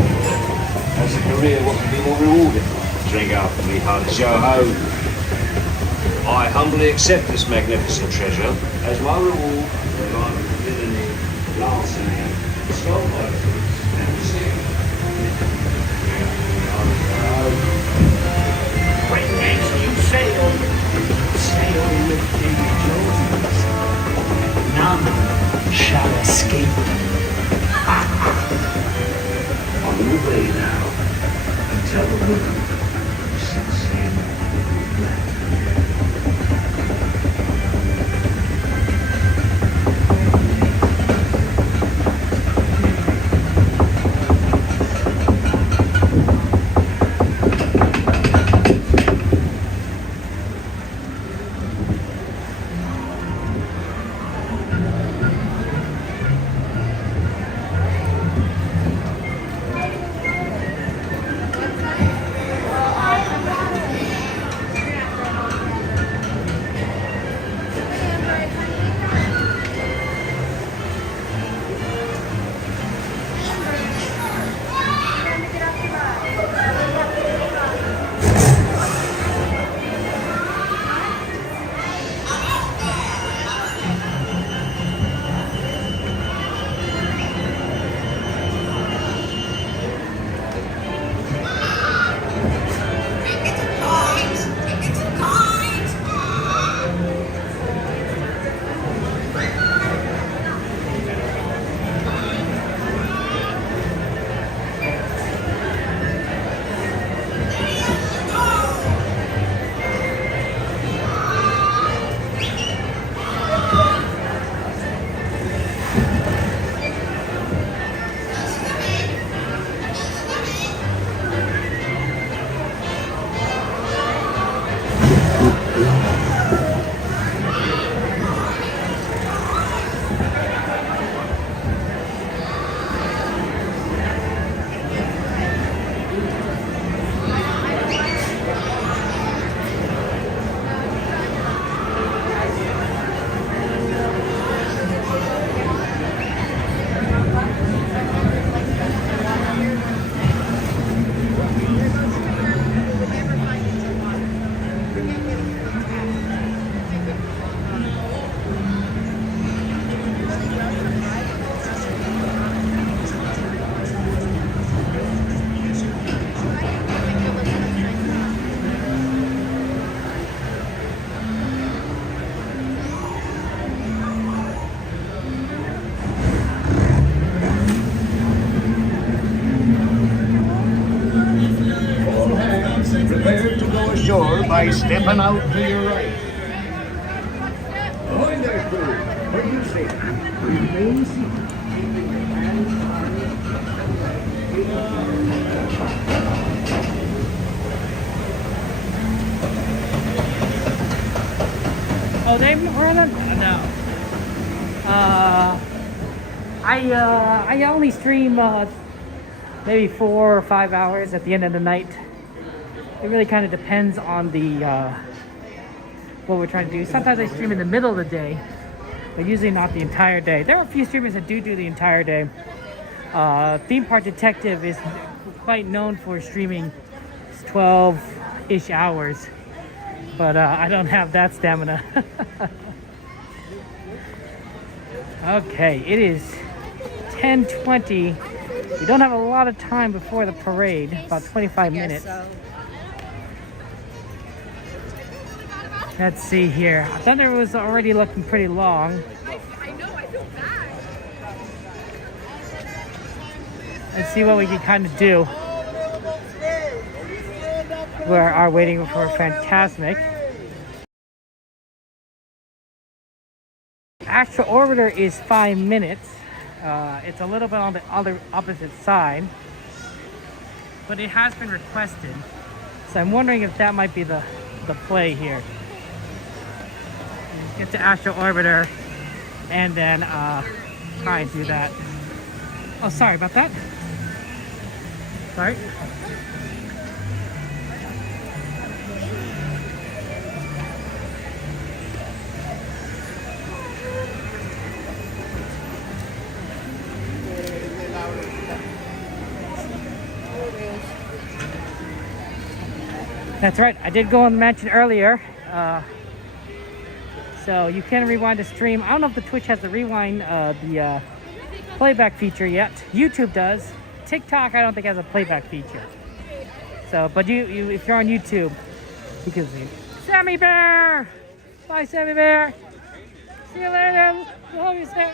As a career, what can be more rewarding? Drink up, me hearts, yo ho. I humbly accept this magnificent treasure as my reward for a life of villainy, larceny, skull-fighting, and deceit. When next you sail with the Jones, none shall escape. On the way now, and tell the woman since in black. Prepare to go ashore by stepping out to your right. Ahoy there, crew. What do you say? Remain seated. Keeping your hands Oh, they running? No. I only stream maybe 4 or 5 hours at the end of the night. It really kind of depends on the what we're trying to do. Sometimes I stream in the middle of the day, but usually not the entire day. There are a few streamers that do the entire day. Theme Park Detective is quite known for streaming 12-ish hours, but I don't have that stamina. Okay, it is 10:20. We don't have a lot of time before the parade, about 25 minutes. Let's see here. I thought it was already looking pretty long. I know, I feel bad. Let's see what we can kind of do. We are waiting for Fantasmic. Astro Orbiter is 5 minutes. It's a little bit on the other opposite side, but it has been requested. So I'm wondering if that might be the play here. Get to Astro Orbiter and then try and do that. Oh, sorry about that. Sorry. That's right, I did go on the mansion earlier. So you can rewind the stream. I don't know if the Twitch has the rewind, the playback feature yet. YouTube does. TikTok, I don't think has a playback feature. So, but you if you're on YouTube, you can see. Sammy Bear! Bye, Sammy Bear! See you later! Love you, Sammy!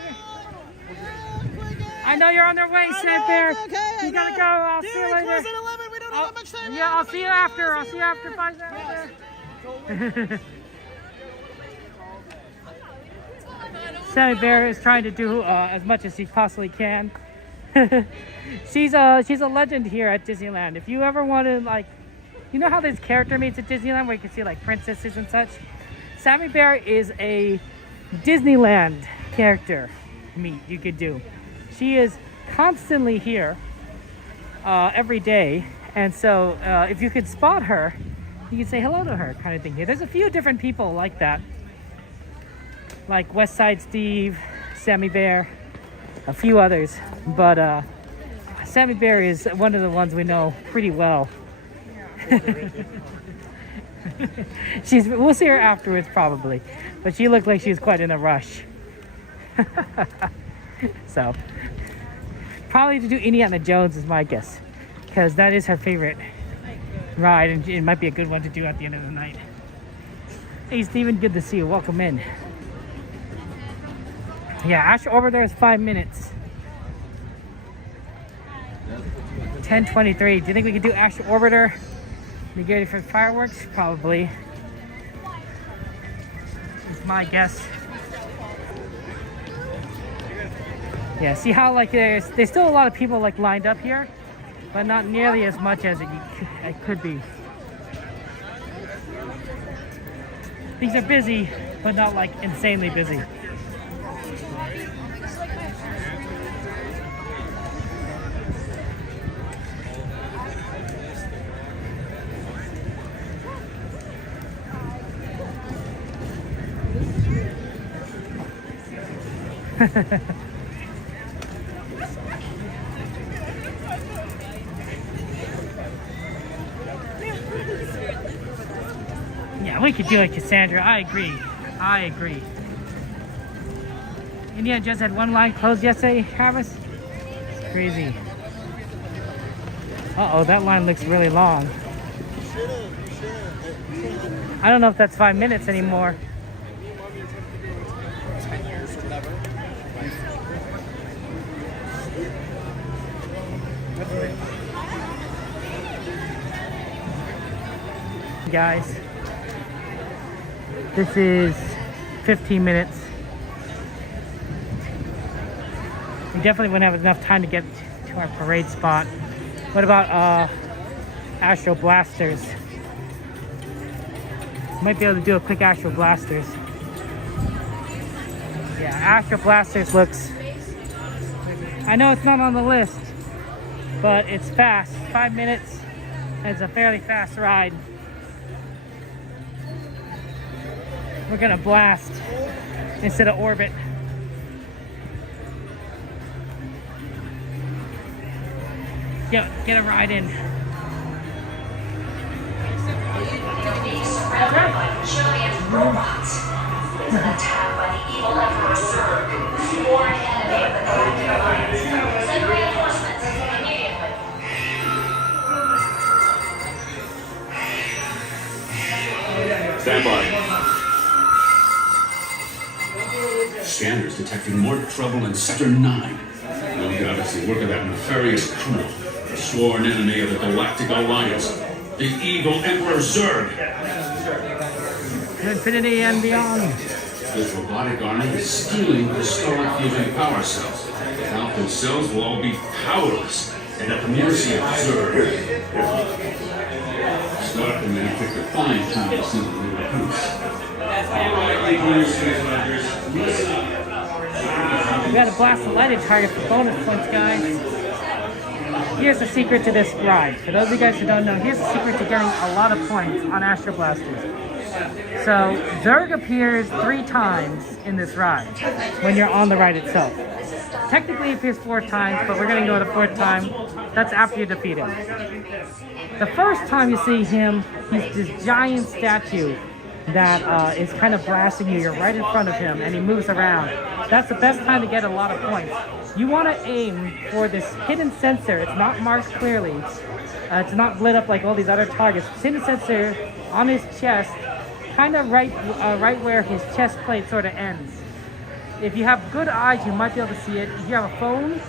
I know you're on their way, Sammy Bear! Okay, you gotta go, I'll see you later! Close at 11, we don't have that much time. Yeah, I'll see you after, Bye, Sammy Bear! Sammy Bear is trying to do as much as he possibly can. She's a legend here at Disneyland. If you ever want to, like, you know how there's character meets at Disneyland where you can see like princesses and such? Sammy Bear is a Disneyland character meet you could do. She is constantly here every day, and so if you could spot her, you can say hello to her, kind of thing here. There's a few different people like that, like West Side Steve, Sammy Bear, a few others, but Sammy Bear is one of the ones we know pretty well. We'll see her afterwards probably, but she looked like she was quite in a rush. So probably to do Indiana Jones is my guess, because that is her favorite ride, and it might be a good one to do at the end of the night. Hey Steven, good to see you. Welcome in. Yeah, Astro Orbiter is 5 minutes. 10:23. Do you think we could do Astro Orbiter? We get ready for fireworks? Probably. It's my guess. Yeah, see how like there's still a lot of people like lined up here, but not nearly as much as it could be. Things are busy, but not like insanely busy. Yeah, we could do it, Cassandra. I agree. Indiana just had one line closed yesterday, Travis. It's crazy. Uh-oh, that line looks really long. I don't know if that's 5 minutes anymore. Guys, this is 15 minutes. We definitely wouldn't have enough time to get to our parade spot. What about Astro Blasters? Might be able to do a quick Astro Blasters. Yeah, Astro Blasters looks, I know it's not on the list, but it's fast. 5 minutes, and it's a fairly fast ride. We're gonna blast instead of orbit. Get a ride in. Surrounded by Julian's robots. Is an attack by the evil Emperor Zurg. Warn enemy of the Galactic Alliance. Send reinforcements immediately. Stand by. Scanners detecting more trouble in Sector 9. No doubt it's the work of that nefarious criminal, the sworn enemy of the Galactic Alliance, the evil Emperor Zurg. Infinity and beyond. This robotic army is stealing the Starlight Fusion power cells. Without those cells, we'll all be powerless and at the mercy of Zurg. Start the man pick a fine-tune to send the new recruits. We gotta blast the lighted target for bonus points, guys. Here's the secret to this ride. For those of you guys who don't know, here's the secret to getting a lot of points on Astro Blasters. So Zurg appears 3 times in this ride when you're on the ride itself. Technically he appears 4 times, but we're gonna go to 4th time. That's after you defeat him. The first time you see him, he's this giant statue that is kind of blasting you. You're right in front of him and he moves around. That's the best time to get a lot of points. You want to aim for this hidden sensor. It's not marked clearly. It's not lit up like all these other targets. Hidden sensor on his chest, kind of right where his chest plate sort of ends. If you have good eyes, you might be able to see it. If you have a phone,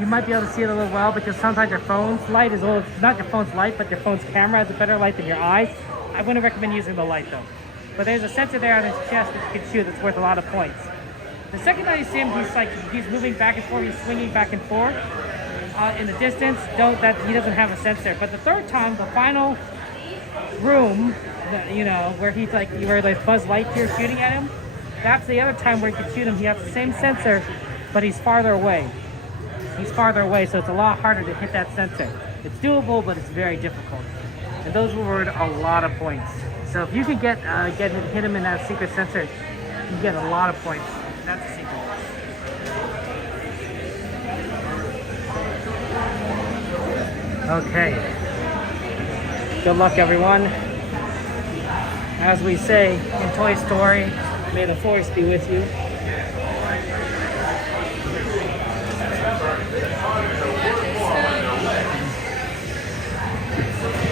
you might be able to see it a little well, because sometimes your phone's light is not your phone's light, but your phone's camera has a better light than your eyes. I wouldn't recommend using the light though. But there's a sensor there on his chest that you can shoot that's worth a lot of points. The second time you see him, he's moving back and forth, he's swinging back and forth. In the distance, he doesn't have a sensor. But the third time, the final room, where he's where the Buzz Lightyear shooting at him, that's the other time where you can shoot him. He has the same sensor, but he's farther away. He's farther away, so it's a lot harder to hit that sensor. It's doable, but it's very difficult. And those were worth a lot of points. So if you can hit him in that secret sensor, you get a lot of points. That's a secret. Okay. Good luck, everyone. As we say in Toy Story, may the force be with you.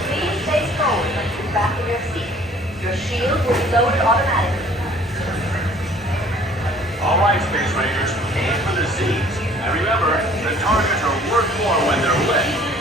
Please stay forward to the back of your seat. Your shield will be lowered automatically. All right, Space Rangers, aim for the seats. And remember, the targets are worth more when they're wet.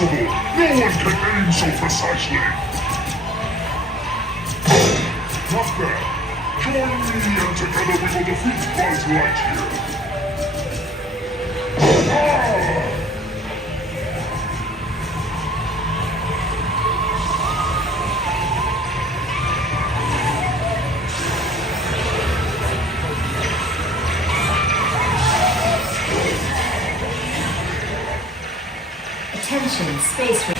Impossible! No one can aim so precisely! Not bad. Join me and together we will defeat Buzz Lightyear. Attention, Space Rangers.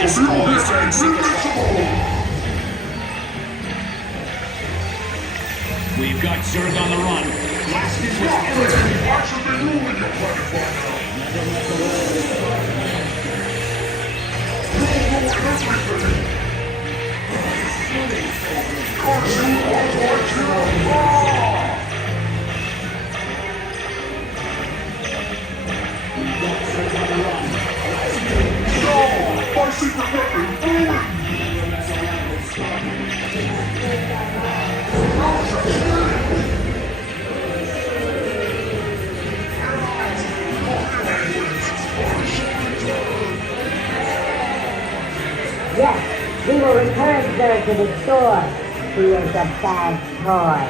destroys turn sick. We've got Zerg on the run. Blasted with everything. I should be ruling your planet by now. You'll ruin everything. Curse you, Autobot Hero! No! My secret weapon, ruined! Yes, we will return Zerg to the store. He is a bad toy.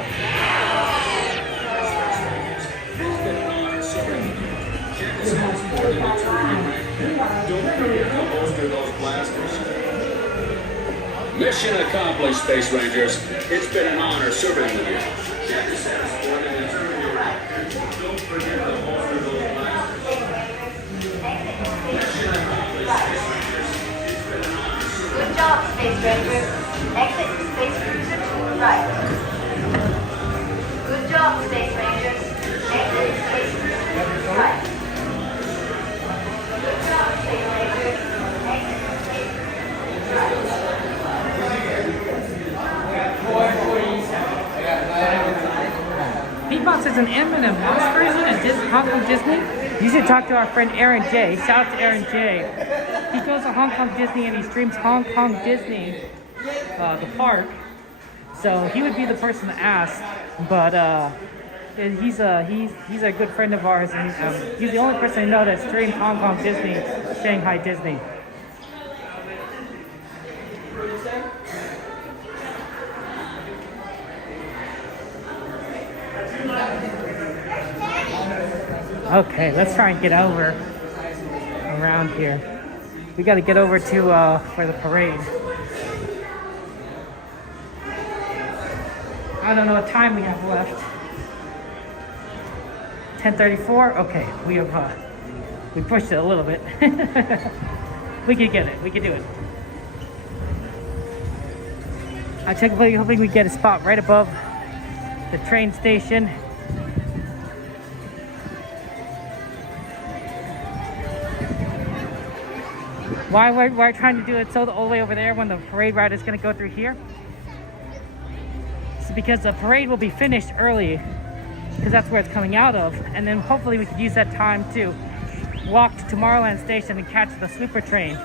Mission accomplished, Space Rangers. It's been an honor serving with you. Good job, Space Rangers. Exit Space Cruiser to the right. Good job, Space Rangers. Exit Space Cruiser to the right. Good job, Space Rangers. Exit Space Cruiser to the right. Beatbox is an M&M Mouse version at Hong Kong Disney. You should talk to our friend Aaron J. Shout out to Aaron J. He goes to Hong Kong Disney and he streams Hong Kong Disney, the park. So he would be the person to ask. But he's a good friend of ours, and he's the only person I know that streams Hong Kong Disney, Shanghai Disney. Okay, let's try and get over around here. We got to get over to for the parade. I don't know what time we have left. 10:34. Okay, we pushed it a little bit. We can get it. We can do it. I'm hoping we get a spot right above the train station. Why we're trying to do it so all the way over there when the parade route is going to go through here? It's because the parade will be finished early, because that's where it's coming out of, and then hopefully we could use that time to walk to Tomorrowland Station and catch the sleeper train.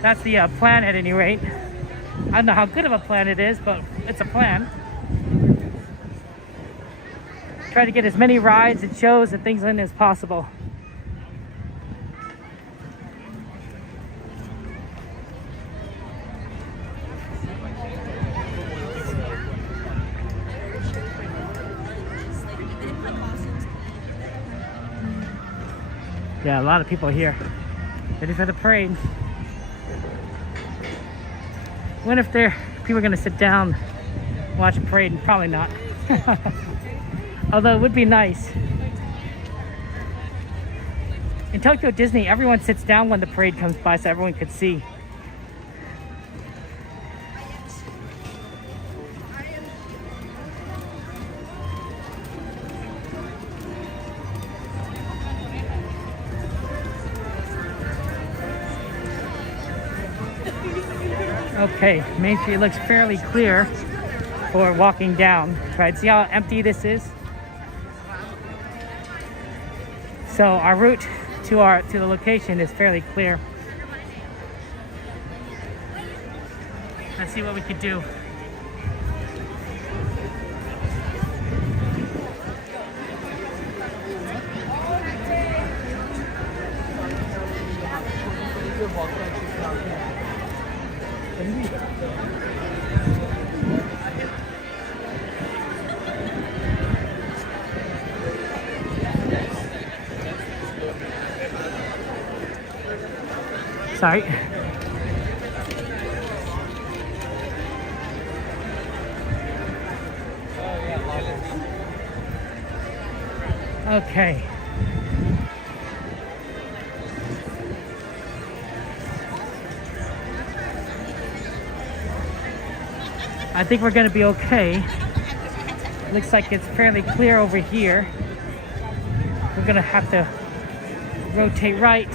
That's the plan at any rate. I don't know how good of a plan it is, but it's a plan. Try to get as many rides and shows and things in as possible. Yeah, a lot of people here, ready for the parade. What if people are gonna sit down, watch a parade? Probably not. Although it would be nice. In Tokyo Disney, everyone sits down when the parade comes by so everyone could see. Okay, Main Street looks fairly clear for walking down. Right, see how empty this is? So our route to the location is fairly clear. Let's see what we could do. Sorry. Okay. I think we're gonna be okay. Looks like it's fairly clear over here. We're gonna have to rotate right.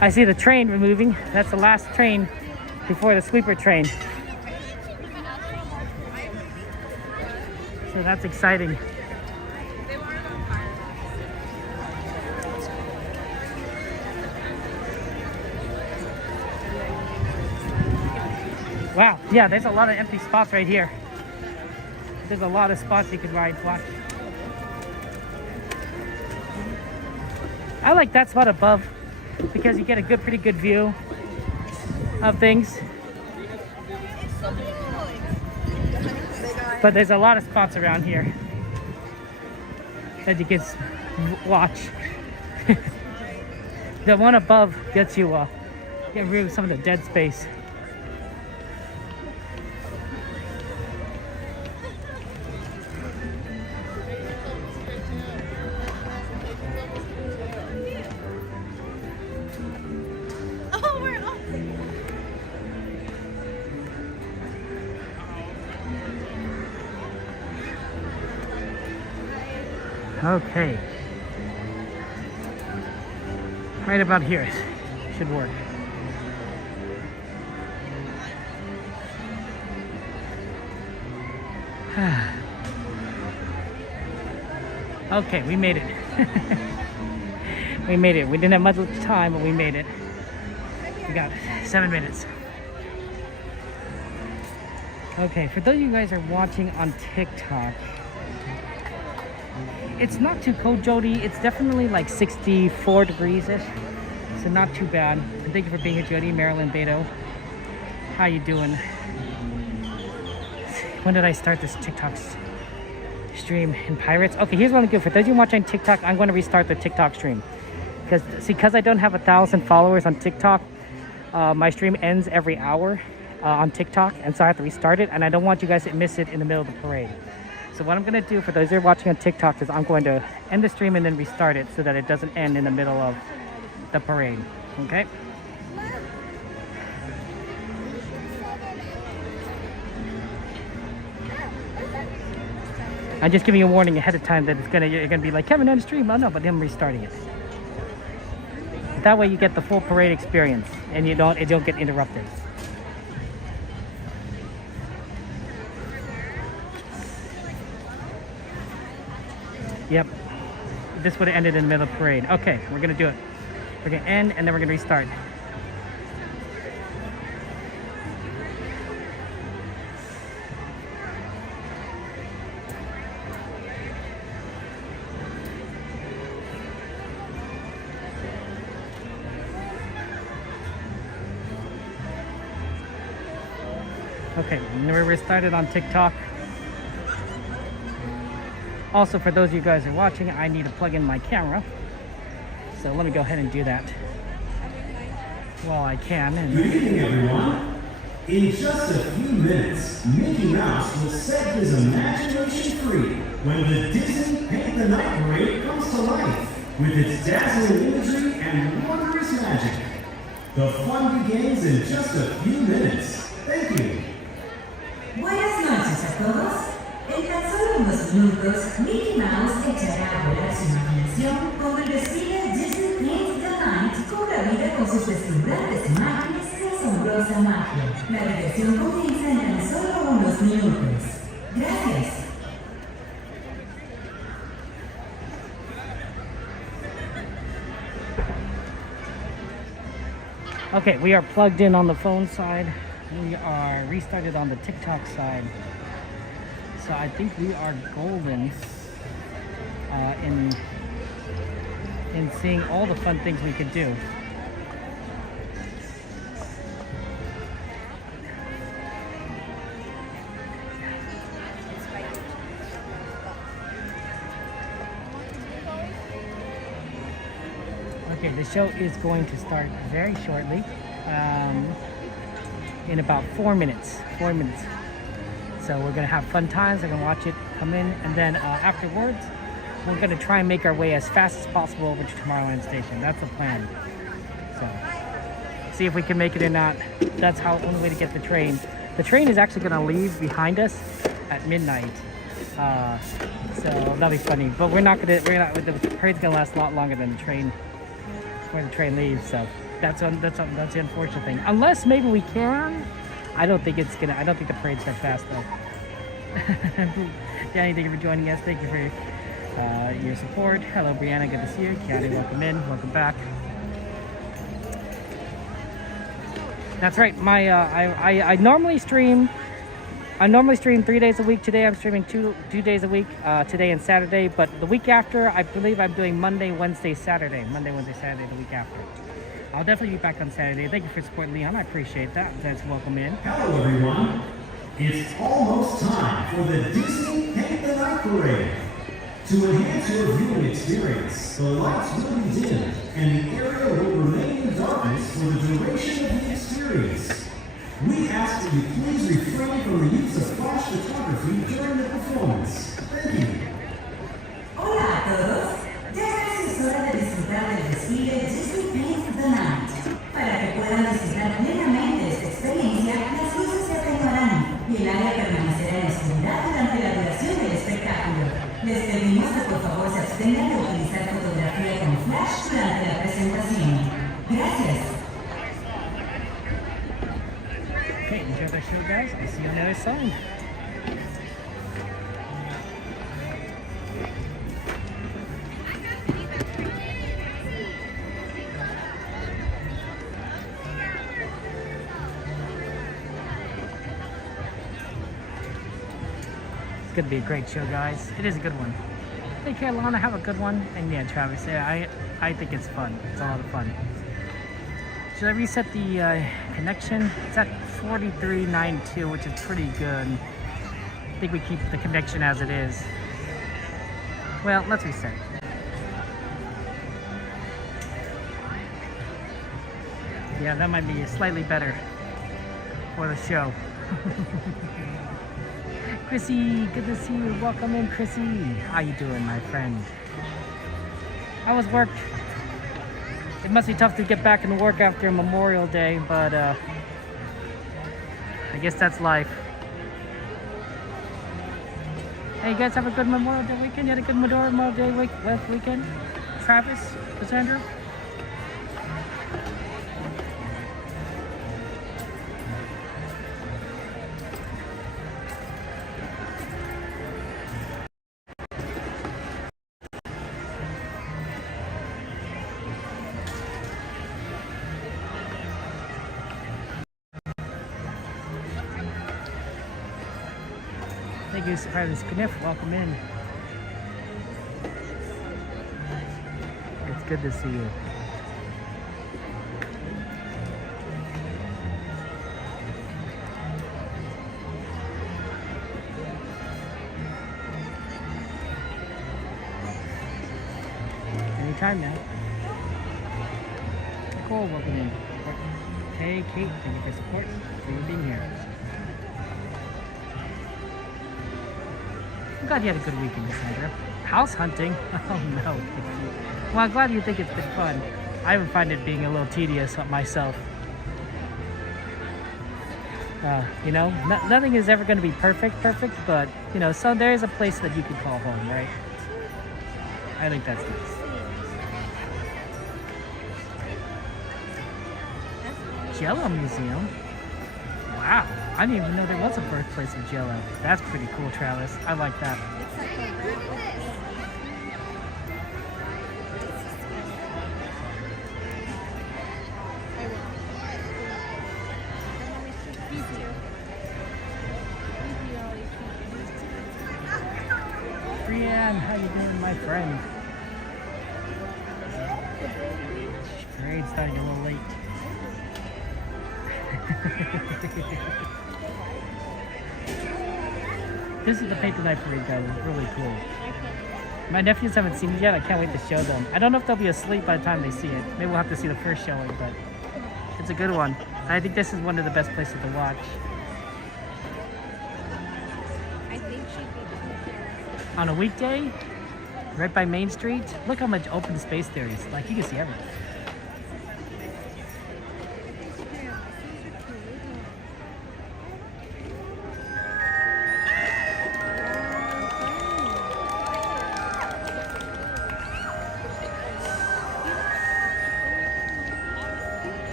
I see the train moving. That's the last train before the sweeper train. So that's exciting. Wow, yeah, there's a lot of empty spots right here. There's a lot of spots you could ride, watch. I like that spot above because you get a pretty good view of things. But there's a lot of spots around here that you can watch. The one above gets you get rid of some of the dead space. Okay. Right about here should work. Okay, we made it. We made it. We didn't have much time, but we made it. We got 7 minutes. Okay, for those of you guys who are watching on TikTok, it's not too cold, Jody. It's definitely like 64 degrees-ish, so not too bad. And thank you for being here, Jody. Marilyn Beto, how you doing? When did I start this TikTok stream in Pirates? Okay, here's what I'm doing. For those of you watching TikTok, I'm going to restart the TikTok stream. Because I don't have 1,000 followers on TikTok, my stream ends every hour on TikTok, and so I have to restart it, and I don't want you guys to miss it in the middle of the parade. So what I'm going to do for those who are watching on TikTok is I'm going to end the stream and then restart it so that it doesn't end in the middle of the parade. Okay? I'm just giving you a warning ahead of time that you're gonna be like, Kevin, end the stream. Oh no, but I'm restarting it. That way you get the full parade experience and you don't get interrupted. Yep, this would have ended in the middle of the parade. Okay, we're gonna do it. We're gonna end and then we're gonna restart. Okay, we're restarted on TikTok. Also, for those of you guys who are watching, I need to plug in my camera. So let me go ahead and do that while I can. Good evening, everyone. In just a few minutes, Mickey Mouse will set his imagination free when the Disney Paint the Night Parade comes to life with its dazzling imagery and wondrous magic. The fun begins in just a few minutes. Thank you. Buenas noches a todos. En tan solo unos minutos, Mickey Mouse echará a volar su imaginación cuando el desfile Disney Paint the Night cobra vida con sus deslumbrantes imágenes y asombrosa magia. La diversión comienza en tan solo unos minutos. Gracias. Okay, we are plugged in on the phone side. We are restarted on the TikTok side. So I think we are golden in seeing all the fun things we could do. Okay, the show is going to start very shortly. In about 4 minutes. 4 minutes. So we're gonna have fun times. We're gonna watch it come in, and then afterwards, we're gonna try and make our way as fast as possible over to Tomorrowland Station. That's the plan. So see if we can make it or not. That's how only way to get the train. The train is actually going to leave behind us at midnight. So that'll be funny. But the parade's going to last a lot longer than the train when the train leaves. So that's the unfortunate thing. Unless maybe we can. I don't think the parade's that fast though. Danny, thank you for joining us. Thank you for your support. Hello, Brianna. Good to see you. Kathy, welcome in. Welcome back. That's right. I normally stream 3 days a week. Today I'm streaming two days a week. Today and Saturday. But the week after, I believe I'm doing Monday, Wednesday, Saturday. Monday, Wednesday, Saturday. The week after. I'll definitely be back on Saturday. Thank you for supporting Leon. I appreciate that. Thanks. Welcome in. Hello, everyone. It's almost time for the Disney Paint the Night Parade. To enhance your viewing experience, the lights will be dimmed and the area will remain in darkness for the duration of the experience. We ask that you please refrain from the use of flash photography during the performance. Thank you. Hola a todos. Ya casi es hora de disfrutar del desfile Disney Paint the Night. Para que puedan disfrutar plenamente esta experiencia, las luces se atenuarán y el área permanecerá en oscuridad durante la duración del espectáculo. Les pedimos que por favor se abstengan de utilizar fotografía con flash durante la presentación. Gracias. Okay, enjoy the show, guys. I'll see you on the other side. It's gonna be a great show, guys. It is a good one. Hey, Carolina, have a good one. And yeah, Travis, I think it's fun. It's a lot of fun. Should I reset the connection? It's at 43.92, which is pretty good. I think we keep the connection as it is. Well, let's reset. Yeah, that might be slightly better for the show. Chrissy, good to see you. Welcome in, Chrissy. How you doing, my friend? How was work? It must be tough to get back into work after Memorial Day, but I guess that's life. Hey, you guys have a good Memorial Day weekend? You had a good Memorial Day last weekend? Travis? Cassandra? Thank you, Travis Kniff. Welcome in. It's good to see you. Anytime now. Nicole, welcome in. Hey, Kate, thank you for support. Thank you for being here. I'm glad you had a good weekend, Cassandra. House hunting? Oh no. Well, I'm glad you think it's been fun. I even find it being a little tedious myself. You know, nothing is ever going to be perfect, but, you know, so there is a place that you can call home, right? I think that's nice. Jello Museum? Wow. I didn't even know there was a birthplace of Jello. That's pretty cool, Travis. I like that. Brianne, how you doing, my friend? Parade's starting a little late. This is the Paint the Night Parade, guys. It's really cool. My nephews haven't seen it yet. I can't wait to show them. I don't know if they'll be asleep by the time they see it. Maybe we'll have to see the first showing, but it's a good one. I think this is one of the best places to watch. I think she'd be On a weekday, right by Main Street, look how much open space there is. Like, you can see everything.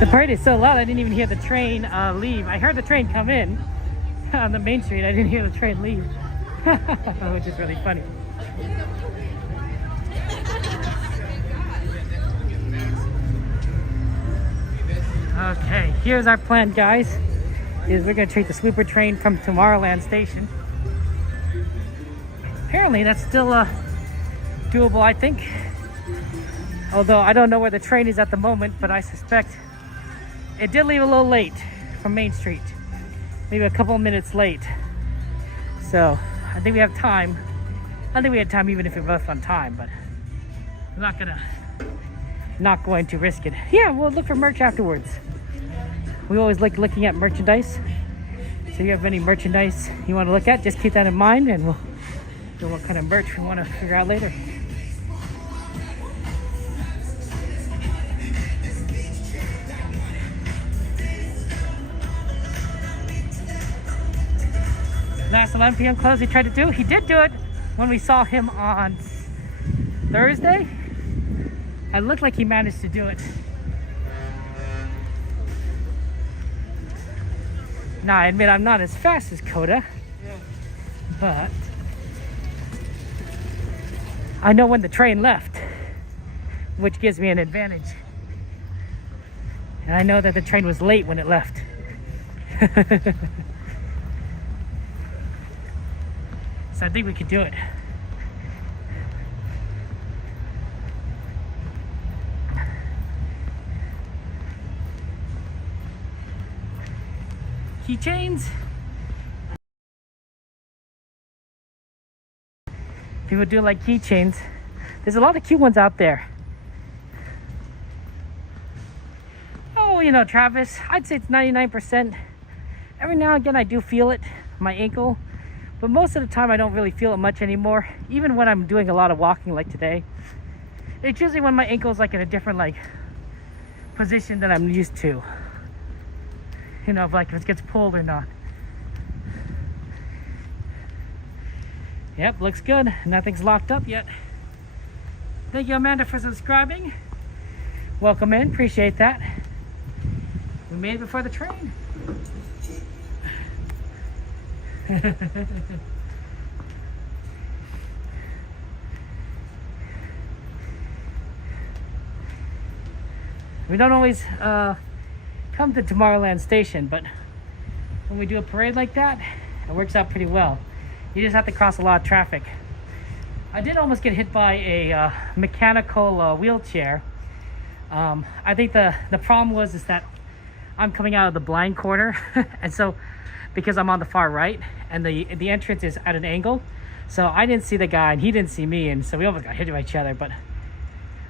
The parade is so loud I didn't even hear the train leave. I heard the train come in on the main street. I didn't hear the train leave, which is really funny. Okay, here's our plan, guys. Is we're gonna take the sweeper train from Tomorrowland Station. Apparently that's still doable, I think. Although I don't know where the train is at the moment, but I suspect it did leave a little late from Main Street. Maybe a couple of minutes late. So I think we have time. I think we had time even if it was on time, but I'm not going to risk it. Yeah, we'll look for merch afterwards. We always like looking at merchandise. So if you have any merchandise you want to look at, just keep that in mind and we'll know what kind of merch we want to figure out later. Last 11 p.m. close he tried to do. He did do it when we saw him on Thursday. It looked like he managed to do it. Now, I admit I'm not as fast as Coda, but I know when the train left, which gives me an advantage. And I know that the train was late when it left. So I think we could do it. Keychains. People do like keychains. There's a lot of cute ones out there. Oh, you know, Travis, I'd say it's 99%. Every now and again I do feel it, my ankle. But most of the time I don't really feel it much anymore. Even when I'm doing a lot of walking like today. It's usually when my ankle's like in a different like position that I'm used to. You know, like if it gets pulled or not. Yep, looks good. Nothing's locked up yet. Thank you, Amanda, for subscribing. Welcome in, appreciate that. We made it before the train. We don't always come to Tomorrowland Station, but when we do a parade like that, it works out pretty well. You just have to cross a lot of traffic. I did almost get hit by a mechanical wheelchair. I think the problem is that I'm coming out of the blind corner, and so because I'm on the far right and the entrance is at an angle, so I didn't see the guy and he didn't see me, and so we almost got hit by each other. But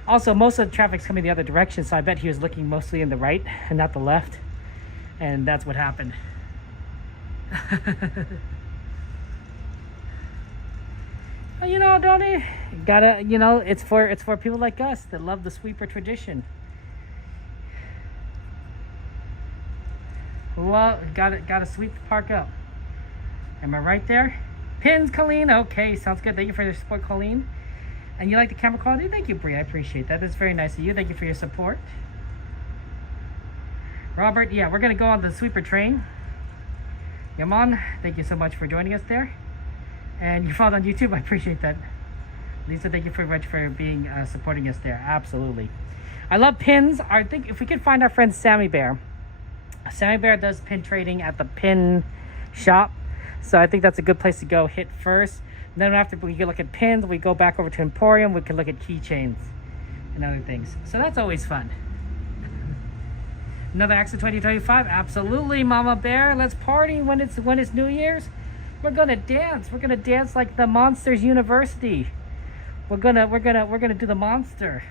also most of the traffic's coming the other direction, so I bet he was looking mostly in the right and not the left, and that's what happened. Well, you know, don't you gotta, you know, it's for people like us that love the sweeper tradition. Well, gotta sweep the park up. Am I right there? Pins, Colleen. Okay, sounds good. Thank you for your support, Colleen. And you like the camera quality? Thank you, Brie. I appreciate that. That's very nice of you. Thank you for your support. Robert, yeah, we're gonna go on the sweeper train. Yaman, thank you so much for joining us there. And you followed on YouTube. I appreciate that. Lisa, thank you very much for being supporting us there. Absolutely. I love pins. I think if we could find our friend Sammy Bear. Sammy Bear does pin trading at the pin shop, so I think that's a good place to go hit first. And then after we can look at pins, we go back over to Emporium, we can look at keychains and other things. So that's always fun. Another Axel 2025, absolutely, Mama Bear. Let's party when it's New Year's. We're gonna dance. We're gonna dance like the Monsters University. We're gonna do the monster.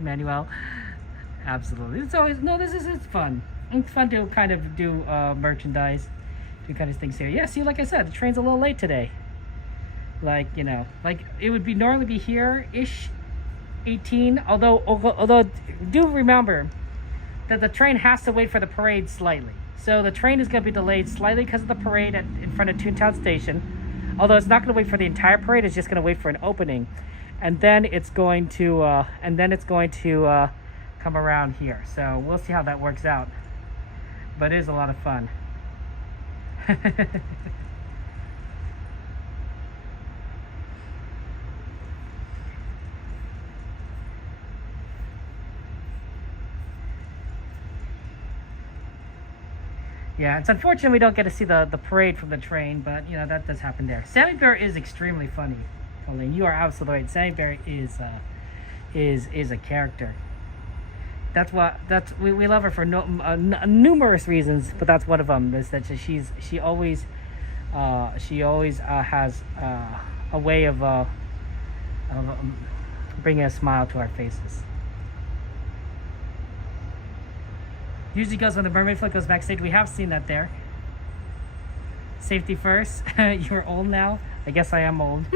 Manuel. Absolutely. It's always, no, it's fun. It's fun to kind of do merchandise, do kind of things here. Yeah, see, like I said, the train's a little late today. Like, you know, like it would be normally be here-ish 18, although do remember that the train has to wait for the parade slightly. So the train is going to be delayed slightly because of the parade in front of Toontown Station. Although it's not going to wait for the entire parade, it's just going to wait for an opening. And then it's going to come around here. So we'll see how that works out. But it is a lot of fun. Yeah, it's unfortunate we don't get to see the parade from the train, but you know that does happen there. Sammy Bear is extremely funny, Colleen. You are absolutely right. Sammy Bear is a character. We love her for numerous reasons, but that's one of them. Is that she always has a way of bringing a smile to our faces. Usually goes when the mermaid float goes backstage. We have seen that there. Safety first. You're old now. I guess I am old.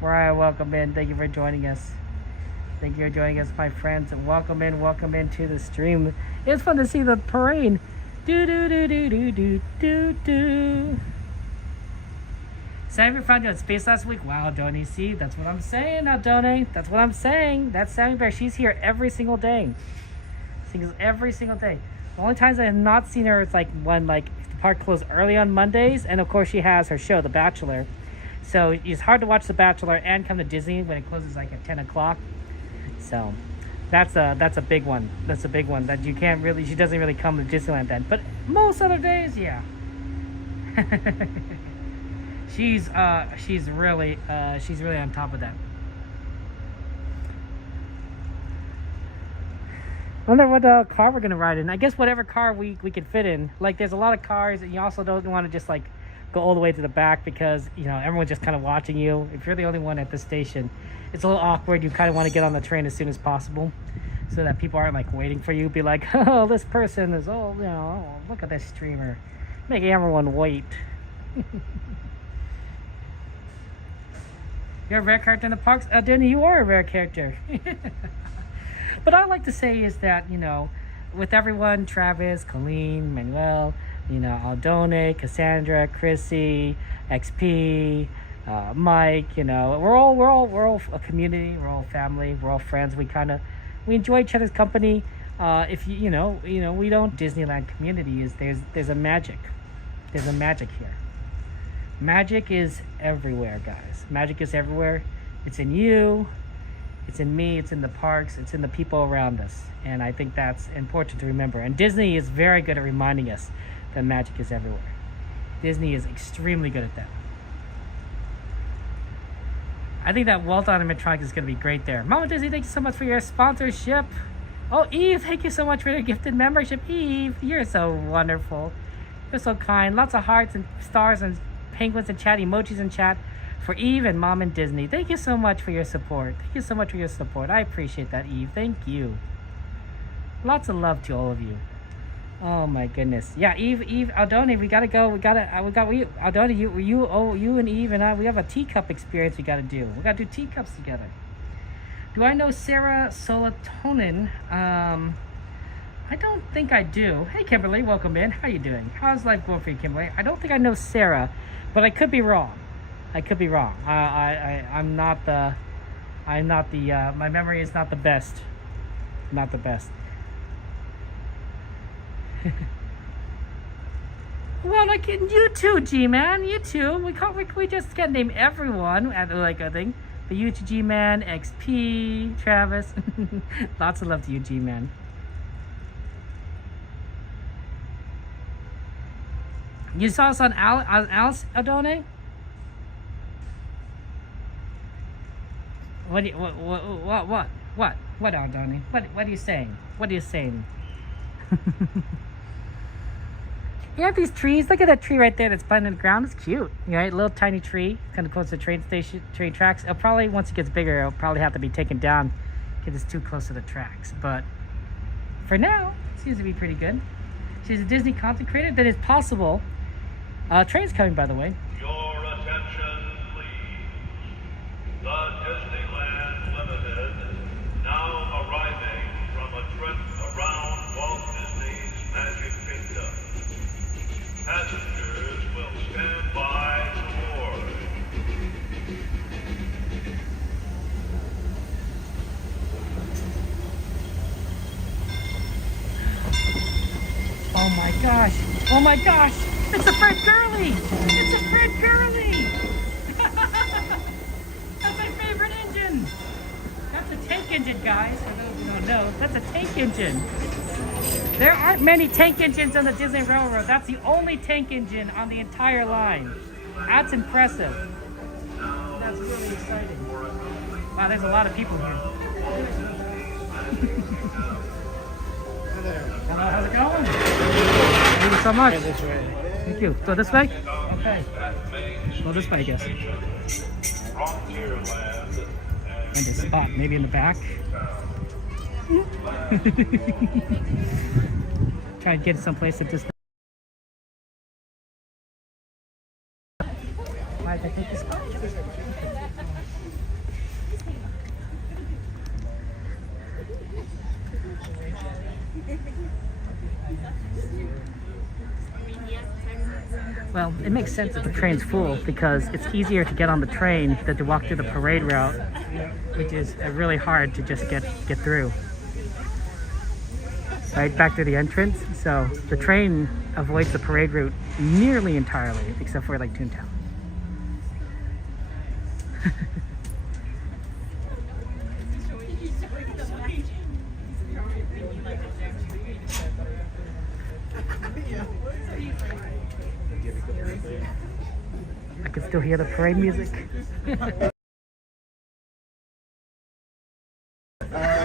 Mariah, welcome in. Thank you for joining us. Thank you for joining us, my friends. And welcome in to the stream. It's fun to see the parade. Do do do do do do do do. Sammy found you in space last week. Wow, Donnie. See, that's what I'm saying now, Donnie. That's what I'm saying. That's Sammy Bear. She's here every single day. Sings every single day. The only times I have not seen her is like when the park closed early on Mondays, and of course she has her show, The Bachelor. So it's hard to watch The Bachelor and come to Disney when it closes like at 10 o'clock. So that's a big one. That's a big one that you can't really. She doesn't really come to Disneyland then. But most other days, yeah. she's really on top of that. I wonder what car we're gonna ride in. I guess whatever car we can fit in. Like there's a lot of cars, and you also don't want to just like go all the way to the back because you know everyone's just kind of watching you. If you're the only one at the station, it's a little awkward. You kind of want to get on the train as soon as possible, so that people aren't like waiting for you. Be like, oh, this person is oh look at this streamer, making everyone wait. You're a rare character in the parks. Denny, you are a rare character. But I like to say is that, you know, with everyone, Travis, Colleen, Manuel, you know, Aldone, Cassandra, Chrissy, XP, Mike, you know, we're all a community, we're all family, we're all friends. We enjoy each other's company. If you know, we don't Disneyland community is there's a magic. There's a magic here. Magic is everywhere, guys. Magic is everywhere. It's in you. It's in me, it's in the parks, it's in the people around us. And I think that's important to remember. And Disney is very good at reminding us that magic is everywhere. Disney is extremely good at that. I think that Walt animatronic is going to be great there. Mama Disney, thank you so much for your sponsorship. Oh, Eve, thank you so much for your gifted membership. Eve, you're so wonderful. You're so kind. Lots of hearts and stars and penguins in chat, emojis in chat. For Eve and Mom and Disney, thank you so much for your support. Thank you so much for your support. I appreciate that, Eve. Thank you. Lots of love to all of you. Oh my goodness. Yeah, Eve, Aldoni, we gotta go. Aldoni, you and Eve and I, we have a teacup experience we gotta do. We gotta do teacups together. Do I know Sarah Solatonin? I don't think I do. Hey, Kimberly, welcome in. How you doing? How's life going for you, Kimberly? I don't think I know Sarah, but I could be wrong. I'm not the, my memory is not the best. Not the best. Well, like you too, G-Man. You too. We just can't name everyone at like I think. But you too, G-Man, XP, Travis. Lots of love to you, G-Man. You saw us on Alice Adone? What Aldoni? What are you saying? What are you saying? You have these trees. Look at that tree right there that's planted in the ground. It's cute. Right? Little tiny tree, kind of close to the train station, train tracks. It'll probably, once it gets bigger, it'll probably have to be taken down because it's too close to the tracks. But for now, it seems to be pretty good. She's a Disney content creator. That is possible. Train's coming, by the way. Your attention, please. The Disneyland Limited, now arriving from a trip around Walt Disney's Magic Kingdom. Passengers will stand by to board. gosh. Oh my gosh. It's a Fred Gurley. It's a Fred Gurley. That's my favorite engine. That's a tank engine, guys. For those who don't know, that's a tank engine. There aren't many tank engines on the Disney Railroad. That's the only tank engine on the entire line. That's impressive. That's really exciting. Wow, there's a lot of people here. Hello, how's it going? Thank you so much. This way. Thank you. Go this way? Okay. Go this way, I guess. Find a spot, maybe in the back. Try to get someplace that just. Why did I take this spot? Well, it makes sense that the train's full because it's easier to get on the train than to walk through the parade route, which is really hard to just get through. Right back to the entrance. So the train avoids the parade route nearly entirely, except for like Toontown. I can still hear the parade music.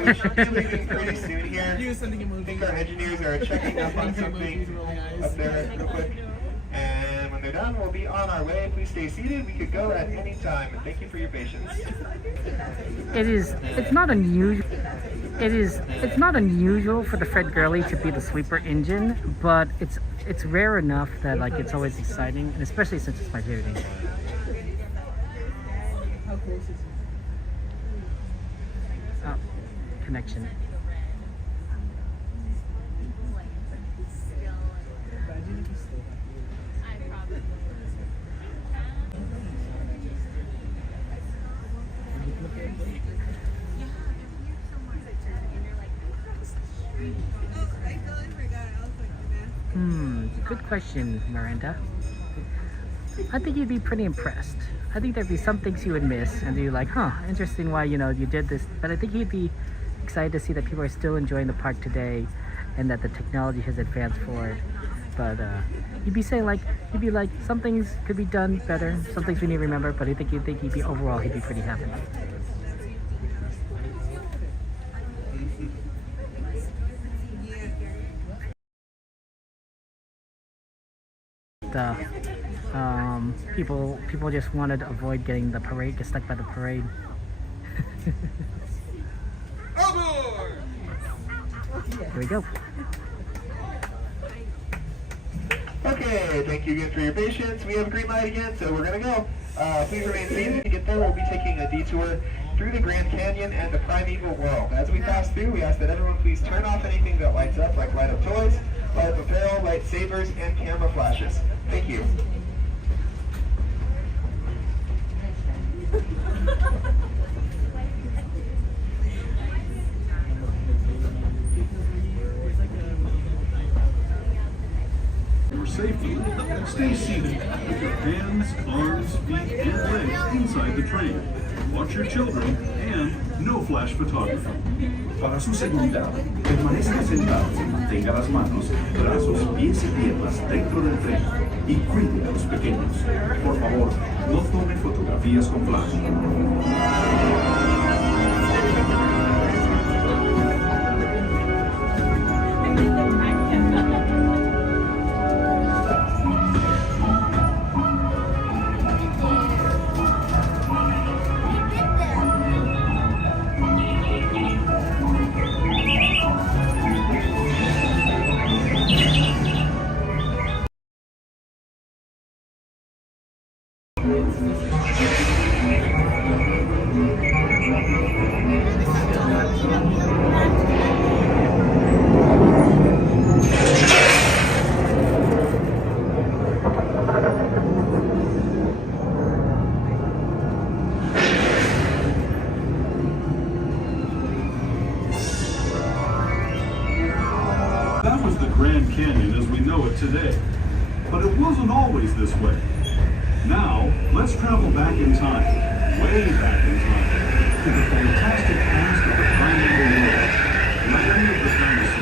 We should be leaving pretty soon here. I think our engineers are checking up on something up there real quick. And when they're done, we'll be on our way. Please stay seated. We could go at any time. And thank you for your patience. It's not unusual. It's not unusual for the Fred Gurley to be the sweeper engine, but it's rare enough that like it's always exciting, and especially since it's my favorite engine. Oh, connection. Good question, Miranda. I think you'd be pretty impressed. I think there'd be some things you would miss and you're like, huh, interesting why, you did this. But I think you'd be excited to see that people are still enjoying the park today and that the technology has advanced forward. But you'd be like, some things could be done better, some things we need to remember, but I think you'd be overall, he'd be pretty happy. People just wanted to avoid getting the parade, get stuck by the parade. Here we go. Okay, thank you again for your patience. We have a green light again, so we're gonna go. Please remain seated. To get there, we'll be taking a detour through the Grand Canyon and the primeval world. As we pass through, we ask that everyone please turn off anything that lights up, like light up toys, light up apparel, lightsabers, and camera flashes. Thank you. For safety, stay seated with your hands, arms, feet, and legs inside the train. Watch your children and no flash photography. Para su seguridad, permanezca sentado y mantenga las manos, brazos, pies y piernas dentro del tren y cuide a los pequeños. Por favor, no tome fotografías con flash. was the Grand Canyon as we know it today. But it wasn't always this way. Now, let's travel back in time, way back in time, to the fantastic past of the primeval world, land of the dinosaurs.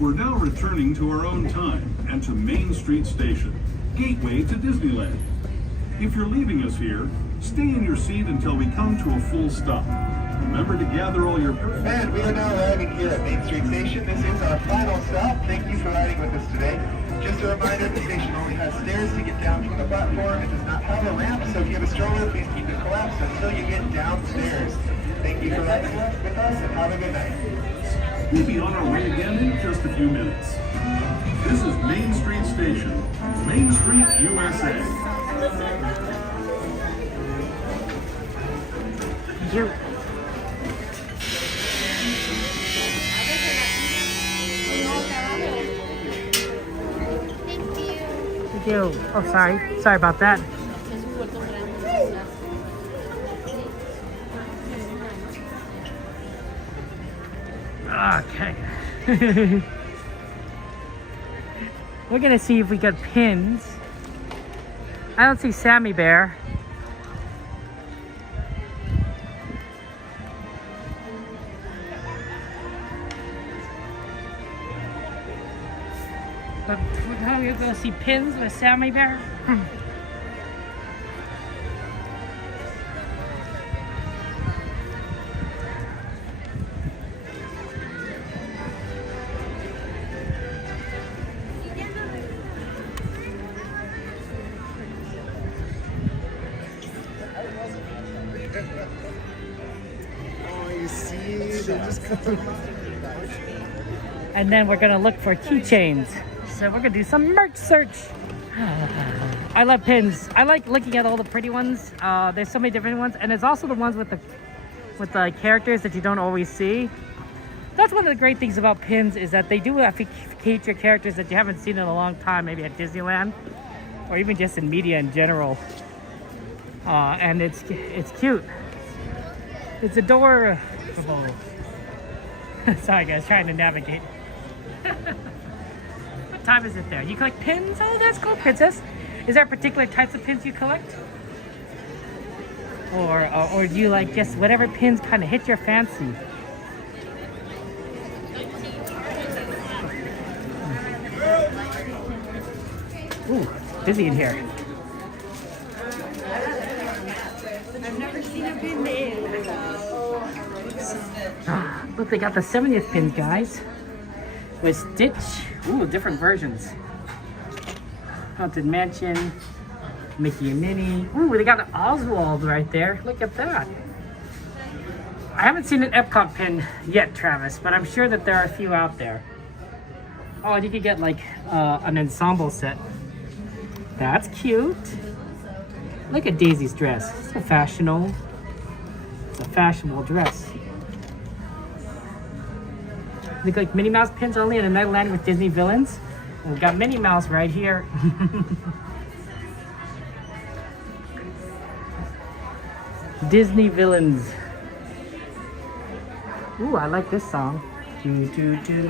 We're now returning to our own time and to Main Street Station, gateway to Disneyland. If you're leaving us here, stay in your seat until we come to a full stop. Remember to gather all your... And we are now arriving here at Main Street Station. This is our final stop. Thank you for riding with us today. Just a reminder, the station only has stairs to get down from the platform. It does not have a ramp, so if you have a stroller, please keep it collapsed until you get downstairs. Thank you for riding with us, and have a good night. We'll be on our way again in just a few minutes. This is Main Street Station, Main Street, USA. You. Thank you. Oh, sorry. Sorry about that. Okay. We're gonna see if we got pins. I don't see Sammy Bear. But now we're gonna see pins with Sammy Bear. And then we're gonna look for keychains. So we're gonna do some merch search. I love pins. I like looking at all the pretty ones. There's so many different ones, and there's also the ones with the characters that you don't always see. That's one of the great things about pins, is that they do feature characters that you haven't seen in a long time, maybe at Disneyland, or even just in media in general. And it's cute. It's adorable. Sorry guys, trying to navigate. What time is it there? You collect pins? Oh, that's cool, Princess. Is there particular types of pins you collect? Or do you like just whatever pins kind of hit your fancy? Ooh, busy in here. I've never seen a pin made. Look, they got the 70th pins, guys. With Stitch. Ooh, different versions. Haunted Mansion. Mickey and Minnie. Ooh, they got an Oswald right there. Look at that. I haven't seen an Epcot pin yet, Travis, but I'm sure that there are a few out there. Oh, and you could get like an ensemble set. That's cute. Look at Daisy's dress. It's a fashionable dress. Look like Minnie Mouse pins only in another land with Disney villains. And we've got Minnie Mouse right here. Disney villains. Ooh, I like this song. Do do do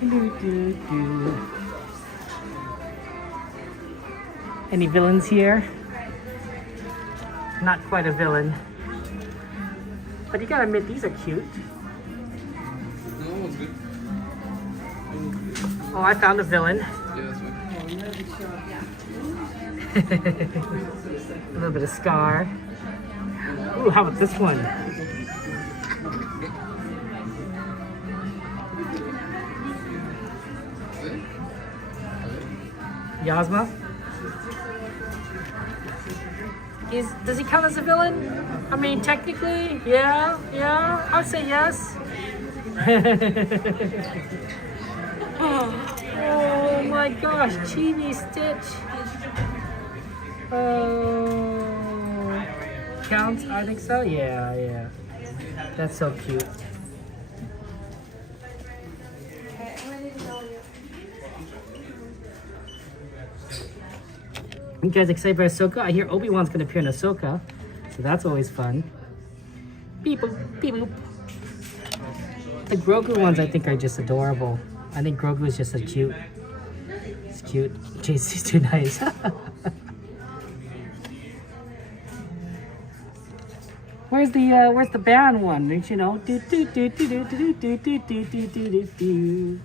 do do do. Any villains here? Not quite a villain. But you gotta admit, these are cute. Oh, I found a villain. A little bit of Scar. Ooh, how about this one? Yasma? Does he count as a villain? I mean, technically, yeah, I'd say yes. Oh my gosh, Chibi Stitch. Oh, counts? I think so. Yeah. That's so cute. You guys excited for Ahsoka? I hear Obi-Wan's gonna appear in Ahsoka, so that's always fun. Beep boop, beep boop. The Grogu ones I think are just adorable. I think Grogu is just so cute. It's cute. JC's too nice. Where's the band one? Don't you know? Do do do do do do do do do do do do.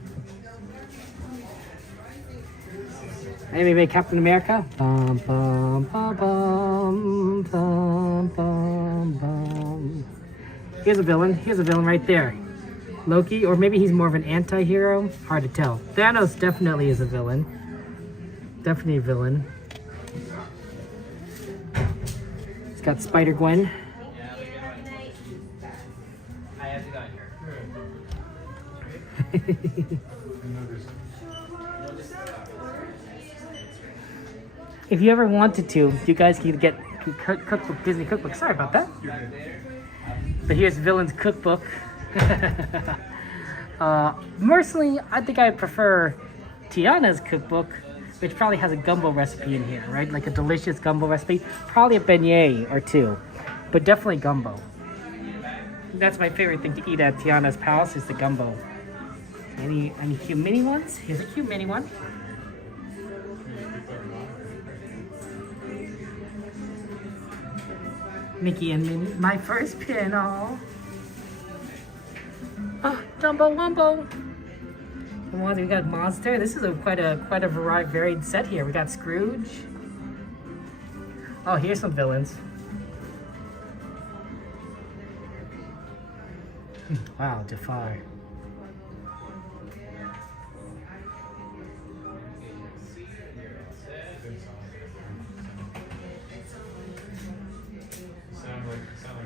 Anybody Captain America? Bum bum bum bum bum bum bum. Here's a villain right there. Loki, or maybe he's more of an anti-hero. Hard to tell. Thanos definitely is a villain. Definitely a villain. It's got Spider-Gwen. I have to go in here. If you ever wanted to, you guys can get cookbook, Disney cookbook. Sorry about that. But here's Villain's cookbook. Personally, I think I prefer Tiana's cookbook, which probably has a gumbo recipe in here, right? Like a delicious gumbo recipe. Probably a beignet or two, but definitely gumbo. That's my favorite thing to eat at Tiana's Palace is the gumbo. Any cute mini ones? Here's a cute mini one. Mickey and Minnie, my first pin, oh, Dumbo Wumbo. We got Monster. This is quite a varied set here. We got Scrooge. Oh, here's some villains. Wow, Jafar.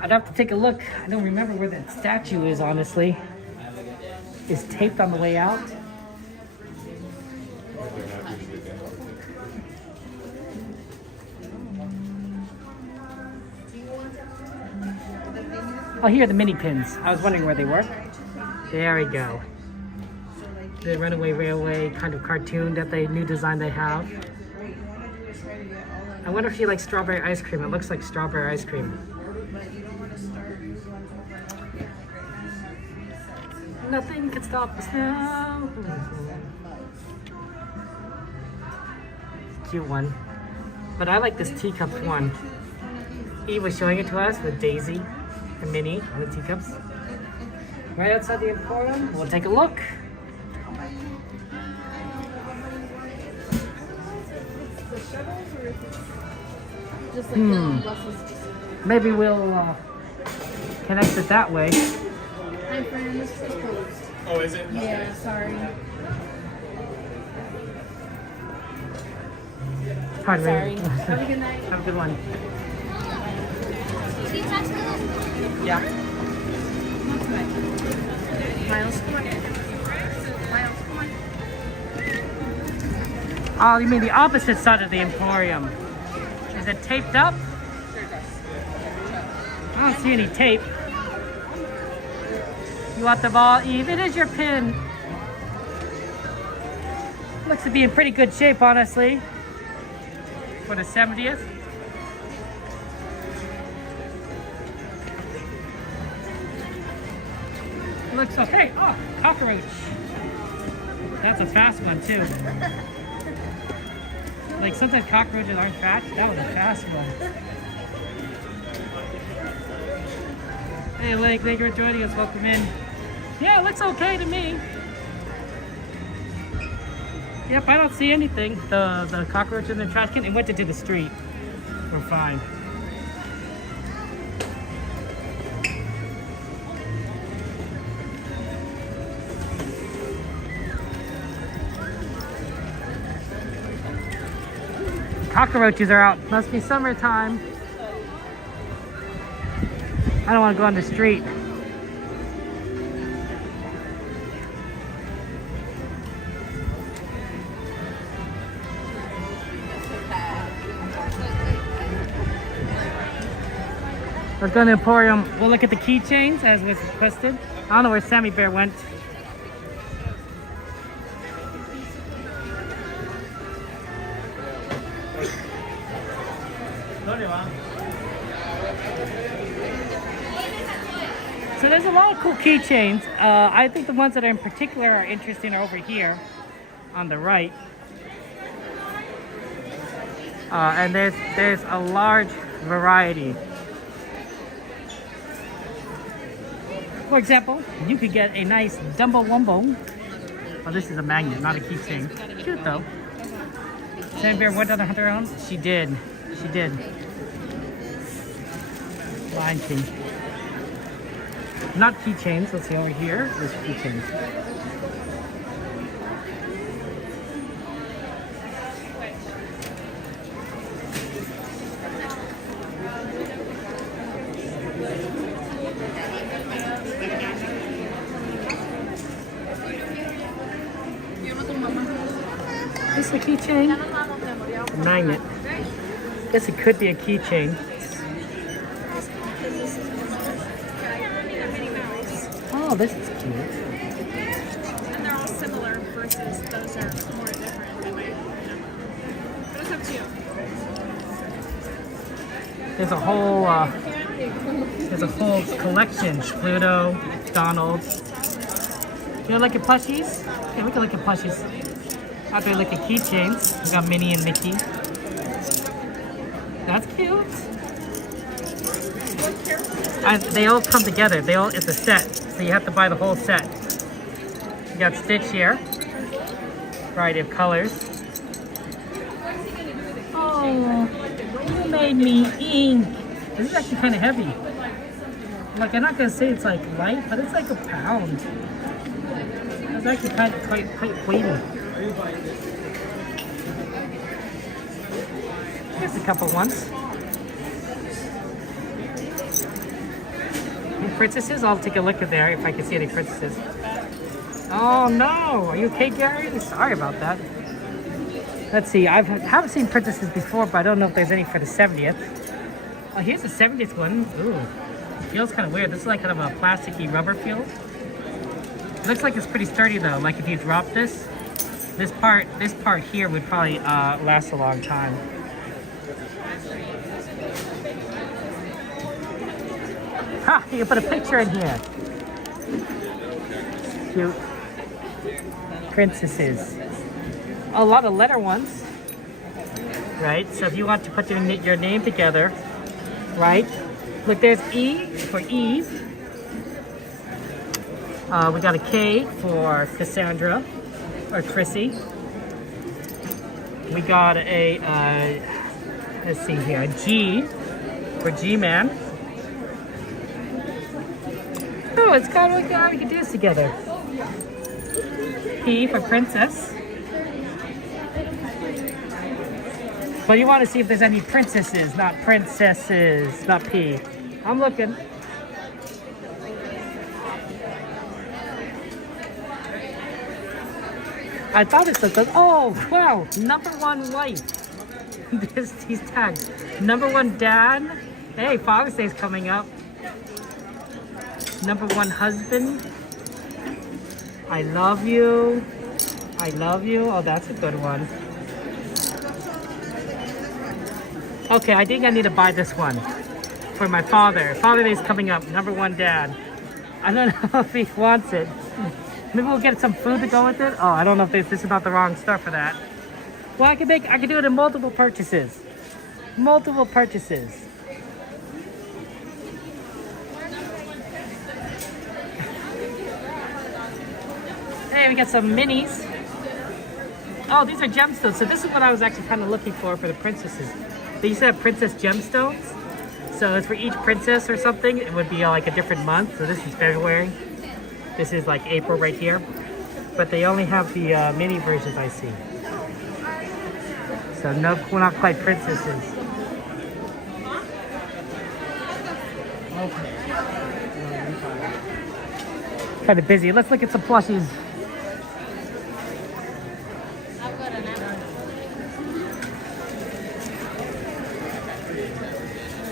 I'd have to take a look. I don't remember where that statue is, honestly. It's taped on the way out. Oh, here are the mini pins. I was wondering where they were. There we go. The Runaway Railway kind of cartoon that new design they have. I wonder if you like strawberry ice cream. It looks like strawberry ice cream. Nothing can stop us now. Cute one. But I like this Teacups one. Eve was showing it to us with Daisy and Minnie on the Teacups. Right outside the Emporium. We'll take a look. Maybe we'll connect it that way. Hi friends. Oh, is it? Yeah, sorry. Pardon me. Sorry. Have a good night. Have a good one. Yeah. Miles, come on. Miles, come on. Oh, you mean the opposite side of the Emporium? Is it taped up? I don't see any tape. You want the ball, Eve? It is your pin. Looks to be in pretty good shape, honestly. For the 70th. Looks okay. Oh, cockroach. That's a fast one too. Like sometimes cockroaches aren't fast. That was a fast one. Hey Lake, thank you for joining us. Welcome in. Yeah, it looks okay to me. Yep, I don't see anything. The cockroach in the trash can, it went into the street. We're fine. Cockroaches are out. Must be summertime. I don't want to go on the street. Let's go to the Emporium. We'll look at the keychains as was requested. I don't know where Sammy Bear went. So there's a lot of cool keychains. I think the ones that are in particular are interesting are over here on the right. And there's a large variety. For example, you could get a nice Dumbo Wumbo. Oh, this is a magnet, not a keychain. Cute though. Sam Bear went on the hunter own? She did. She did. Lion King. Not keychains. Let's see over here. There's keychains. Is this a keychain? Magnet. Guess it could be a keychain. Oh, this is cute. And they're all similar versus those are more different. But it's up to you. There's a whole collection. Pluto, Donald. You want to look at plushies? Okay, we can look at plushies. After we look at keychains, we got Minnie and Mickey. That's cute. They all come together. It's a set, so you have to buy the whole set. You got Stitch here. Variety of colors. Oh, you made me ink. This is actually kind of heavy. Like, I'm not gonna say it's like light, but it's like a pound. It's actually quite weighty. Here's a couple ones. Any princesses? I'll take a look at there if I can see any princesses. Oh no! Are you okay, Gary? Sorry about that. Let's see. I haven't seen princesses before, but I don't know if there's any for the 70th. Oh, here's the 70th one. Ooh, feels kind of weird. This is like kind of a plasticky rubber feel. It looks like it's pretty sturdy though. Like if you drop this part here would probably last a long time. Ha! You can put a picture in here. Cute. Princesses. A lot of letter ones. Right? So if you want to put your name together, right? Look, there's E for Eve. We got a K for Cassandra or Chrissy. We got a, let's see here, a G for G-Man. Oh, it's kind of like we can do this together. P for Princess. But you want to see if there's any princesses, not princesses, not P. I'm looking. I thought it said, oh, wow, #1 wife. He's tagged. #1 dad. Hey, Father's Day's coming up. #1 husband. I love you. I love you. Oh, that's a good one. Okay, I think I need to buy this one for my father. Father's Day's coming up. #1 dad. I don't know if he wants it. Maybe we'll get some food to go with it. Oh, I don't know if this is not the wrong store for that. Well, I can do it in multiple purchases. Multiple purchases. Hey, we got some minis. Oh, these are gemstones. So this is what I was actually kind of looking for the princesses. They used to have princess gemstones. So it's for each princess or something. It would be like a different month. So this is February. This is like April right here. But they only have the mini versions I see. So no, we're not quite princesses. Okay. Kind of busy. Let's look at some plushies.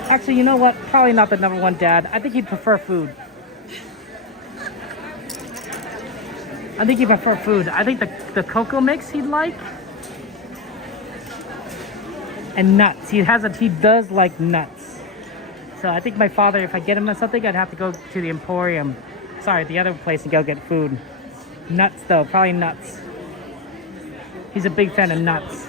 Actually, you know what? Probably not the #1 dad. I think he'd prefer food. I think he'd prefer food. I think the cocoa mix he'd like. And nuts. He does like nuts. So I think my father, if I get him something, I'd have to go to the Emporium. Sorry, the other place and go get food. Nuts though, probably nuts. He's a big fan of nuts.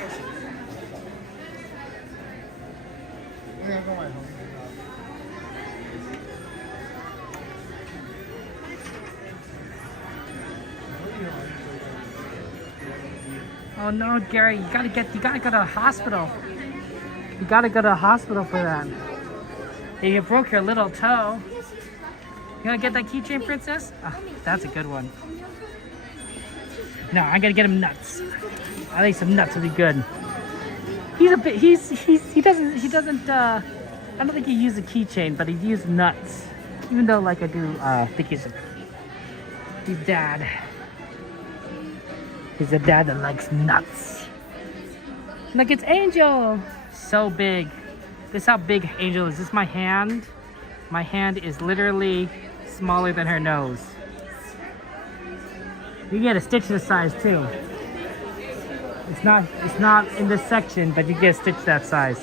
Oh no, Gary, you gotta go to the hospital. You gotta go to the hospital for that. If you broke your little toe. You wanna get that keychain, princess? Oh, that's a good one. No, I gotta get him nuts. I think some nuts would be good. He doesn't I don't think he used a keychain, but he used nuts. Even though like I do think he's dad. He's a dad that likes nuts. Look, it's Angel. So big. This is how big Angel is. This is my hand. My hand is literally smaller than her nose. You get a stitch this size too. It's not in this section, but you get a stitch that size.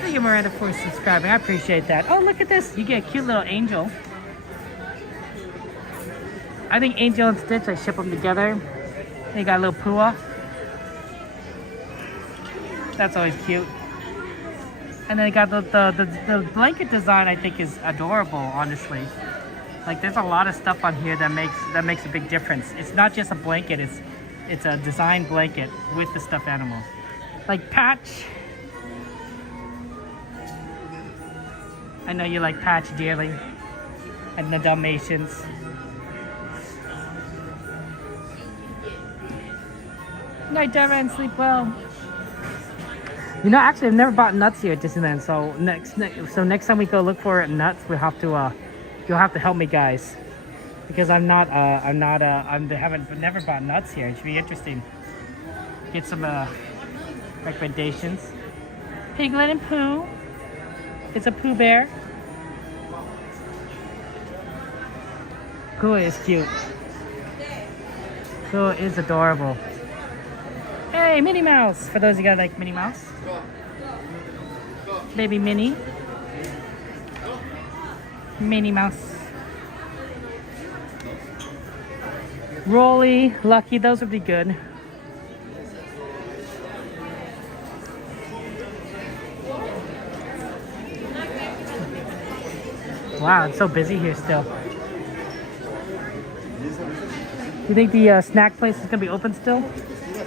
Thank you, Miranda, for subscribing. I appreciate that. Oh, look at this. You get a cute little angel. I think Angel and Stitch, I ship them together. They got a little pua. That's always cute. And then they got the blanket design. I think is adorable, honestly. Like there's a lot of stuff on here that makes a big difference. It's not just a blanket. It's a design blanket with the stuffed animal. Like Patch. I know you like Patch dearly. And the Dalmatians. Night, Devin. Sleep well. You know, actually, I've never bought nuts here at Disneyland. So next time we go look for nuts, we'll have to. You'll have to help me, guys, because I haven't never bought nuts here. It should be interesting. Get some recommendations. Piglet and Pooh. It's a Pooh Bear. Pooh is cute. Pooh is adorable. Hey, Minnie Mouse! For those of you guys like Minnie Mouse. Baby Minnie. Minnie Mouse. Rolly, Lucky, those would be good. Wow, it's so busy here still. You think the snack place is gonna be open still?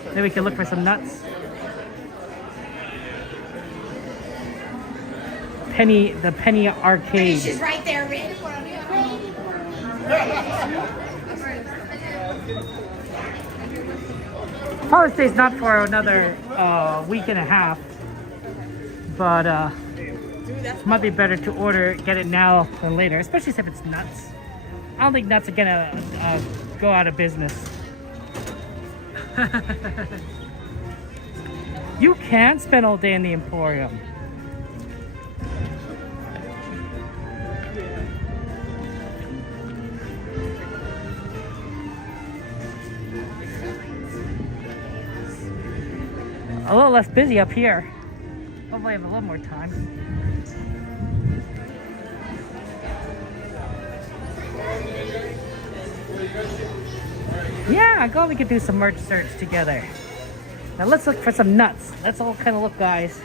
Maybe we can look for some nuts. The Penny Arcade. She's right there, Rick. Father's Day's not for another week and a half, but might be better to get it now than later, especially if it's nuts. I don't think nuts are gonna go out of business. You can spend all day in the Emporium. a little less busy up here. Hopefully I have a little more time. Yeah, I thought we could do some merch search together. Now let's look for some nuts. Let's all kind of look, guys.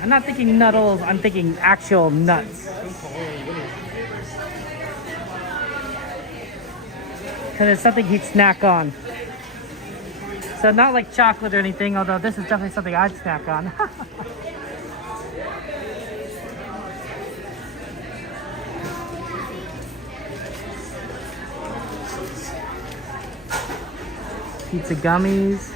I'm not thinking nuttles, I'm thinking actual nuts. Because it's something he'd snack on. So not like chocolate or anything, although this is definitely something I'd snack on. Pizza gummies.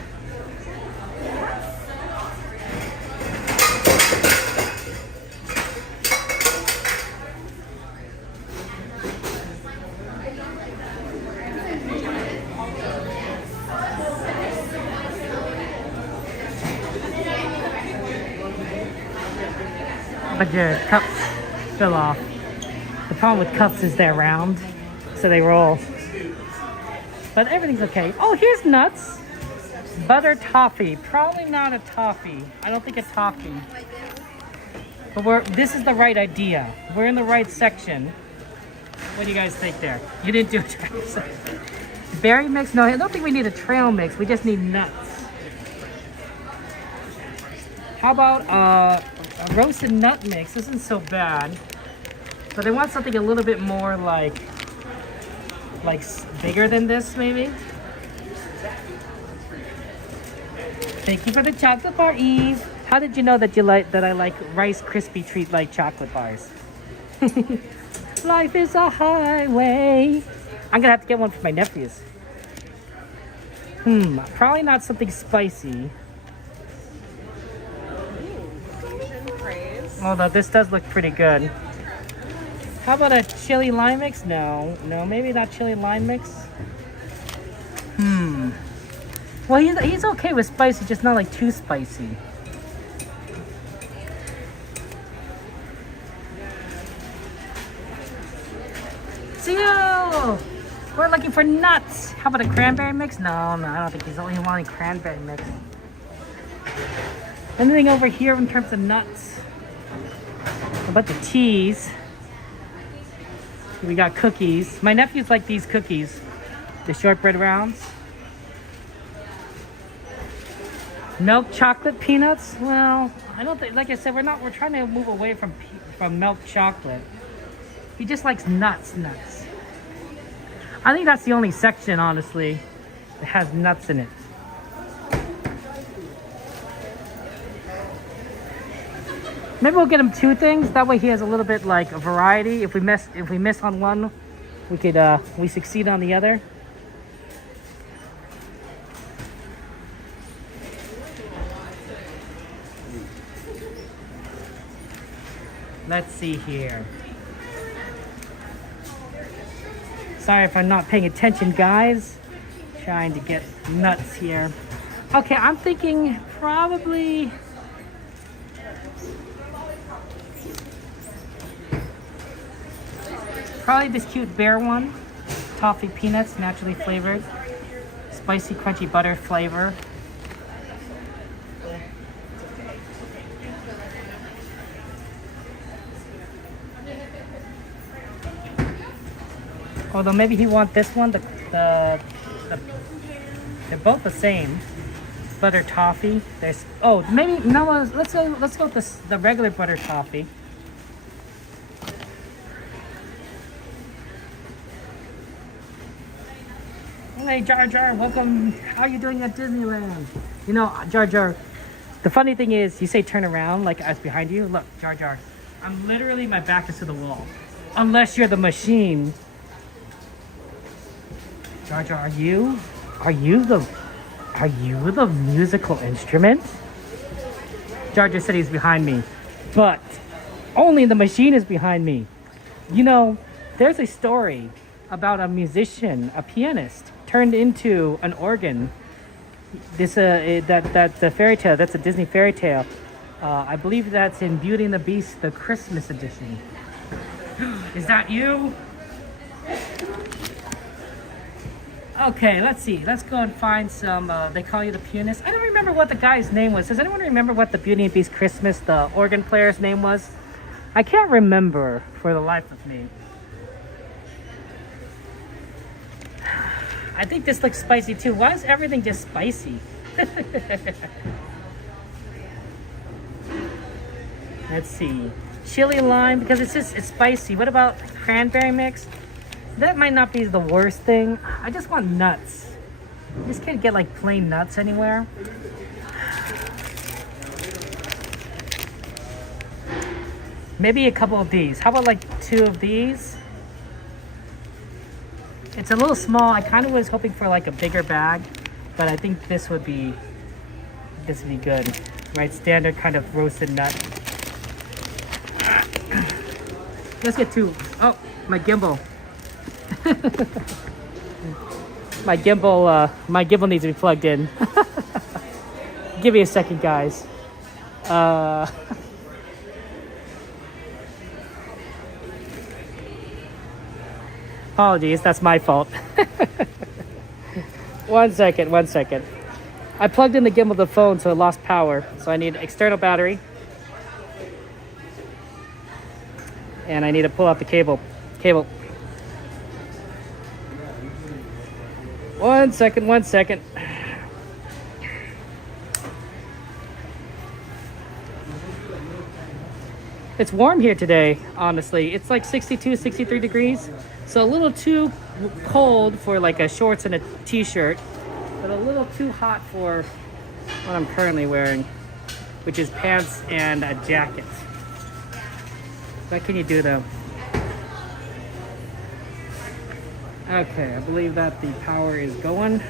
But your cups fell off. The problem with cups is they're round, so they roll. But everything's okay. Oh, here's nuts. Butter toffee. Probably not a toffee. I don't think a toffee. But this is the right idea. We're in the right section. What do you guys think there? You didn't do a trail mix. Berry mix? No, I don't think we need a trail mix. We just need nuts. How about a roasted nut mix? This isn't so bad. But I want something a little bit more like bigger than this, maybe. Thank you for the chocolate bar, Eve. How did you know that I like Rice Krispie Treat like chocolate bars? Life is a highway. I'm gonna have to get one for my nephews. Probably not something spicy. Although this does look pretty good. How about a chili lime mix? No, maybe not chili lime mix. Well, he's okay with spicy, just not like too spicy. Seal! We're looking for nuts. How about a cranberry mix? No, I don't think he's only wanting cranberry mix. Anything over here in terms of nuts? How about the cheese? We got cookies. My nephews like these cookies, the shortbread rounds. Milk chocolate peanuts. Well, I don't think. Like I said, we're trying to move away from milk chocolate. He just likes nuts. I think that's the only section, honestly, that has nuts in it. Maybe we'll get him 2 things. That way he has a little bit like a variety. If we miss on one, we succeed on the other. Let's see here. Sorry if I'm not paying attention, guys. Trying to get nuts here. Okay, I'm thinking probably this cute bear one. Toffee peanuts, naturally flavored. Spicy, crunchy butter flavor. Although maybe he wants this one. They're both the same. Butter toffee. There's maybe no. Let's go with the regular butter toffee. Hey Jar Jar, welcome. How are you doing at Disneyland? You know, Jar Jar, the funny thing is, you say turn around like I was behind you. Look, Jar Jar, I'm literally, my back is to the wall. Unless you're the machine. Jar Jar, are you the musical instrument? Jar Jar said he's behind me, but only the machine is behind me. You know, there's a story about a musician, a pianist, turned into an organ. This that's a fairy tale. That's a Disney fairy tale. I believe that's in Beauty and the Beast, the Christmas edition. Is that you? Okay, let's see. Let's go and find some, they call you the pianist. I don't remember what the guy's name was. Does anyone remember what the Beauty and Beast Christmas, the organ player's name was? I can't remember for the life of me. I think this looks spicy too. Why is everything just spicy? Let's see. Chili lime, because it's spicy. What about cranberry mix? That might not be the worst thing. I just want nuts. You just can't get like plain nuts anywhere. Maybe a couple of these. How about like 2 of these? It's a little small. I kind of was hoping for like a bigger bag, but I think this would be good. Right, standard kind of roasted nut. Let's get 2. Oh, my gimbal. My gimbal needs to be plugged in. Give me a second, guys. Apologies, that's my fault. One second. I plugged in the gimbal to the phone, so it lost power. So I need external battery. And I need to pull out the cable. One second. It's warm here today, honestly. It's like 62, 63 degrees. So a little too cold for like a shorts and a t-shirt, but a little too hot for what I'm currently wearing, which is pants and a jacket. What can you do though? Okay, I believe that the power is going.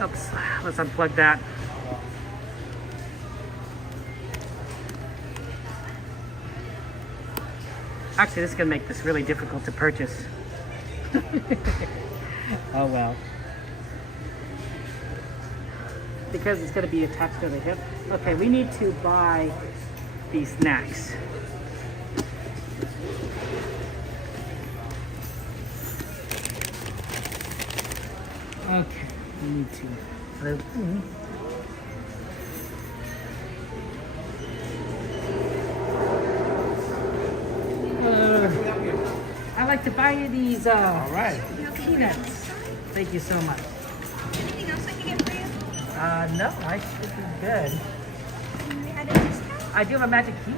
Oops, let's unplug that. Actually, this is gonna make this really difficult to purchase. Oh well. Because it's gonna be attached to the hip. Okay, we need to buy these snacks. Okay, we need to. I like to buy you these peanuts. Thank you so much. Anything else I can get for you? No, I should be good. We had a discount? I do have a magic key.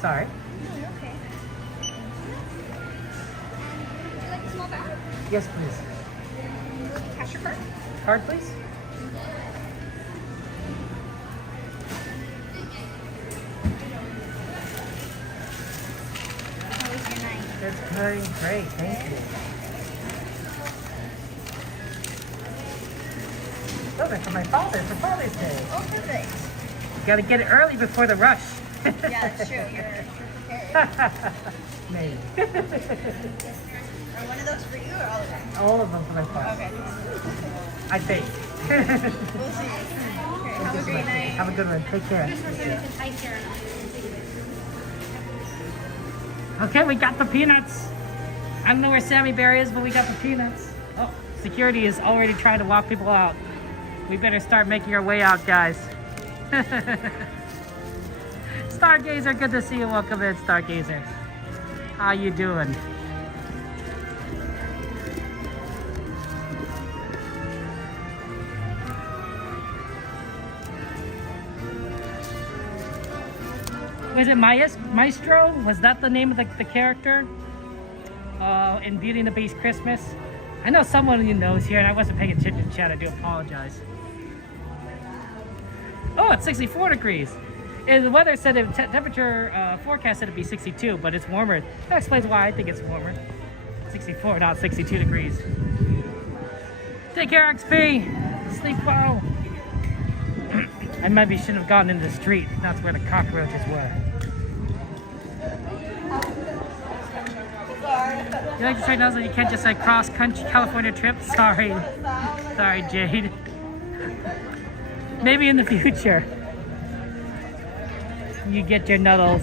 Sorry. Oh, okay. Would you like a small bag? Yes, please. Cash or card? Card, please. How was your night? It's very great, thank you. Those are for my father, for Father's Day. Oh, perfect. Gotta get it early before the rush. Yeah, that's true. You're prepared. Maybe. Are one of those for you or all of them? All of them for my father. Okay. I think. We'll see. Okay, have a great night. Have a good one. Take care. Okay, we got the peanuts. I don't know where Sammy Bear is, but we got the peanuts. Oh, security is already trying to walk people out. We better start making our way out, guys. Stargazer, good to see you. Welcome in, Stargazer. How you doing? Was it Maestro? Was that the name of the character in Beauty and the Beast Christmas? I know someone who knows here, and I wasn't paying attention to chat. I do apologize. Oh, it's 64 degrees. And the weather said temperature forecast said it'd be 62, but it's warmer. That explains why I think it's warmer. 64, not 62 degrees. Take care, XP. Sleep well. I maybe shouldn't have gone into the street. That's where the cockroaches were. You like to try now that you can't just like cross-country California trip? Sorry. Sorry, Jade. Maybe in the future. you get your nuddles.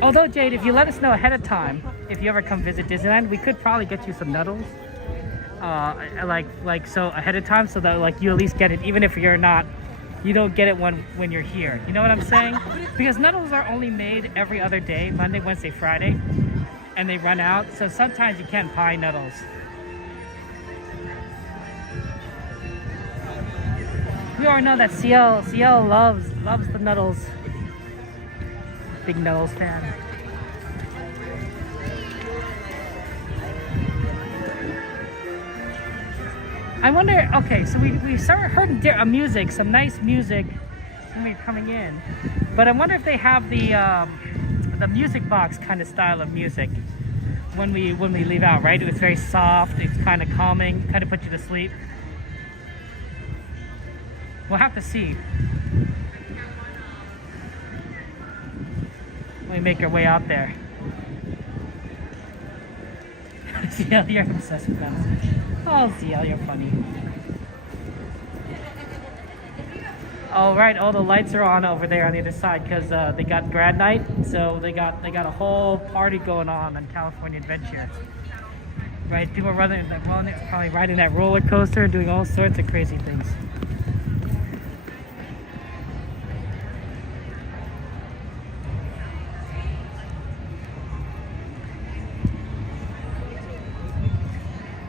Although Jade, if you let us know ahead of time, if you ever come visit Disneyland, we could probably get you some nuddles. So ahead of time, so that like you at least get it, even if you don't get it when you're here. You know what I'm saying? Because nuddles are only made every other day, Monday, Wednesday, Friday, and they run out. So sometimes you can't buy nuddles. We already know that CL loves the nuddles. Big nuddles fan. I wonder, okay, so we heard music, some nice music when we were coming in. But I wonder if they have the music box kind of style of music when we leave out, right? It was very soft, it's kind of calming, kind of put you to sleep. We'll have to see. We make our way out there. CL, you're obsessed with them. Oh, CL, you're funny. Oh, right, all the lights are on over there on the other side because they got grad night, so they got a whole party going on California Adventure. Right, people are probably riding that roller coaster and doing all sorts of crazy things.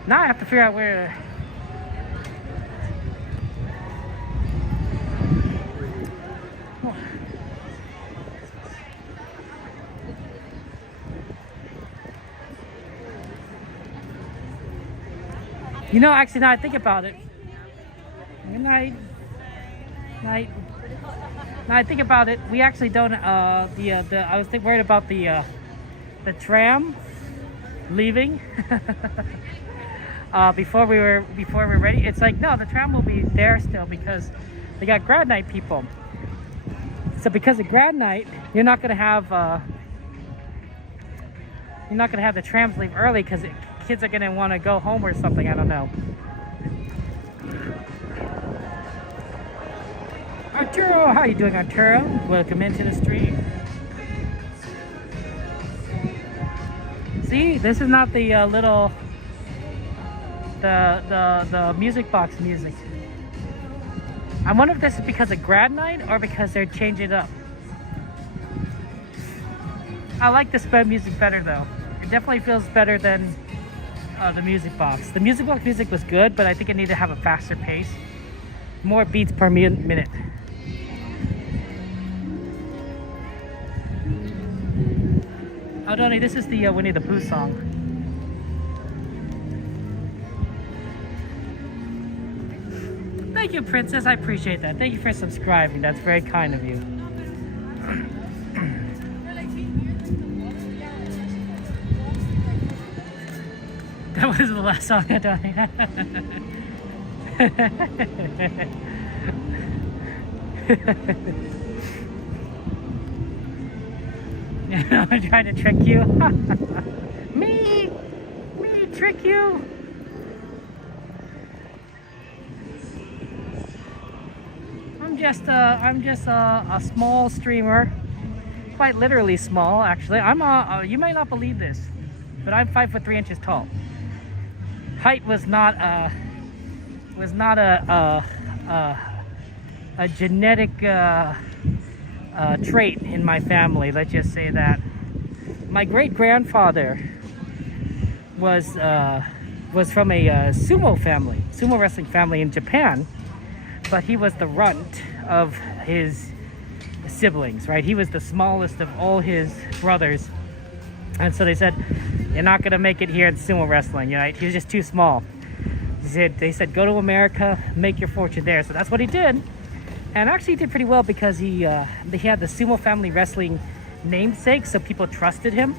Now I have to figure out where. You know, actually, now I think about it. Good night. Night. Now I think about it. We actually don't. I was worried about the tram leaving. Before we were ready. It's like, no, the tram will be there still because they got grad night people. So because of grad night, you're not gonna have the trams leave early because kids are gonna want to go home or something. I don't know. Arturo, how you doing, Arturo? Welcome into the stream. See, this is not the little. The music box music. I wonder if this is because of grad night or because they're changing it up. I like the sped music better though. It definitely feels better than the music box. The music box music was good, but I think it needed to have a faster pace. More beats per minute. Oh, Donnie, this is the Winnie the Pooh song. Thank you, Princess. I appreciate that. Thank you for subscribing. That's very kind of you. That was the last song I done. I'm trying to trick you. Me trick you. I'm just a small streamer, quite literally small actually. You might not believe this, but I'm 5'3" tall. Height was not a genetic trait in my family. Let's just say that my great grandfather was from a sumo wrestling family in Japan. But he was the runt of his siblings, right? He was the smallest of all his brothers. And so they said, you're not going to make it here in sumo wrestling, right? He was just too small. They said, go to America, make your fortune there. So that's what he did. And actually he did pretty well because he had the sumo family wrestling namesake, so people trusted him.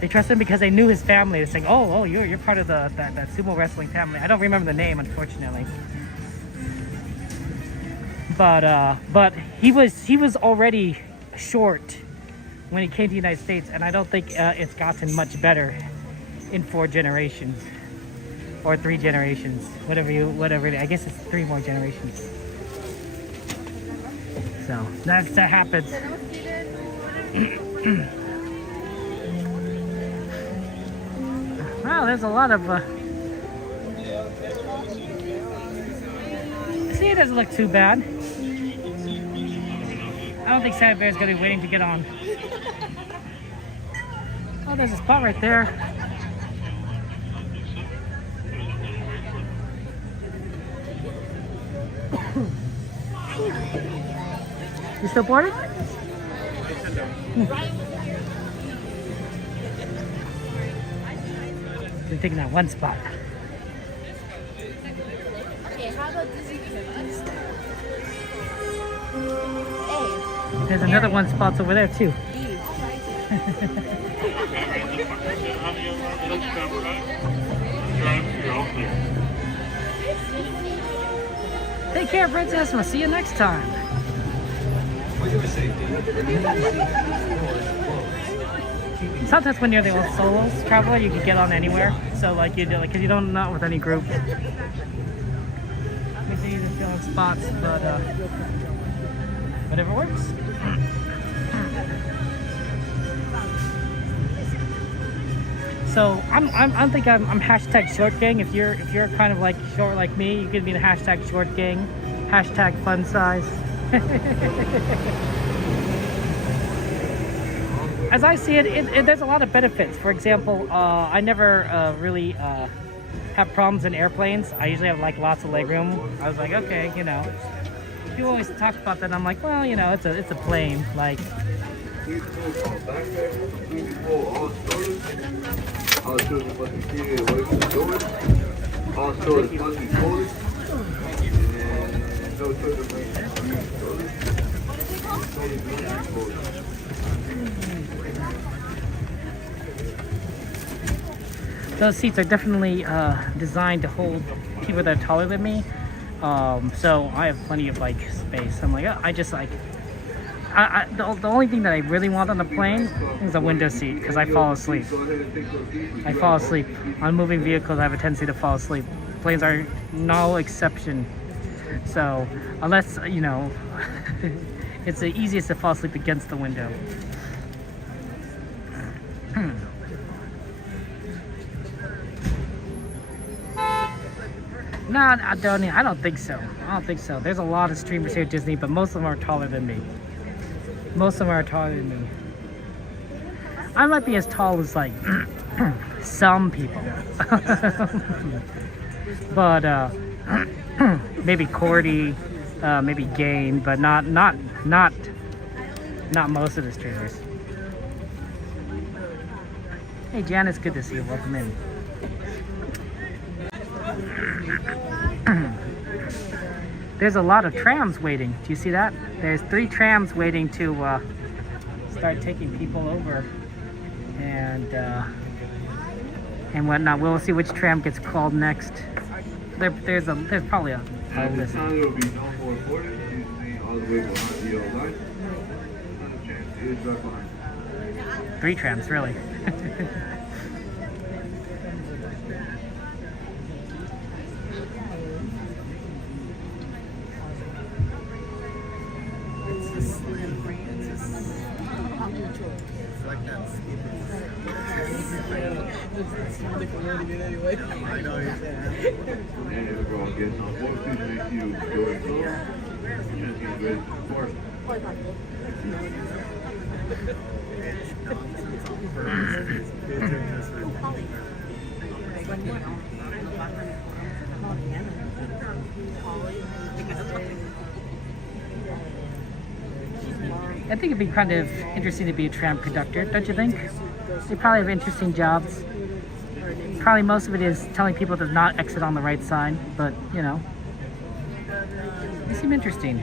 They trusted him because they knew his family. They're saying, oh, you're part of that sumo wrestling family. I don't remember the name, unfortunately. But he was already short when he came to the United States, and I don't think it's gotten much better in 4 generations. or 3 generations, whatever it is. I guess it's 3 more generations. So that happens. Wow, there's a lot of. See, it doesn't look too bad. I don't think Santa Bear's gonna be waiting to get on. Oh, there's a spot right there. You still boarded? They're taking that one spot. Okay, how about Disney cookies? There's another one spot over there too. Take care, Princess. We'll see you next time. Sometimes when you're the old solos traveler, you can get on anywhere. So like you do, like, cause you don't not with any group. It's easy to fill in spots, but whatever works. So I think I'm hashtag short gang. If you're kind of like short like me, you could be the hashtag short gang, hashtag fun size. As I see it, there's a lot of benefits. For example, I never really have problems in airplanes. I usually have like lots of legroom. I was like, okay, you know. People always talk about that. I'm like, well, you know, it's a plane. Like. Those seats are definitely designed to hold people that are taller than me. So I have plenty of like space. I'm like, I just like, the only thing that I really want on the plane is a window seat because I fall asleep. I fall asleep. On moving vehicles, I have a tendency to fall asleep. Planes are no exception. So unless, you know, it's the easiest to fall asleep against the window. No, I don't think so. I don't think so. There's a lot of streamers here at Disney, but most of them are taller than me. Most of them are taller than me. I might be as tall as like some people, but maybe Cordy, maybe Gain, but not most of the streamers. Hey, Janice, good to see you. Welcome in. There's a lot of trams waiting. Do you see that? There's 3 trams waiting to start taking people over and whatnot. We'll see which tram gets called next. There's probably a list. 3 trams, really. I think it'd be kind of interesting to be a tram conductor, don't you think? They probably have interesting jobs. Probably most of it is telling people to not exit on the right side, but you know, they seem interesting.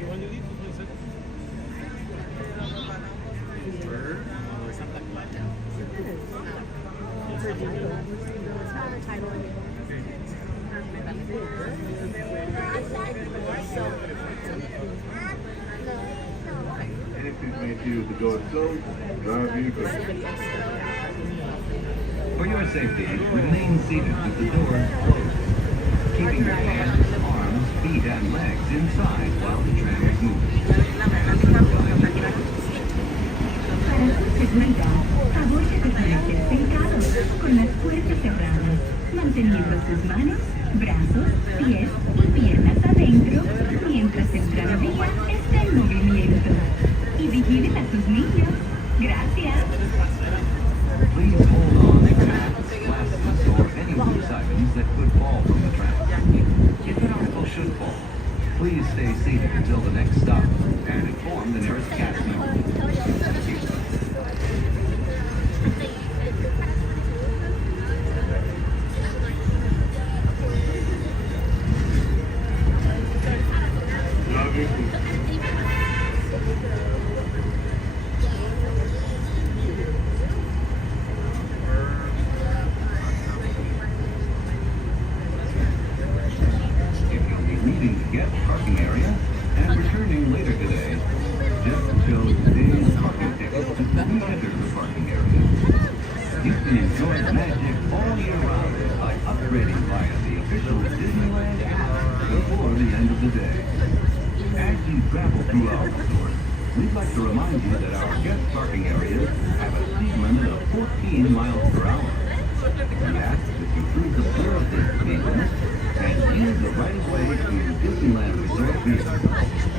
For your safety, remain seated with the doors closed. keeping your hands, arms, feet, and legs inside while the tram is moving. Para su seguridad, favor de permanecer sentados con las puertas cerradas, manteniendo sus manos, brazos, pies y piernas adentro mientras el tranvía está en movimiento. Y vigilen a sus niños. Gracias. Please hold on to hats, glasses, or any loose items that could fall from the tram. If an article should fall, please stay seated until the next stop and inform the nearest cast member. Thank you. If you'll be leaving the guest parking area and returning later today, just show today's parking ticket to re-enter the parking area. You can enjoy the magic all year round by upgrading via the official Disneyland app before the end of the day. As you travel through our resort, we'd like to remind you that our guest parking areas have a speed limit of 14 miles per hour. We ask that you please observe this speed limit and use the right-of-way to Disneyland Resort vehicles,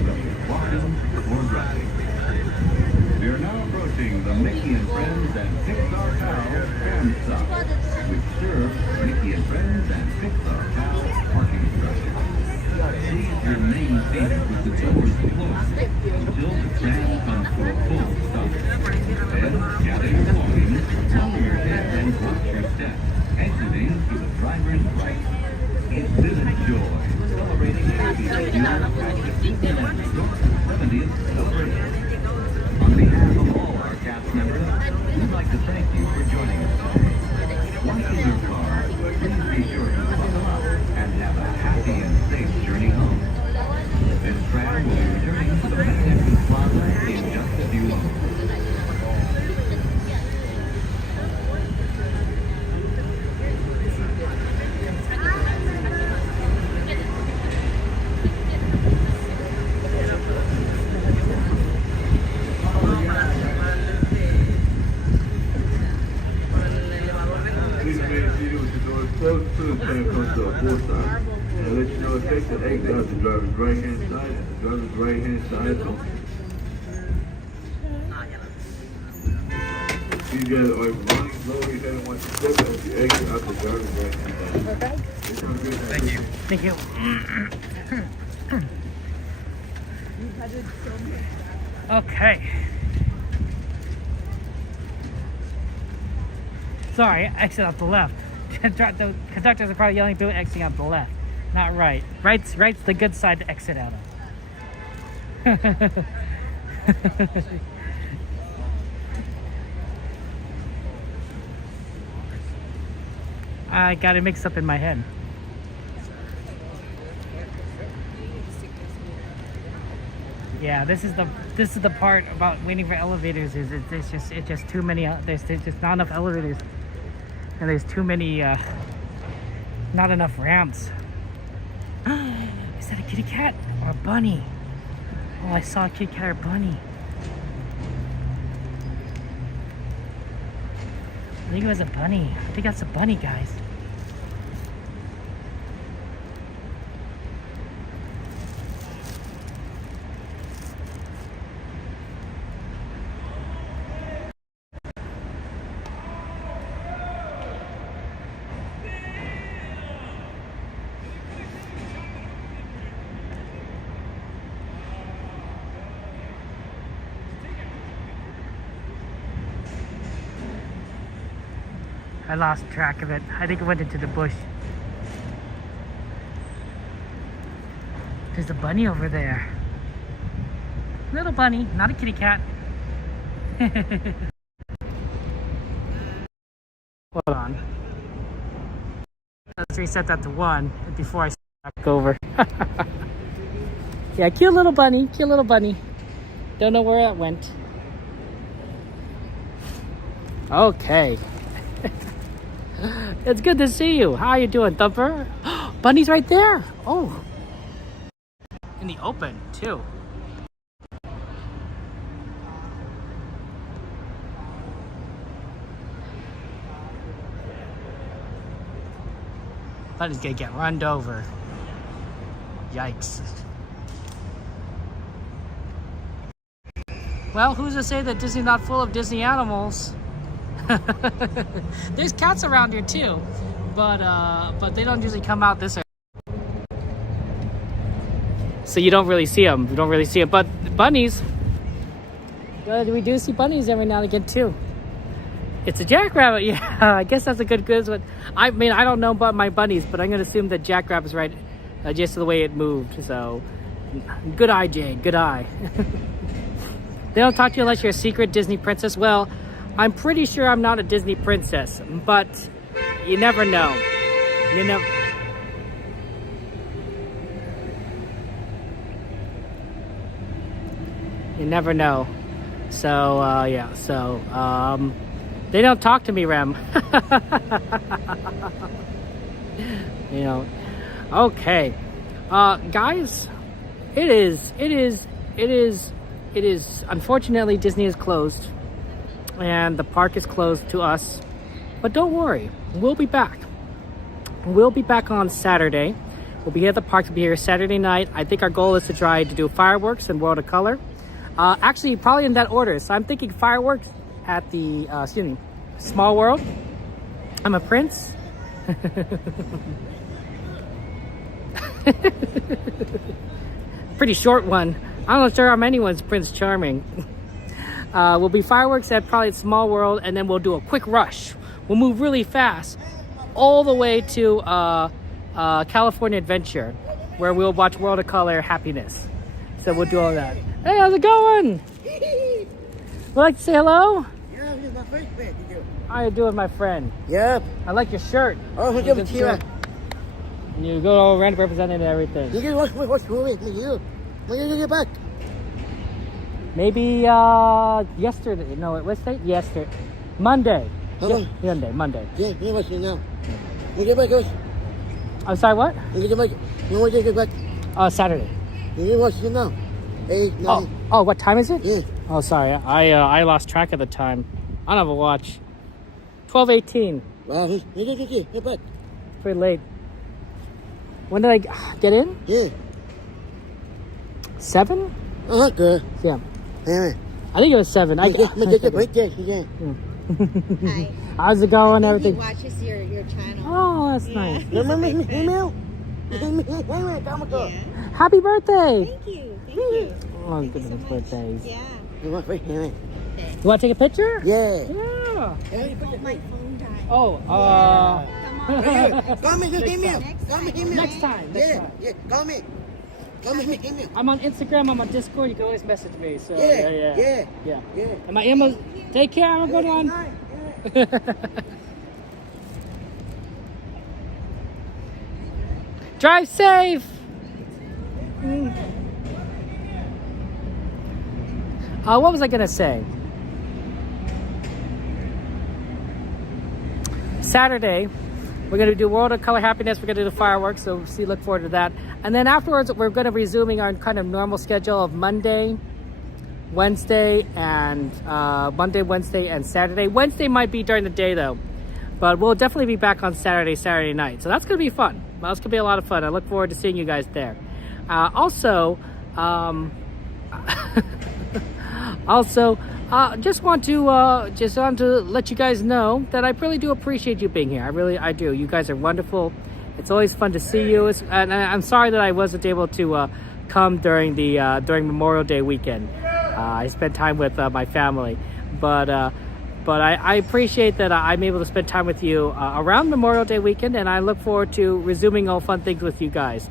whether you're walking or driving. We are now approaching the Mickey and Friends and Pixar Pals Tram stop, which serves Mickey and Friends and Pixar Pals parking structure. Please remain seated with the doors closed until the tram comes to a full stop. Then, gather your belongings, lower your head, and watch your step, exiting to the driver's right. It's been a joy celebrating happy with you at the Disneyland Resort 70th celebration. On behalf of all our cast members, we'd like to thank you for joining us today. Once in your car, please be sure to buckle up and have a happy and safe journey home. This tram will be returning to the Magnificent Plaza in just a few moments. Close to the tram comes to a full stop. And I'll let you know it takes an exit out the driver's right-hand side and the driver's right-hand side only. You got it like running slowly, then once you step out, you exit out the driver's right-hand side. Okay. Thank you. Thank you. Okay. Sorry, exit out the left. The conductors are probably yelling through exiting out the left. Not right. Right's the good side to exit out of. I got it mixed up in my head. Yeah, this is the part about waiting for elevators. Is it's just too many. There's just not enough elevators, and there's too many. Not enough ramps. Is that a kitty cat or a bunny? Oh, I saw a kitty cat or a bunny. I think it was a bunny. I think that's a bunny, guys. I lost track of it. I think it went into the bush. There's a bunny over there. Little bunny, not a kitty cat. Hold on. Let's reset that to 1 before I start back over. Yeah, cute little bunny, cute little bunny. Don't know where it went. Okay. It's good to see you. How are you doing, Thumper? Bunny's right there. Oh. In the open, too. Bunny's gonna get run over. Yikes. Well, who's to say that Disney's not full of Disney animals? There's cats around here too, but they don't usually come out this early. So you don't really see them. You don't really see them. But bunnies, we do see bunnies every now and again too. It's a jackrabbit. Yeah, I guess that's a good one. I mean, I don't know about my bunnies, but I'm gonna assume that jackrabbit's right, just the way it moved. So, good eye, Jade. Good eye. They don't talk to you unless you're a secret Disney princess. Well, I'm pretty sure I'm not a Disney princess, but you never know. You never know. So, yeah. So, they don't talk to me, Rem. You know. Okay. Guys, it is, unfortunately, Disney is closed. And the park is closed to us. But don't worry, we'll be back. We'll be back on Saturday. We'll be here at the park. We'll be here Saturday night. I think our goal is to try to do fireworks and World of Color. Actually, probably in that order. So I'm thinking fireworks at the, Small World. I'm a prince. Pretty short one. I'm not sure how many ones Prince Charming. We'll be fireworks at probably Small World, and then we'll do a quick rush. We'll move really fast all the way to California Adventure, where we'll watch World of Color Happiness. So we'll do all that. Hey, how's it going? Would like to say hello? Yeah, you're my first man. How you doing, my friend? Yep. I like your shirt. Oh, give it to you. You go all around representing everything. You can watch movie with you. When you get back? Maybe yesterday. No, what's that? Yesterday. Monday. Monday. Yeah, you watch it now. You get back, guys. I'm sorry, what? You get back. When you get back? Saturday. You watch it now. 8, 9. Oh, what time is it? Yeah. Oh, sorry. I lost track of the time. I don't have a watch. 12:18. Wow, you get back. Pretty late. When did I get in? Yeah. 7? Good. Yeah. Yeah. I think it was 7. Hi. How's it going? Everything? He watches your channel. Oh, that's nice. Remember me? Email? Happy birthday! Thank you. Oh, goodness, birthdays. Yeah. You want to take a picture? Yeah. Yeah. My phone died. Oh, Call me, just email. Next time. Yeah, call me. Email. I'm on Instagram, I'm on Discord, you can always message me. So Yeah. And my email, take care, have a good one. Drive safe. What was I gonna say? Saturday, we're gonna do World of Color Happiness. We're gonna do fireworks, so look forward to that. And then afterwards, we're gonna be resuming our kind of normal schedule of Monday, Wednesday, and Saturday. Wednesday might be during the day though, but we'll definitely be back on Saturday night. So that's gonna be fun. That's gonna be a lot of fun. I look forward to seeing you guys there. Also, just want to let you guys know that I really do appreciate you being here. I do. You guys are wonderful. It's always fun to see you. And I'm sorry that I wasn't able to come during Memorial Day weekend. I spent time with my family, but I appreciate that I'm able to spend time with you around Memorial Day weekend, and I look forward to resuming all fun things with you guys.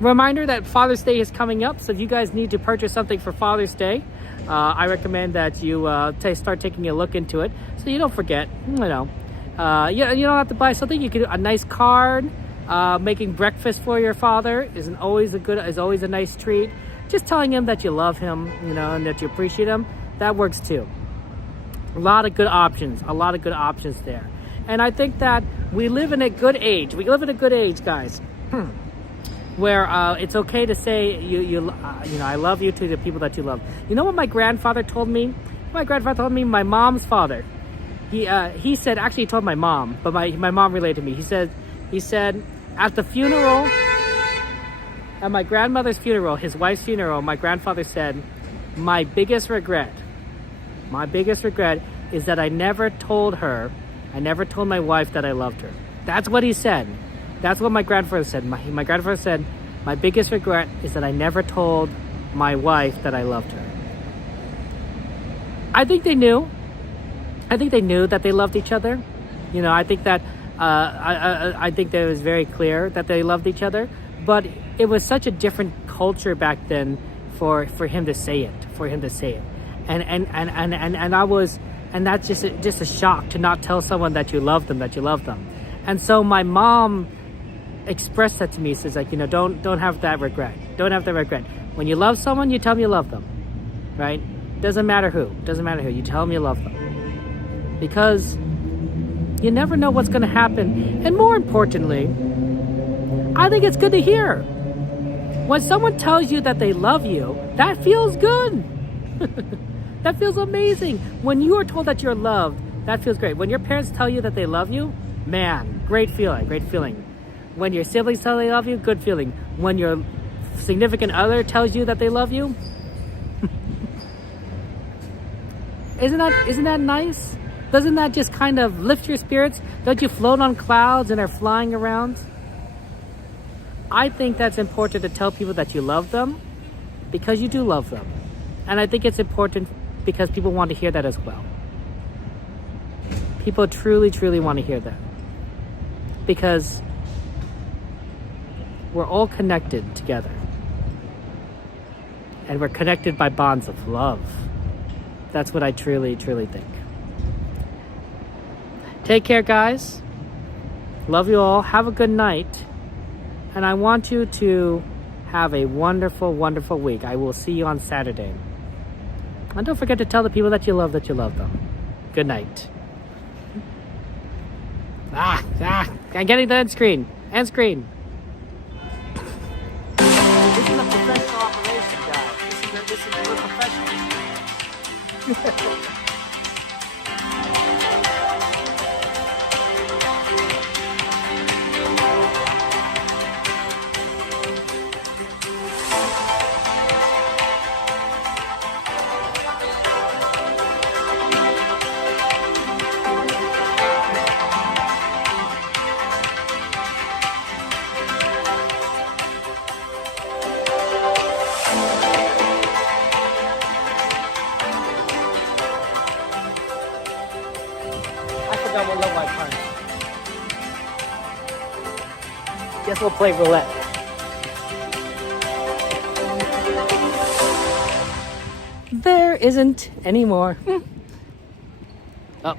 Reminder that Father's Day is coming up, so if you guys need to purchase something for Father's Day, I recommend that you start taking a look into it, so you don't forget. You don't have to buy something. You can do a nice card. Making breakfast for your father is always a nice treat. Just telling him that you love him, and that you appreciate him. That works too. A lot of good options there. And I think that we live in a good age. We live in a good age, guys. where it's okay to say you know, I love you to the people that you love. You know what my grandfather told me? My grandfather told me, my mom's father. He said, actually he told my mom, but my mom relayed to me. He said at the funeral, at my grandmother's funeral, his wife's funeral, my grandfather said, my biggest regret is that I never told my wife that I loved her. That's what he said. That's what my grandfather said. My grandfather said, my biggest regret is that I never told my wife that I loved her. I think they knew. I think they knew that they loved each other. You know, I think that I think that it was very clear that they loved each other. But it was such a different culture back then for him to say it. And that's just a shock to not tell someone that you love them. And so my mom expressed that to me. Says, like, you know, don't have that regret. Don't have that regret. When you love someone, you tell them you love them, right? Doesn't matter who. You tell them you love them, because you never know what's going to happen. And more importantly, I think it's good to hear when someone tells you that they love you. That feels good. That feels amazing. When you are told that you're loved, that feels great. When your parents tell you that they love you, man, great feeling. When your siblings tell they love you, good feeling. When your significant other tells you that they love you, isn't that nice? Doesn't that just kind of lift your spirits? Don't you float on clouds and are flying around? I think that's important to tell people that you love them, because you do love them. And I think it's important because people want to hear that as well. People truly, truly want to hear that. Because we're all connected together. And we're connected by bonds of love. That's what I truly, truly think. Take care, guys. Love you all. Have a good night. And I want you to have a wonderful, wonderful week. I will see you on Saturday. And don't forget to tell the people that you love them. Good night. I'm getting the end screen. End screen. This is a professional operation, guys. This is we're professional. Guess we'll play roulette. There isn't anymore. Up.